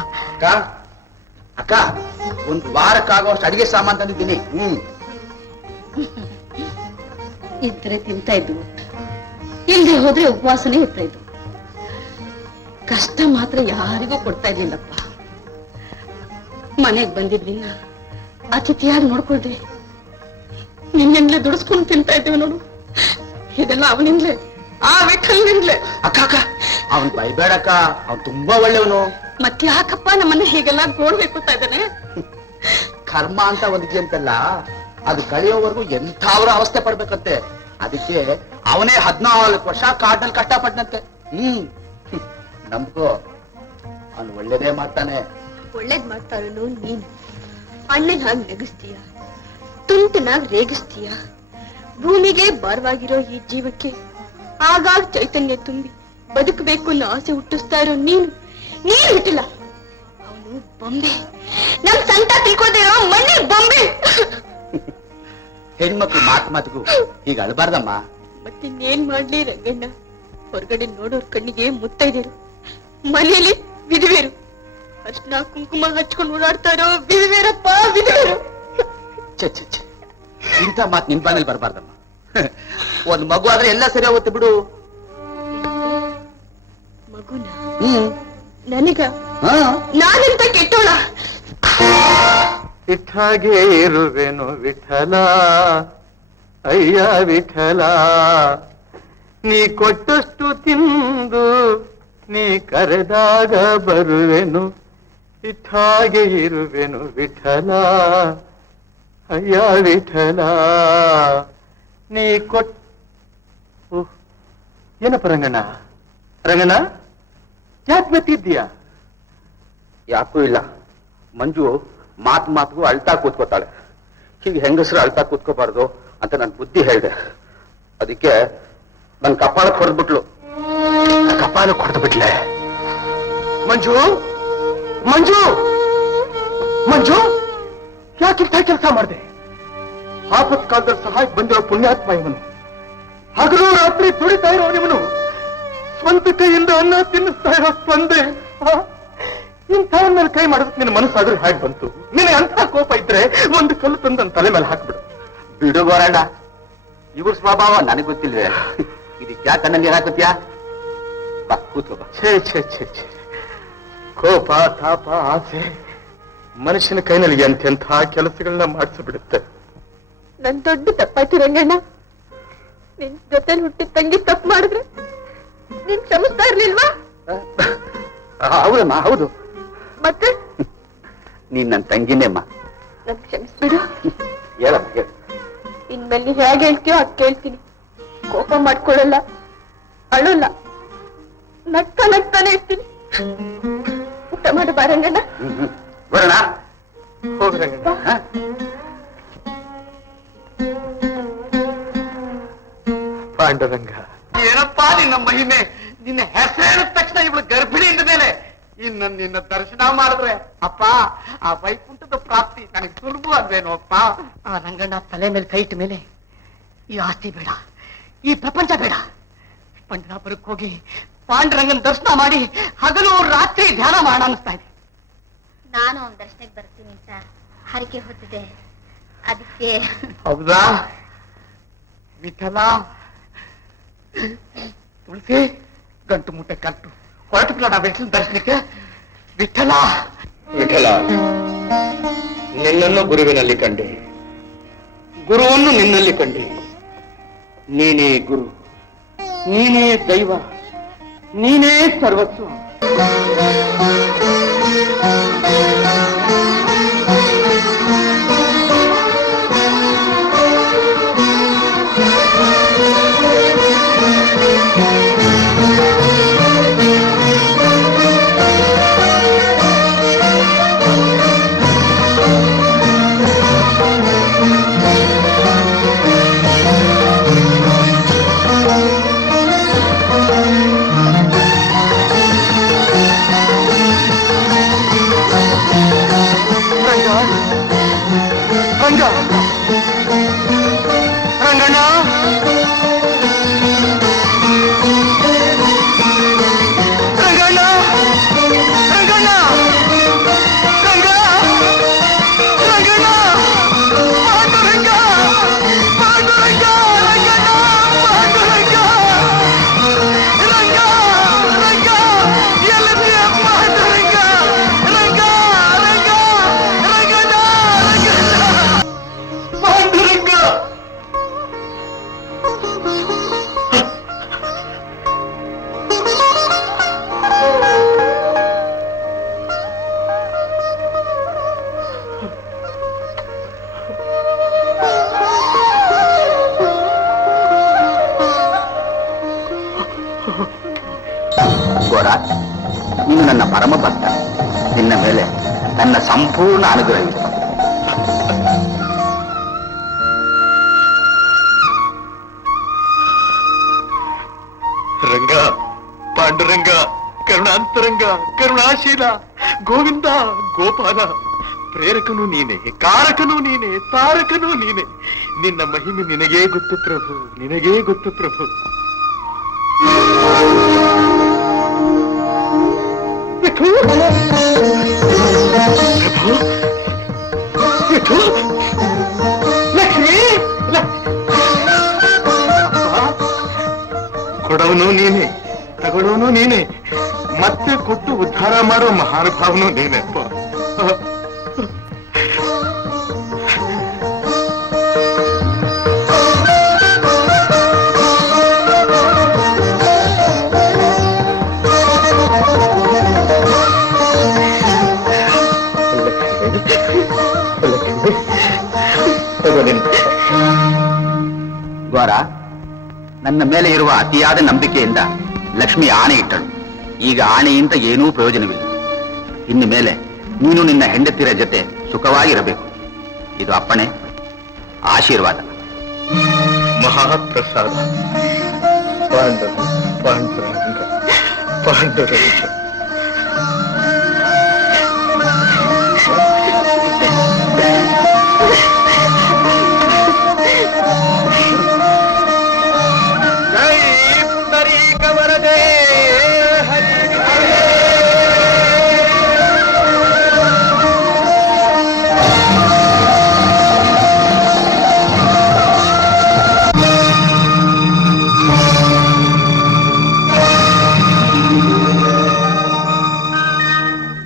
ಅಕ್ಕ, ಒಂದು ವಾರಕ್ಕಾಗುವಷ್ಟು ಅಡಿಗೆ ಸಾಮಾನು ತಂದಿದ್ದೀನಿ. ಇದ್ರೆ ತಿಂತಾ ಇದ್ವು, ಇಲ್ಲದೆ ಹೋದ್ರೆ ಉಪವಾಸನೇ ಇರ್ತಾ ಇದ್ವು. ಕಷ್ಟ ಮಾತ್ರ ಯಾರಿಗೂ ಕೊಡ್ತಾ ಇರ್ಲಿಲ್ಲಪ್ಪ. ಮನೆಗ್ ಬಂದಿದ್ವಿ, ಅತಿಥಿಯಾಗಿ ನೋಡ್ಕೊಳ್ದೆ ನಿನ್ನಿಂದಲೇ ದುಡಿಸ್ಕೊಂಡು ತಿಂತಾ ಇದ್ದೀವಿ ನೋಡು. ಇದೆಲ್ಲ ಅವನಿಂದಲೇ, ಆ ವಿಠಲ್ನಿಂದಲೇ. ಅಕ್ಕ ಅಕ್ಕ, ಅವನ್ ಬೈಬೇಡಕ್ಕ, ಅವ್ನು ತುಂಬಾ ಒಳ್ಳೆಯವನು. ಮತ್ತೆ ಯಾಕಪ್ಪ ನಮ್ಮನ್ನ ಹೀಗೆಲ್ಲ ಗೋಡ್ಬೇಕುತ್ತಾ ಇದ್ದಾನೆ? ಕರ್ಮ ಅಂತ ಒಂದಿದೆಯಂತಲ್ಲ, ಅದು ಕಳೆಯೋವರೆಗೂ ಎಂಥವ್ರ ಅವಸ್ಥೆ ಪಡ್ಬೇಕಂತೆ. ಅದಕ್ಕೆ ಅವನೇ 14 ವರ್ಷ ಕಾಡ್ನಲ್ಲಿ ಕಷ್ಟಪಟ್ಟನಂತೆ. ನಮ್ಗೂ ಅವನು ಒಳ್ಳೇದೇ ಮಾಡ್ತಾನೆ. ಒಳ್ಳೇದ್ ಮಾಡ್ತಾರನು ನೀನು. ಅಣ್ಣನ್ ಹಾಗೆ ನೆಗಿಸ್ತೀಯ, ತುಂಟನಾಗ್ ರೇಗಿಸ್ತೀಯ. ಭೂಮಿಗೆ ಭಾರವಾಗಿರೋ ಈ ಜೀವಕ್ಕೆ ಆಗಾಗ ಚೈತನ್ಯ ತುಂಬಿ ಬದುಕಬೇಕು ಅನ್ನೋ ಆಸೆ ಹುಟ್ಟಿಸ್ತಾ ಇರೋ ನೀನು ಬಿಟ್ಟಿಲ್ಲ. ಅವನು ಬೊಂಬೆ, ನಮ್ ಸಂತ ತಿಳ್ಕೊಳ್ದೇ ಇರೋ ಮಣ್ಣಿ ಬೊಂಬೆ. ಹೆಣ್ಮಕ್ಳು ಮಾತಿಗೂ ಈಗ ಅಳಬಾರ್ದಮ್ಮ. ಮತ್ತಿನ್ನೇನ್ ಮಾಡ್ಲಿ ರಂಗಣ್ಣ? ಹೊರಗಡೆ ನೋಡೋರ್ ಕಣ್ಣಿಗೆ ಮುತ್ತೈದೇರು, ಮನೆಯಲ್ಲಿ ವಿಧವೇರು. ಅರ್ಶನ ಕುಂಕುಮ ಹಚ್ಕೊಂಡು ಓಡಾಡ್ತಾ ಇರೋ ವಿಧವೇರಪ್ಪ, ವಿಧವೇರು. ಇಂಥ ಮಾತು ನಿನ್ ಬಾನಲ್ಲಿ ಬರಬಾರ್ದಮ್ಮ. ಒಂದ್ ಮಗು ಆದ್ರೆ ಎಲ್ಲ ಸರಿ ಹೋಗುತ್ತೆ ಬಿಡು. ಮಗುನ ನನಗ ನಾನೆಂತ ಕೆಟ್ಟೋಳ? ಇಟ್ಟಾಗೆ ಇರುವೆನು ವಿಠಲ, ಅಯ್ಯ ವಿಠಲ, ನೀ ಕೊಟ್ಟಷ್ಟು ತಿಂದು ನೀ ಕರೆದಾಗ ಬರುವೆನು. ಇಟ್ಟಾಗೆ ಇರುವೆನು ವಿಠಲ, ಅಯ್ಯ ವಿಠಲ, ನೀ ಏನಪ್ಪ ರಂಗಣ್ಣ? ರಂಗಣ್ಣ, ಯಾಕೆ ಮೆತ್ತಿದ್ದೀಯಾ? ಯಾಕೂ ಇಲ್ಲ. ಮಂಜು ಮಾತಿಗೂ ಅಳ್ತಾ ಕೂತ್ಕೋತಾಳೆ. ಹೀಗೆ ಹೆಂಗಸರು ಅಳ್ತಾ ಕೂತ್ಕೋಬಾರ್ದು ಅಂತ ನನ್ ಬುದ್ಧಿ ಹೇಳ್ದೆ. ಅದಕ್ಕೆ ನನ್ ಕಪಾಳಕ್ಕೆ ಹೊಡೆದ್ಬಿಟ್ಲು. ಕಪಾಲಕ್ಕೆ ಹೊಡೆದು ಬಿಟ್ಲೆ? ಮಂಜು, ಮಂಜು, ಮಂಜು, ಯಾಕಿಂತ ಕೆಲಸ ಮಾಡಿದೆ? ಆಪತ್ ಕಾಲದಲ್ಲಿ ಸಹಾಯಕ್ಕೆ ಬಂದಿರೋ ಪುಣ್ಯಾತ್ಮ ಇವನು. ಹಗಲು ರಾತ್ರಿ ದುಡಿತಾ ಇರೋ ಇವನು, ಸ್ವಂತ ಕೈಯಿಂದ ಅನ್ನ ತಿನ್ನಿಸ್ತಾ ಇರೋ ತಂದೆ. ಇಂಥವನ್ನ ಮೇಲೆ ಕೈ ಮಾಡೋದಕ್ಕೆ ನಿನ್ನ ಮನಸ್ಸಾದ್ರೂ ಹೇಗೆ ಬಂತು? ನಿನಗೆ ಅಂತ ಕೋಪ ಇದ್ರೆ ಒಂದು ಕಲ್ಲು ತಂದು ನನ್ನ ತಲೆ ಮೇಲೆ ಹಾಕ್ಬಿಡು. ಬಿಡು ಗೋರಣ್ಣ, ಇವ್ರ ಸ್ವಭಾವ ನನಗೆ ಗೊತ್ತಿಲ್ವೇ? ಇದಕ್ಕೆ ಯಾಕೆ ಕಣ್ಣಲ್ಲಿ ಹಾಕತ್ಯಾ? ಬಾ ಕೂತ್ಕೋ ಬಾ. ಛೇ ಛೇ ಛೇ ಛೇ, ಕೋಪ, ತಾಪ, ಆಸೆ ಮನುಷ್ಯನ ಕೈನಲ್ಲಿ ಎಂತೆಂಥ ಕೆಲಸಗಳನ್ನ ಮಾಡಿಸ್ಬಿಡುತ್ತೆ. ನನ್ ದೊಡ್ಡ ತಪ್ಪಾಯ್ತು ರಂಗಣ್ಣ. ನಿನ್ ಜೊತೆ ಹುಟ್ಟಿದ ತಂಗಿ ತಪ್ಪು ಮಾಡಿದ್ರೆ ನೀನ್ ಕ್ಷಮಿಸ್ತಾ ಇರ್ಲಿಲ್ವಾ? ಹೌದಮ್ಮ, ಹೌದು. ಮತ್ತೆ ನೀನ್ ನನ್ನ ತಂಗಿನೇಮ್ಮ. ನನ್ ಕ್ಷಮಿಸ್ಬಿಡು. ಹೇಳಮ್ಮ, ಹೇಳು. ಇನ್ಮೇಲೆ ಹೇಗೆ ಹೇಳ್ತೀಯೋ ಅದ್ ಕೇಳ್ತೀನಿ. ಕೋಪ ಮಾಡ್ಕೊಳಲ್ಲ, ಅಳಲ್ಲ, ನಗ್ತಾನೆ ಇರ್ತೀನಿ. ಊಟ ಮಾಡು ಬಾ ರಂಗಣ್ಣ. ಬರೋಣ, ಹೋಗ್ರ. ಪಾಂಡುರಂಗ, ಏನಪ್ಪಾ ನಿನ್ನ ಮಹಿಮೆ! ನಿನ್ನ ಹೆಸರು ಹೇಳಿದ ತಕ್ಷಣ ಇವಳು ಗರ್ಭಿಣಿ ಇಂದ ಮೇಲೆ ಇನ್ನು ನಿನ್ನ ದರ್ಶನ ಮಾಡಿದ್ರೆ ಅಪ್ಪ ಆ ವೈಕುಂಠದ ಪ್ರಾಪ್ತಿ ನನಗೆ ಸುಲಭವಾದ್ವೇನೋ ಅಪ್ಪ. ಆ ರಂಗಣ್ಣ ತಲೆ ಮೇಲೆ ಕೈ ಇಟ್ಟ ಮೇಲೆ ಈ ಆಸ್ತಿ ಬೇಡ, ಈ ಪ್ರಪಂಚ ಬೇಡ. ಪಂಡರಾಪುರಕ್ಕೆ ಹೋಗಿ ಪಾಂಡುರಂಗನ ದರ್ಶನ ಮಾಡಿ ಹಗಲು ರಾತ್ರಿ ಧ್ಯಾನ ಮಾಡ ಅನಿಸ್ತಾ ಇದೆ. ನಾನು ಅವನ ದರ್ಶನಕ್ಕೆ ಬರ್ತೀನಿ ಅಂತ ಹರಕೆ ಹೊತ್ತಿದೆ, ಅದಕ್ಕೆ. ಹೌದಾ? ವಿಠಲ, ತುಳಸಿ, ಗಂಟು ಮುಟ್ಟೆ ಕಟ್ಟು ಹೊರಟು ಬಿಡೋಣ ವಿಠಲ ದರ್ಶನಕ್ಕೆ. ವಿಠಲ, ವಿಠಲ, ನಿನ್ನನ್ನು ಗುರುವಿನಲ್ಲಿ ಕಂಡೆ, ಗುರುವನ್ನು ನಿನ್ನಲ್ಲಿ ಕಂಡೆ. ನೀನೇ ಗುರು, ನೀನೇ ದೈವ, ನೀನೇ ಸರ್ವಸ್ವ. ಗೋರ, ನೀನು ನನ್ನ ಪರಮ ಭಕ್ತ. ನಿನ್ನ ಮೇಲೆ ನನ್ನ ಸಂಪೂರ್ಣ ಅನುಗ್ರಹ ಇದೆ. ರಂಗ, ಪಾಂಡುರಂಗ, ಕರುಣಾಂತರಂಗ, ಕರುಣಾಶೀಲ, ಗೋವಿಂದ, ಗೋಪಾಲ, ಪ್ರೇರಕನೂ ನೀನೆ, ಕಾರಕನೂ ನೀನೆ, ತಾರಕನೂ ನೀನೆ. ನಿನ್ನ ಮಹಿಮೆ ನಿನಗೇ ಗೊತ್ತು ಪ್ರಭು, ನಿನಗೇ ಗೊತ್ತು ಪ್ರಭು. ಪ್ರಭು, ಲಕ್ಷ್ಮೀ, ಕೊಡವನು ನೀನೆ, ತಗೊಳ್ಳೋನು ನೀನೆ, ಮತ್ತೆ ಕೊಟ್ಟು ಉದ್ಧಾರ ಮಾಡೋ ಮಹಾನುಭಾವನು ನೀನೆಪ್ಪ. ಗೋರ, ನನ್ನ ಮೇಲೆ ಇರುವ ಅತಿಯಾದ ನಂಬಿಕೆಯಿಂದ ಲಕ್ಷ್ಮಿ ಆಣೆ ಇಟ್ಟಳು. ಈಗ ಆಣೆಯಿಂದ ಏನೂ ಪ್ರಯೋಜನವಿಲ್ಲ. ಇನ್ನು ಮೇಲೆ ನೀನು ನಿನ್ನ ಹೆಂಡತಿಯರ ಜೊತೆ ಸುಖವಾಗಿರಬೇಕು. ಇದು ಅಪ್ಪಣೆ, ಆಶೀರ್ವಾದ. ಮಹಾಪ್ರಸಾದ. ಪಾಂಡುರಂಗ, ಪಾಂಡುರಂಗ, ಪಾಂಡುರಂಗ.